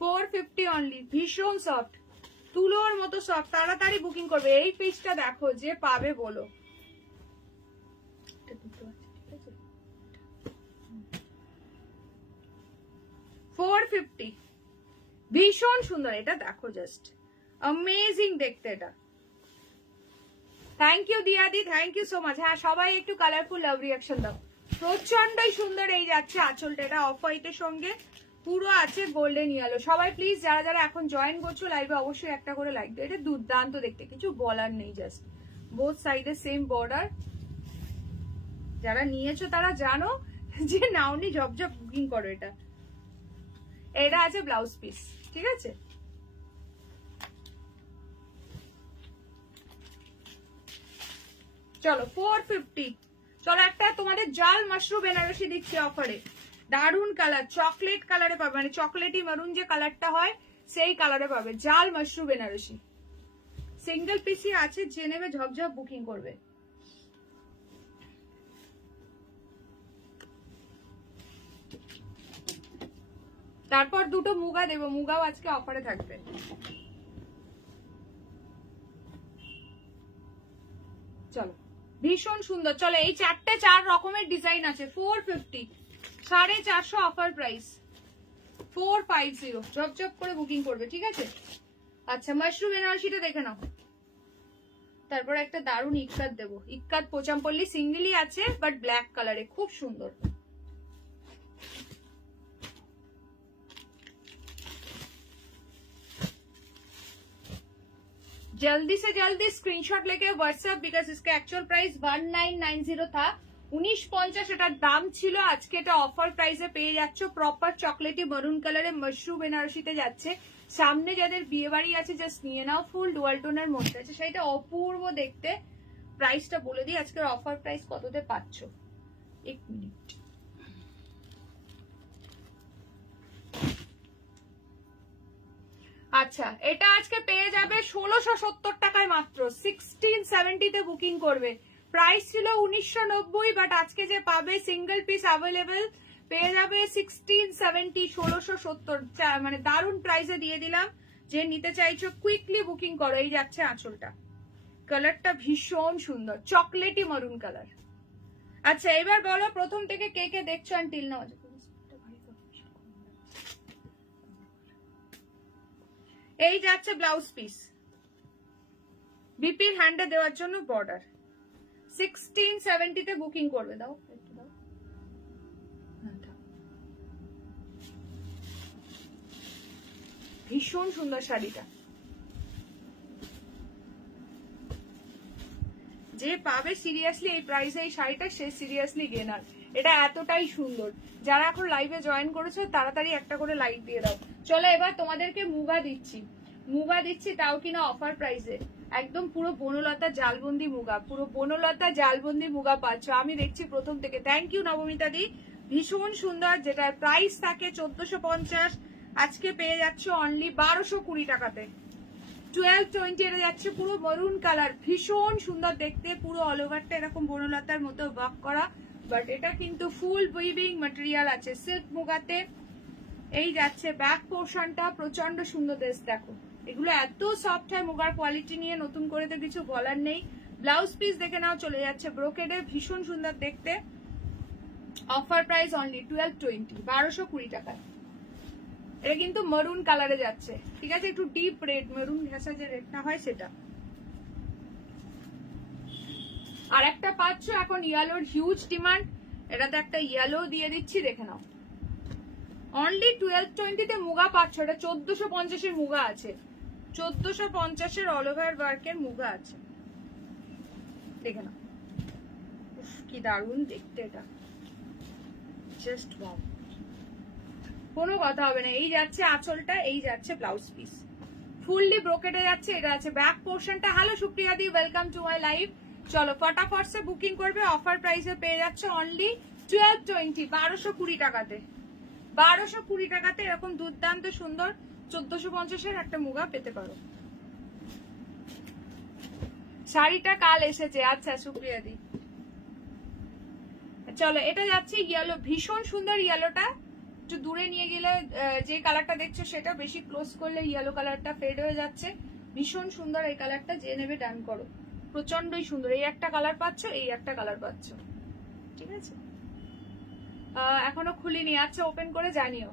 $450 অনলি, ভীষণ সফট, তুলোর মতো সফট, তাড়াতাড়ি বুকিং করবে। এই পিসটা দেখো, যে পাবে বলো। $450, ভীষণ সুন্দর, এটা দেখো, জাস্ট অ্যামেজিং দেখতে এটা। থ্যাংক ইউ দিয়াদি, থ্যাংক ইউ সো মাচ। হ্যাঁ, সবাই একটু কালারফুল লাভ রিয়াকশন দাও। প্রচন্ডই সুন্দর এই যাচ্ছে আঁচলটা, এটা অফ হোয়াইটের সঙ্গে পুরো আছে গোল্ডেন ইয়েলো। সবাই প্লিজ যারা যারা এখন জয়েন করছো লাইভে অবশ্যই একটা করে লাইক দিও, এটা দুর্দান্ত দেখতে, কিছু বলার নেই, জাস্ট বোথ সাইডে সেম বর্ডার। যারা নিয়েছো তারা জানো, যে নাওনি ঝপঝপ বুকিং করো। এটা এটা আছে ব্লাউজ পিস, ঠিক আছে? চলো, 450, চলো একটা তোমাদের জাল মাশরুম বেনারসি দিচ্ছি অফারে, দারুন কালার, চকলেট কালারে পাবে, মানে চকলেটি মেরুন যে কালারটা হয় সেই কালারে পাবে, জাল মাশরুম বেনারসি। সিঙ্গেল পিসই আছে, যে নেবে ঝপঝপ বুকিং করবে। তারপর দুটো মুগা দেবো, মুগাও আজকে অফারে থাকবে। চলো ভীষণ সুন্দর। চলো এই চারটে 4 রকমের ডিজাইন আছে, 450, 450 অফার প্রাইস, 450, ঝপঝপ করে বুকিং করবে, ঠিক আছে। আচ্ছা মাশরুম বেনারসিটা দেখে নাও। তারপর একটা দারুন ইক্কাত দেবো, ইক্কাত পোচামপল্লি সিঙ্গেলই আছে বাট ব্ল্যাক কালারে, খুব সুন্দর। जल्दी से जल्दी स्क्रीनशॉट लेके व्हाट्सएप, बिकॉज इसका एक्चुअल प्राइस 1990 था, 1950 এটার দাম ছিল, আজকে এটা অফার প্রাইসে পেয়ে যাচ্ছ। প্রপার চকলেটি মেরুন কালারে মাশরুম বেনারসিতে যাচ্ছে। সামনে যাদের বিয়ে বাড়ি আছে জাস্ট নিয়ে নাও, ফুল ডুয়াল টোনের মধ্যে আছে, সেটা অপূর্ব দেখতে। প্রাইসটা বলে দিই, আজকের অফার প্রাইস কততে পাচ্ছ, 1 মিনিট। আচ্ছা এটা আজকে পেয়ে যাবে 1670 টাকায় মাত্র, 1670 তে বুকিং করবে। প্রাইস ছিল 1990, বাট আজকে যে পাবে সিঙ্গেল পিস অ্যাভেলেবেল পেয়ে যাবে 1670, 1670, মানে দারুন প্রাইসে দিয়ে দিলাম। যে নিতে চাইছো কুইকলি বুকিং করো। এই যাচ্ছে আঁচলটা, কালারটা ভীষণ সুন্দর, চকলেটি মারুন কালার। আচ্ছা এবার বলো প্রথম থেকে কে কে দেখছো আনটিল নাও। এই যাচ্ছে ব্লাউজ পিস, বিপির হ্যান্ডে দেওয়ার জন্য বর্ডার, 1670 তে বুকিং করবে। দাও একটু দাও, ভীষণ সুন্দর শাড়িটা, যে পাবে সিরিয়াসলি এই প্রাইসে এই শাড়িটা, সে সিরিয়াসলি গেনার। এটা এতটাই সুন্দর, যারা এখন লাইভে জয়েন করেছো তাড়াতাড়ি একটা করে লাইক দিয়ে দাও। চলো এবার তোমাদেরকে মুগা দিচ্ছি, মুগা দিচ্ছি তাও কিনা অফার প্রাইসে, একদম পুরো বনলতা জালবন্দি মুগা, পুরো বনলতা জালবন্দি মুগা পাচ্ছ। আমি দেখছি প্রথম থেকে, থ্যাংক ইউ নবমিতা দি, ভীষণ সুন্দর। যেটার প্রাইস থাকে 1450, আজকে পেয়ে যাচ্ছ অনলি 1220 টাকাতে। 1220 এটা যাচ্ছে পুরো মরুন কালার, ভীষণ সুন্দর দেখতে, পুরো অল ওভারটা এরকম বনলতার মতো ওয়ার্ক করা, বাট এটা কিন্তু ফুল উইভিং ম্যাটেরিয়াল আছে সিল্ক মুগাতে। এই যাচ্ছে ব্যাক পোর্শনটা, প্রচন্ড সুন্দর ড্রেস, দেখো এগুলো এত সফট হয়, মুগার কোয়ালিটি নিয়ে নতুন করে তো কিছু বলার নেই। ব্লাউজ পিস দেখে নাও, চলে যাচ্ছে ব্রোকেডে, ভীষণ সুন্দর দেখতে। অফার প্রাইস অনলি 1220, 1220 টাকা। এটা কিন্তু মেরুন কালারে যাচ্ছে, ঠিক আছে, একটু ডিপ রেড, মেরুন ঘেঁষা যে রেডটা হয় সেটা। আর একটা পাচ্ছ এখন ইয়েলোর হিউজ ডিমান্ড, এটাতে একটা ইয়েলো দিয়ে দিচ্ছি, দেখে নাও। অনলি 1220 তে মুগা পাচ্ছ, এটা 1450 এর মুগা আছে, 1450 এর অল ওভার ওয়ার্কের মুগা আছে, দেখে নাও। কি দারুণ দেখতে এটা, জাস্ট ওয়াও, কোনো কথা হবে না। এই যাচ্ছে আঁচলটা, এই যাচ্ছে ব্লাউজ পিস, ফুললি ব্রোকেটে যাচ্ছে। এটা আছে ব্যাক পোর্শনটা। Hello Supriya the, welcome to my live. চলো ফটাফট সে বুকিং করবে, অফার প্রাইসে পেয়ে যাচ্ছে অনলি 1220, 1220 টাকাতে, 1220 টাকাতে এরকম দুর্দান্ত সুন্দর 1450 এর একটা মুগা পেতে পারো। শাড়িটা কাল এসেছে, আচ্ছা সুপ্রিয়া দি। চলো এটা যাচ্ছে ইয়েলো, ভীষণ সুন্দর ইয়েলোটা, একটু দূরে নিয়ে গেলে যে কালারটা দেখছো সেটা, বেশি ক্লোজ করলে ইয়েলো কালারটা ফেড হয়ে যাচ্ছে। ভীষণ সুন্দর এই কালারটা, যে নেবে ডান করো, প্রচন্ডই সুন্দর। এই একটা কালার পাচ্ছ, এই একটা কালার পাচ্ছ, ঠিক আছে। এখনো খুলিনি, আচ্ছা ওপেন করে জানিও,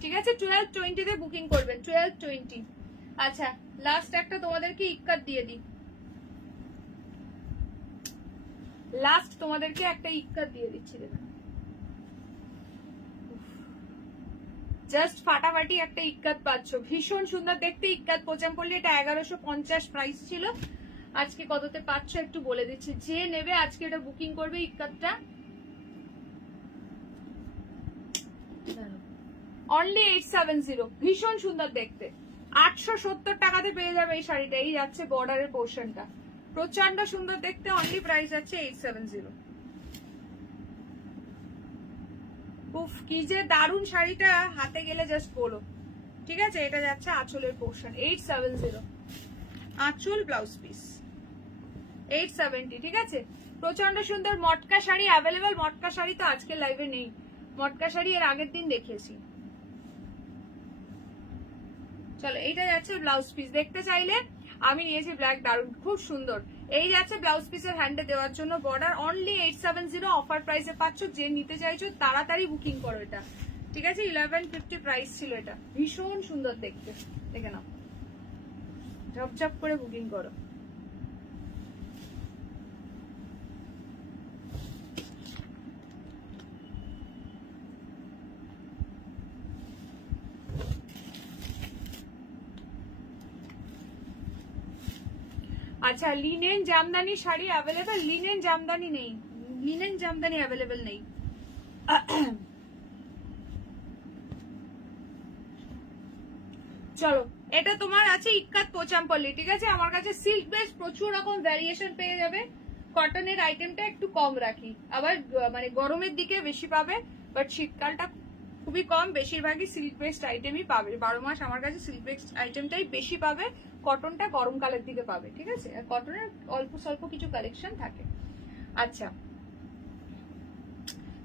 ঠিক আছে। 1220 তে বুকিং করবেন, 1220। আচ্ছা লাস্ট একটা তোমাদেরকে ইক্কাত দিয়ে দিই, লাস্ট তোমাদেরকে একটা ইক্কাত দিয়ে দিচ্ছি, দেখুন জাস্ট ফাটাফাটি একটা ইক্কাত পাচ্ছ, ভীষণ সুন্দর দেখতে। ইক্কাত পোচামপল্লি, এটা 1150 প্রাইস ছিল, আজকে কততে পাচ্ছ একটু বলে দিচ্ছি। যে নেবে আজকে এটা বুকিং করবে ইক্কাতটা, অনলি 870, ভীষণ সুন্দর দেখতে। 870 টাকাতে পেয়ে যাবে এই শাড়িটা। এই যাচ্ছে বর্ডারের পোর্শনটা, প্রচন্ড সুন্দর দেখতে, অনলি প্রাইস আছে 870। উফ কি যে দারুন শাড়িটা, হাতে গেলে জাস্ট বলো। ঠিক আছে, এটা যাচ্ছে আঁচলের পোর্শন 870, আঁচল ব্লাউজ পিস 870। ঠিক আছে, প্রচন্ড সুন্দর মটকা শাড়ি অ্যাভেলেবেল। মটকা শাড়ি তো আজকে লাইভে নেই, মটকা শাড়ি এর আগের দিন দেখিয়েছি। চলো এইটা যাচ্ছে ব্লাউজ পিস, দেখতে চাইলে আমি নিয়েছি ব্ল্যাক, দারুন খুব সুন্দর। এই যাচ্ছে ব্লাউজ পিসের হ্যান্ডে দেওয়ার জন্য বর্ডার, অনলি 870 অফার প্রাইসে পাচ্ছ। যে নিতে চাইছো তাড়াতাড়ি বুকিং করো এটা। ঠিক আছে, 1150 প্রাইস ছিল এটা, ভীষণ সুন্দর দেখতে, দেখে নাও, ঝপঝপ করে বুকিং করো। আচ্ছা, linen Jamdani sari available? Linen Jamdani নেই, লিনেন জামদানি অ্যাভেলেবেল নেই। চলো, এটা তোমার আছে ইক্কাত পোচামপল্লি। ঠিক আছে, আমার কাছে সিল্ক বেস প্রচুর রকম ভ্যারিয়েশন পেয়ে যাবে। কটনের আইটেমটা একটু কম রাখি, আবার মানে গরমের দিকে বেশি পাবে, বাট শীতকালটা খুবই কম। বেশিরভাগই সিল্ক বেসড আইটেমই পাবে, 12 মাস আমার কাছে সিল্ক বেসড আইটেমটাই বেশি পাবে। কটনটা গরমকালের দিকে পাবে। ঠিক আছে, আর কটনের অল্প স্বল্প কিছু কালেকশন থাকে। আচ্ছা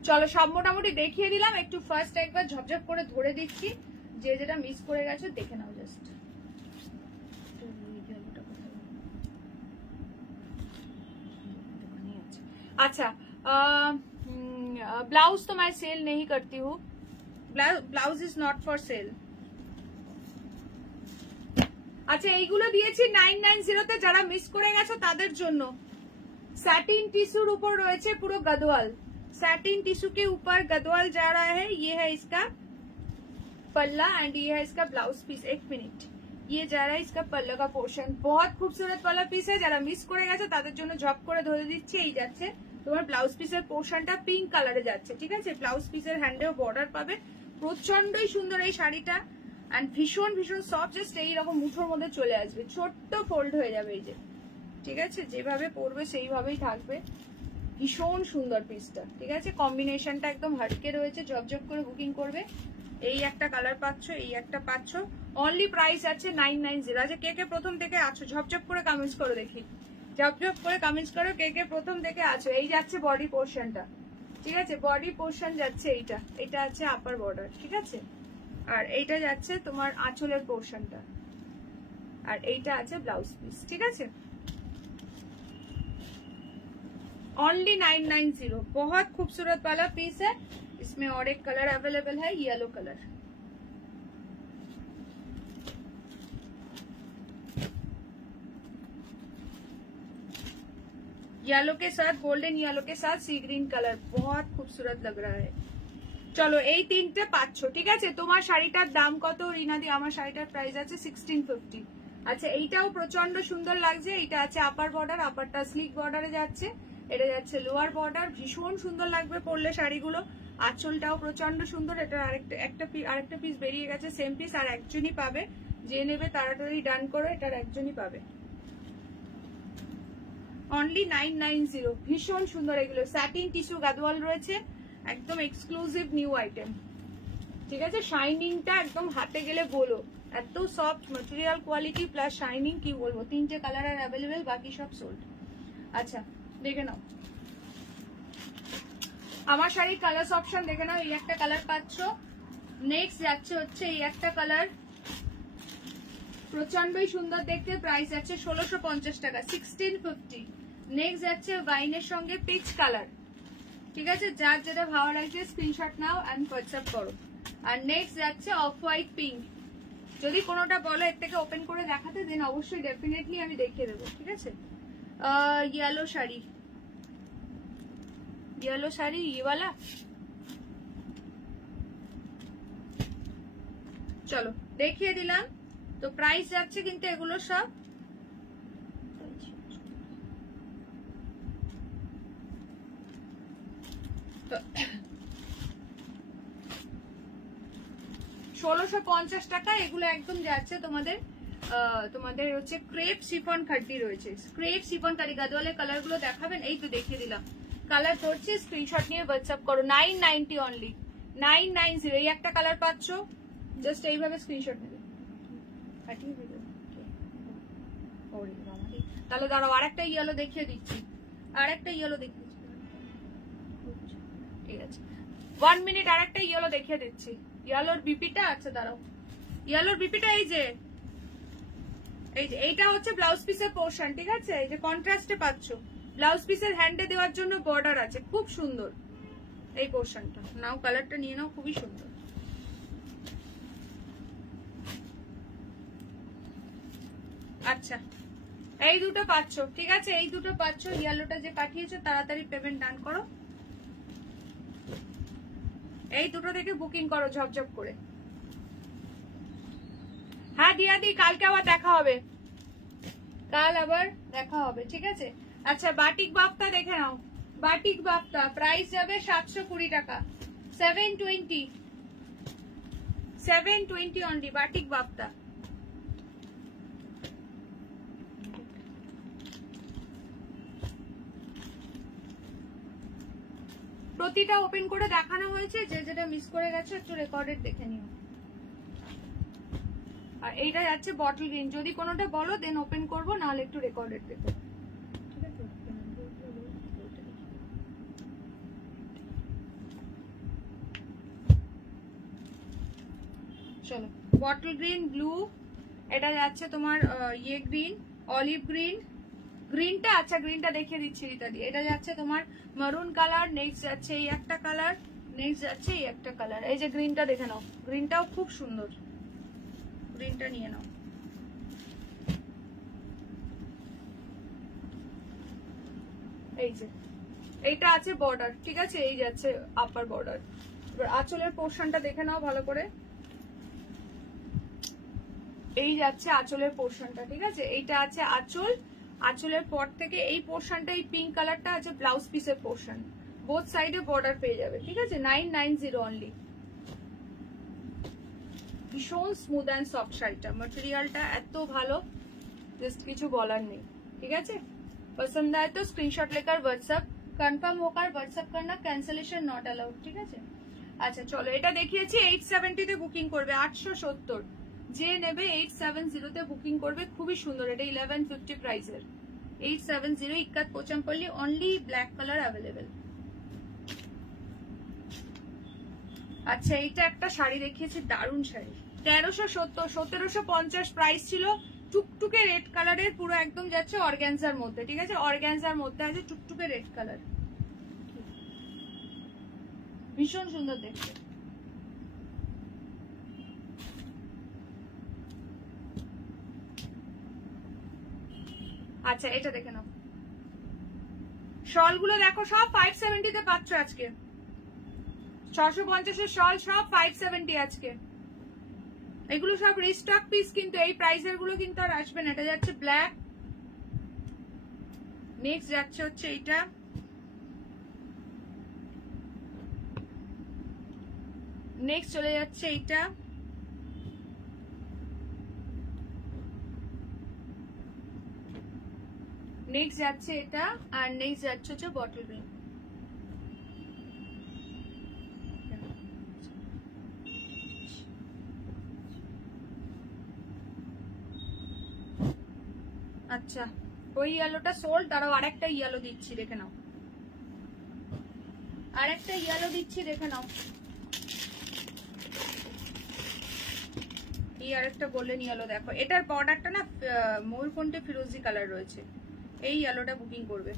চলো, সব মোটামুটি দেখিয়ে দিলাম। একটু ফার্স্ট একবার ঝপঝপ করে ধরে দিচ্ছি, যে যেটা মিস করে গেছো দেখে নাও জাস্ট। अच्छा ब्लाउज तो मैं सेल नहीं करती हूँ, blouse is not for sale. আচ্ছা, এইগুলো দিয়েছি 990 তে, যারা মিস করে গেছো তাদের জন্য। सैटिन टिश्यूर ऊपर রয়েছে পুরো गदवाल, सैटिन टिश्यू के ऊपर गदवाल जा रहा है। ये है इसका पल्ला एंड ये है इसका ब्लाउज पीस। 1 मिनट, ये जा रहा है इसका पल्ला का पोर्शन, बहुत खूबसूरत वाला पीस है। যারা মিস করে গেছে তাদের জন্য ঝপ করে ধরে দিচ্ছি। এই যাচ্ছে তোমার ব্লাউজ পিসের পোর্শনটা পিঙ্ক কালারে যাচ্ছে। ঠিক আছে, ব্লাউজ পিসের হ্যান্ডেও বর্ডার পাবে। প্রচন্ডই সুন্দর এই শাড়িটা, এন্ড ভীষণ ভীষণ সফট, জাস্ট এইরকম মুঠোর মধ্যে চলে আসবে, ছোট্ট ফোল্ড হয়ে যাবে এই যে। ঠিক আছে, যেভাবে পরবে সেইভাবেই থাকবে, ভীষণ সুন্দর পিসটা। ঠিক আছে, কম্বিনেশনটা একদম হাটকে রয়েছে, ঝপঝপ করে বুকিং করবে। এই একটা কালার পাচ্ছ, এই একটা পাচ্ছ, অনলি প্রাইস আছে 990। আচ্ছা, কে কে প্রথম থেকে আছো ঝপঝপ করে কমেন্টস করো দেখি, ঝপঝপ করে কমেন্টস করো কে কে প্রথম থেকে আছো। এই যাচ্ছে বডি পোর্শনটা। ঠিক আছে, বডি পোর্শন যাচ্ছে এইটা, এটা আছে আপার বর্ডার। ঠিক আছে, আর এইটা যাচ্ছে তোমার আঁচলের পোর্শনটা, আর এইটা আছে ব্লাউজ পিস। ঠিক আছে, ओनली 990, बहुत खूबसूरत वाला पीस है। इसमें और एक कलर अवेलेबल है, येलो कलर। येलो के साथ, गोल्डन येलो के साथ सी ग्रीन कलर, बहुत खूबसूरत लग रहा है। চলো, এই তিনটে পাচ্ছ। ঠিক আছে, তোমার শাড়িটার দাম কত রিনাদি? আমার শাড়িটার প্রাইস আছে 1650। আচ্ছা, এইটাও প্রচন্ড সুন্দর লাগছে। এটা আছে আপার বর্ডার, আপারটা স্লিক বর্ডারে যাচ্ছে, এটা যাচ্ছে লোয়ার বর্ডার, ভীষণ সুন্দর লাগবে পরলে শাড়িগুলো। আঁচলটাও প্রচন্ড সুন্দর। এটা আরেকটা পিস বেরিয়ে গেছে, সেম পিস, আর একজনই পাবে। যে নেবে তাড়াতাড়ি ডান করো, এটার একজনই পাবে। অনলি 990, ভীষণ সুন্দর এগুলো। স্যাটিন টিস্যু গাদওয়াল রয়েছে, একদম এক্সক্লুসিভ নিউ আইটেম। ঠিক আছে, শাইনিংটা একদম হাতে গেলে বলো, এত soft material quality plus shining, কি বলবো। তিনটে কালার আর অ্যাভেলেবেল, বাকি সব সোল্ড। আচ্ছা, দেখে নাও আমার শাড়ির কালার অপশন, দেখে নাও। এই একটা কালার পাচ্ছ, নেক্সট যাচ্ছে হচ্ছে এই একটা কালার, প্রচন্ডই সুন্দর দেখতে। প্রাইস আছে 1650 টাকা, 1650। নেক্সট যাচ্ছে ওয়াইনের সঙ্গে পিচ কালার। ঠিক আছে, যার যেটা ভালো লাগছে স্ক্রিনশট নাও এন্ড হোয়াটসঅ্যাপ করো। আর নেক্সট যাচ্ছে অফ হোয়াইট পিঙ্ক। যদি কোনোটা বলো এর থেকে ওপেন করে দেখাতে, দেন অবশ্যই ডেফিনেটলি আমি দেখিয়ে দেবো। ঠিক আছে, येलो শাড়ি, येलो শাড়ি, ये वाला। চলো দেখিয়ে দিলাম। তো প্রাইস যাচ্ছে কিন্তু এগুলো সব 1650 টাকা। এগুলো একদম যাচ্ছে তোমাদের তোমাদের হচ্ছে ক্রেপ শিফন খাড্ডি রয়েছে, ক্রেপ শিফন খাড্ডি। গাদোয়ালের কালার গুলো দেখাবেন, এই তো দেখিয়ে দিলাম। কালার ধরছে, স্ক্রিনশট নিয়ে হোয়াটসঅ্যাপ করো। 990 অনলি, 990। এই একটা কালার পাচ্ছ, জাস্ট এইভাবে স্ক্রিনশট নেবে। তাহলে দাঁড়াও, আরেকটা ইয়েলো দেখিয়ে দিচ্ছি, আরেকটা ইয়েলো দেখিয়ে দিচ্ছি। ঠিক আছে, 1 মিনিট, আরেকটা ইয়েলো দেখিয়ে দিচ্ছি। ইয়েলোর বিপিটা, আচ্ছা দাঁড়াও, ইয়েলোর বিপিটা এই যে এইটা হচ্ছে ব্লাউজ পিসের পোর্শন, ঠিক আছে? এই যে কন্ট্রাস্টে পাচ্ছ, ব্লাউজ পিসের হ্যান্ডে দেওয়ার জন্য বর্ডার আছে, খুব সুন্দর এই পোর্শনটা। নাও কালারটা নিয়ে নাও, খুবই সুন্দর। আচ্ছা, এই দুটো পাচ্ছ, ঠিক আছে? এই দুটো পাচ্ছ। ইয়েলোটা যে পাঠিয়েছো তাড়াতাড়ি পেমেন্ট ডান করো। এই দুটো থেকে বুকিং করো ঝপঝপ করে। হ্যাঁ দিয়া দি, কালকে আবার দেখা হবে, কাল আবার দেখা হবে, ঠিক আছে? আচ্ছা, বাটিক বাপ্তা দেখে নাও, বাটিক বাপ্তা প্রাইস যাবে 720 টাকা, 720 অনলি বাটিক বাপ্তা। প্রতিটা ওপেন করে দেখানো হয়েছে, যে যেটা মিস করে গেছে একটু রেকর্ডেড দেখে নিও। আর এইটা যাচ্ছে বটল গ্রিন, যদি কোনোটা বলো দেন ওপেন করবো, নাহলে একটু রেকর্ডেড দেখো, ঠিক আছে? চলো, বটল গ্রিন, ব্লু, এটা যাচ্ছে তোমার ইয়ে গ্রিন, অলিভ গ্রিন, গ্রিনটা, আচ্ছা গ্রিনটা দেখিয়ে দিচ্ছি রিতা দিয়ে। এটা যাচ্ছে তোমার মারুন কালার, নেক্সট যাচ্ছে এই একটা কালার, নেক্সট যাচ্ছে এই একটা কালার। এই যে গ্রিনটা দেখে নাও, গ্রিনটাও খুব সুন্দর, গ্রিনটা নিয়ে নাও। এই যে এইটা আছে বর্ডার, ঠিক আছে? এই যাচ্ছে আপার বর্ডার। এবার আঁচলের পোর্শনটা দেখে নাও ভালো করে, এই যাচ্ছে আঁচলের পোর্শনটা, ঠিক আছে? এইটা আছে আঁচল, আঁচলের পর থেকে এই পোর্শনটা, এই পিঙ্ক কালারটা আছে ব্লাউজ পিসের পোর্শন, বোথ সাইডে বর্ডার পেয়ে যাবে, ঠিক আছে? 990 অনলি। ভীষণ স্মুথ অ্যান্ড সফট শাড়িটা, ম্যাটেরিয়ালটা এত ভালো, জাস্ট কিছু বলার নেই, ঠিক আছে? पसंद आए तो स्क्रीनशॉट लेकर व्हाट्सएप कंफर्म होकर व्हाट्सएप करना, कैंसिलेशन नॉट अलाउड, ঠিক আছে? আচ্ছা চলো, এটা দেখিয়েছি 870 তে বুকিং করবে, 870 যে নেবে 870 তে বুকিং করবে, খুবই সুন্দর। এটা 1150 প্রাইসের, 870 ikat Pochampally, only black colour available. আচ্ছা, এইটা একটা শাড়ি দেখিয়েছি, দারুণ শাড়ি, 1370, 1750 প্রাইস ছিল। টুকটুকে রেড কালারের, পুরো একদম যাচ্ছে অর্গানজার মধ্যে, ঠিক আছে? অর্গানজার মধ্যে আছে টুকটুকে রেড কালার, ভীষণ সুন্দর দেখতে। আচ্ছা, এটা দেখে নাও, শল গুলো দেখো, সব 570 তে পাচ্ছ আজকে। 650 এর শল সব 570 আজকে। এগুলো সব রিস্টক পিস, কিন্তু এই প্রাইসের গুলো কিন্তু আর আসবে না। এটা যাচ্ছে ব্ল্যাক, নেক্সট যাচ্ছে হচ্ছে এইটা, নেক্সট চলে যাচ্ছে এইটা, নেক্সট যাচ্ছে এটা, আর নেক্সট যাচ্ছে হচ্ছে বটল গ্রিন। আচ্ছা, ওই ইয়েলোটা সোল্ড, দাঁড়াও আরেকটা ইয়েলো দিচ্ছি, দেখে নাও, আরেকটা ইয়েলো দিচ্ছি, দেখে নাও। এই আরেকটা গোল্ডেন ইয়েলো দেখো, এটার বর্ডারটা না ময়ূরকণ্ঠে ফিরোজি কালার রয়েছে, এই ইয়েলোটা বুকিং করবে,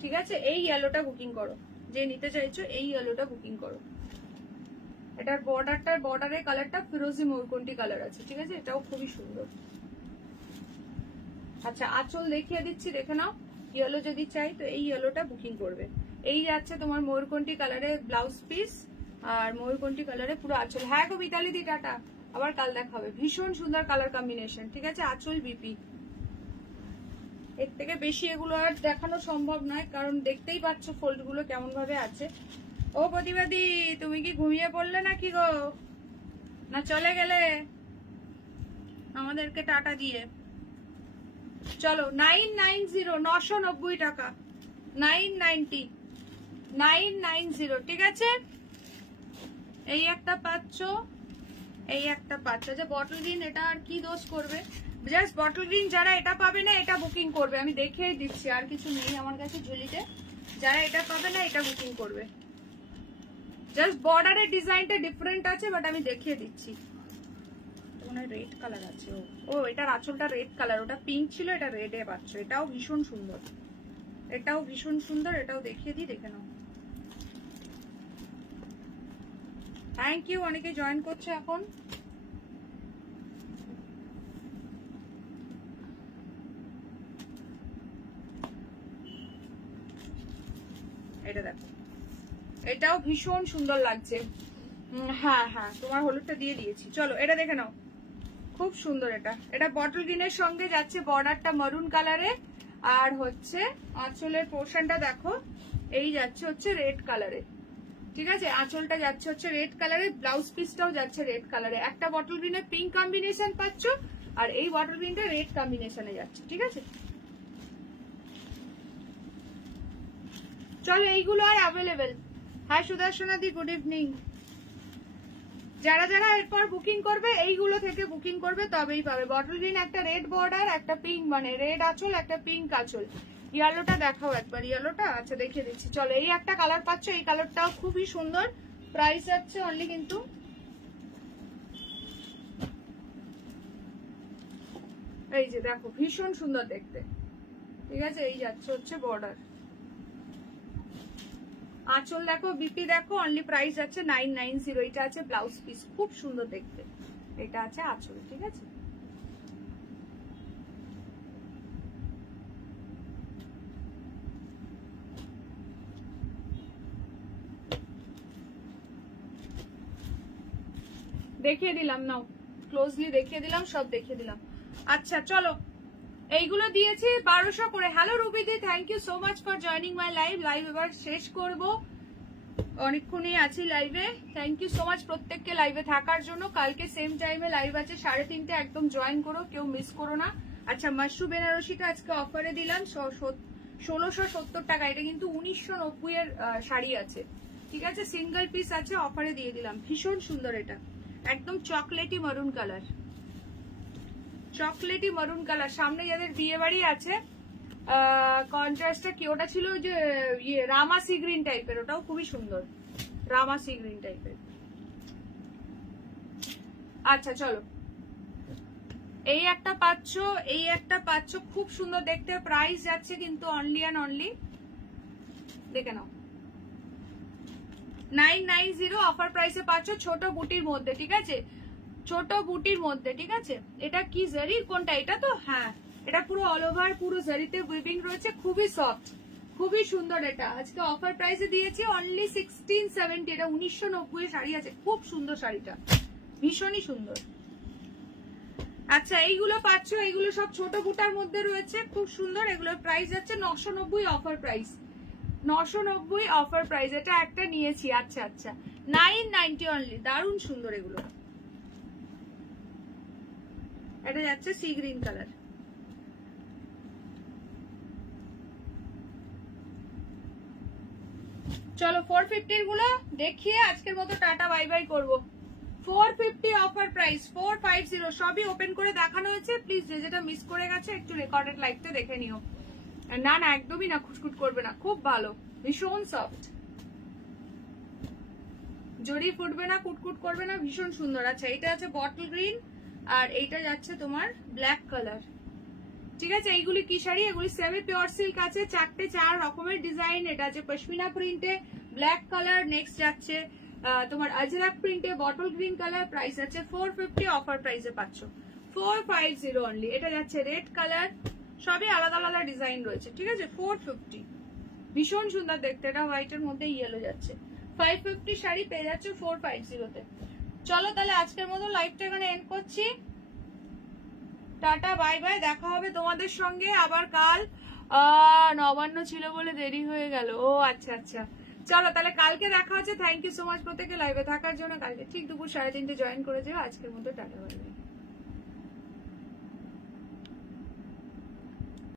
ঠিক আছে? এই ইয়েলোটা বুকিং করো, যে নিতে চাইছো এই ইয়েলোটা বুকিং করো। এটার বর্ডারের কালারটা ফিরোজি ময়ূরকণ্ঠী কালার আছে, ঠিক আছে? এটাও খুবই সুন্দর। আচ্ছা, আঁচল দেখিয়ে দিচ্ছি, দেখে নাও। ইয়েলো যদি চাই তো এই ইয়েলোটা বুকিং করবে। এই যাচ্ছে তোমার ময়ূরকণ্ঠী কালারের ব্লাউজ পিস, আর ময়ূরকণ্ঠী কালারে পুরো আঁচল। হ্যাঁ গো মিতালি দি, টাটা, আবার কাল দেখা হবে। ভীষণ সুন্দর কালার কম্বিনেশন, ঠিক আছে? আঁচল বিপি, এর থেকে বেশি এগুলো আর দেখানো সম্ভব নয়, কারণ দেখতেই পাচ্ছ ফোল্ড গুলো কেমন ভাবে আছে। ও প্রতিবাদী, তুমি কি ঘুমিয়ে পড়লে নাকি গো? না চলে গেলে আমাদেরকে টাটা দিয়ে। চলো 990, 990 টাকা, 990, 990, ঠিক আছে। এই একটা পাচ্ছ, এই একটা পাচ্ছ। যে বটল গ্রিন, এটা আর কি দোষ করবে, জাস্ট বটল গ্রিন যারা এটা পাবে না এটা বুকিং করবে, আমি দেখিয়ে দিচ্ছি, আর কিছু নেই আমার কাছে ঝুলিতে। যারা এটা পাবে না এটা বুকিং করবে, জাস্ট বর্ডারের ডিজাইনটা ডিফারেন্ট আছে, বাট আমি দেখিয়ে দিচ্ছি। রেড কালার আছে, ও এটার আঁচলটা রেড কালার, ওটা পিঙ্ক ছিল, এটা রেডে পাচ্ছ। এটাও ভীষণ সুন্দর, এটাও ভীষণ সুন্দর, এটাও দেখিয়ে দিই, দেখে নাও। থ্যাংক ইউ, অনেকে জয়েন করছে এখন। এটা দেখো, এটাও ভীষণ সুন্দর লাগছে। হ্যাঁ হ্যাঁ, তোমার হলুদটা দিয়ে দিয়েছি। চলো এটা দেখে নাও, খুব সুন্দর। এটা বটল গ্রিনের সঙ্গে যাচ্ছে, বর্ডারটা মারুন কালারে, আর হচ্ছে আঁচলের পোর্শনটা দেখো, এই যাচ্ছে হচ্ছে রেড কালারে, ঠিক আছে। আঁচলটা যাচ্ছে হচ্ছে রেড কালারে, ব্লাউজ পিসটাও যাচ্ছে রেড কালারে। একটা বটল গ্রিনে পিঙ্ক কম্বিনেশন পাচ্ছ, আর এই বটল গ্রিনটা রেড কম্বিনেশনে যাচ্ছে, ঠিক আছে। চলো এইগুলো আর অ্যাভেলেবেল। হাই সুদর্শনা দি, গুড ইভিনিং। যারা যারা এরপর বুকিং করবে এইগুলো থেকে বুকিং করবে তবেই পাবে। বটল গ্রিন, একটা রেড বর্ডার, একটা পিঙ্ক, মানে রেড আঁচল, একটা পিঙ্ক আঁচল। ইয়েলোটা দেখাও একবার, ইয়েলোটা আচ্ছা দেখিয়ে দিচ্ছি। চলো এই একটা কালার পাচ্ছ, এই কালারটাও খুবই সুন্দর। প্রাইস যাচ্ছে অনলি কিন্তু এই যে দেখো, ভীষণ সুন্দর দেখতে, ঠিক আছে। এই যাচ্ছে হচ্ছে বর্ডার, আঁচল দেখো, বিপি দেখো, অনলি প্রাইস যাচ্ছে 990। এটা আছে ব্লাউজ পিস, খুব সুন্দর দেখতে। এটা আছে আঁচল, ঠিক আছে। দেখিয়ে দিলাম, নাও ক্লোজলি দেখিয়ে দিলাম, সব দেখিয়ে দিলাম। আচ্ছা চলো, এইগুলো দিয়েছি 1200 করে। হ্যালো রুবিদি, thank you so much for joining my live. Live এবার শেষ করব, অনেকক্ষণই আছি লাইভে। থ্যাংক ইউ সো মাচ প্রত্যেককে লাইভে থাকার জন্য। কালকে সেম টাইমে লাইভ আছে 3:30, একদম জয়েন করো, কেউ মিস করো না। আচ্ছা, মাশরু বেনারসিটা আজকে অফারে দিলাম 1670 টাকা। এটা কিন্তু 1990 এর শাড়ি আছে, ঠিক আছে। সিঙ্গেল পিস আছে, অফারে দিয়ে দিলাম। ভীষণ সুন্দর, এটা একদম চকলেটি মারুন কালার, চকলেটি মারুন কালার। সামনে যাদের বিয়ে বাড়ি আছে, কন্ট্রাস্টটা কি ওটা ছিল, যে ইয়ে রামা সি গ্রিন টাইপের, ওটাও খুবই সুন্দর, রামা সি গ্রিন টাইপের। আচ্ছা চলো, এই একটা পাচ্ছ, এই একটা পাচ্ছ, খুব সুন্দর দেখতে। প্রাইস যাচ্ছে কিন্তু অনলি অ্যান্ড অনলি, দেখে নাও, 990। অফার প্রাইসে পাচ্ছ, ছোট বুটির মধ্যে, ঠিক আছে, ছোট বুটির মধ্যে, ঠিক আছে। এটা কি জারির কোনটা, এটা তো হ্যাঁ, এটা পুরো অল ওভার পুরো জারিতে উইভিং রয়েছে, খুবই সফট, খুবই সুন্দর। এটা আজকে অফার প্রাইসে দিয়েছি অনলি 1670। এটা 1990 শাড়ি আছে, খুব সুন্দর শাড়িটা, ভীষণই সুন্দর। আচ্ছা এইগুলো পাচ্ছ, এইগুলো সব ছোট বুটার মধ্যে রয়েছে, খুব সুন্দর। এগুলোর প্রাইস যাচ্ছে 990 অফার প্রাইস, 990 অফার প্রাইস। এটা একটা নিয়েছি, আচ্ছা আচ্ছা 990 অনলি, দারুণ সুন্দর এগুলো। এটা যাচ্ছে সি গ্রিন কালার। চলো 450 গুলো দেখিয়ে আজকের মতো টাটা বাই বাই করবো। 450 অফার প্রাইস, 450 সবই ওপেন করে দেখানো হয়েছে। প্লিজ যে যেটা মিস করে গেছে একটু রেকর্ডেড লাইভটা দেখে নিও। না না একদমই না, খুটখুট করবে না, খুব ভালো, ভীষণ সফট, জড়ি ফুটবে না, কুটকুট করবে না, ভীষণ সুন্দর। আচ্ছা এটা আছে বটল গ্রিন, আর এইটা যাচ্ছে তোমার ব্ল্যাক কালার, ঠিক আছে। এইগুলি কি শাড়ি, এগুলি সেমি পিওর সিল্ক আছে, 4 রকমের ডিজাইন। এটা আছে পশমিনা প্রিন্টে, ব্ল্যাক কালার। নেক্সট যাচ্ছে তোমার আজরাক প্রিন্টে, বটল গ্রিন কালার। প্রাইস আছে 450, অফার প্রাইসে পাচ্ছ 450 অনলি। এটা যাচ্ছে রেড কালার, সবই আলাদা আলাদা ডিজাইন রয়েছে, ঠিক আছে। 450, ভীষণ সুন্দর দেখতে। এটা হোয়াইটের মধ্যে ইয়েলো যাচ্ছে। 550 শাড়ি পেয়ে যাচ্ছে 450-তে। চলো তাহলে আজকের মতো লাইভটা এখানে এন্ড করছি। টাটা বাই বাই, দেখা হবে তোমাদের সঙ্গে আবার কাল। নবান্ন ছিল বলে দেরি হয়ে গেল, ও আচ্ছা আচ্ছা। চলো তাহলে কালকে দেখা হচ্ছে। থ্যাংক ইউ সো মাচ প্রত্যেকে লাইভে থাকার জন্য। কালকে ঠিক দুপুর 3:30 জয়েন করে যাও। আজকের মতো টাটা বাই।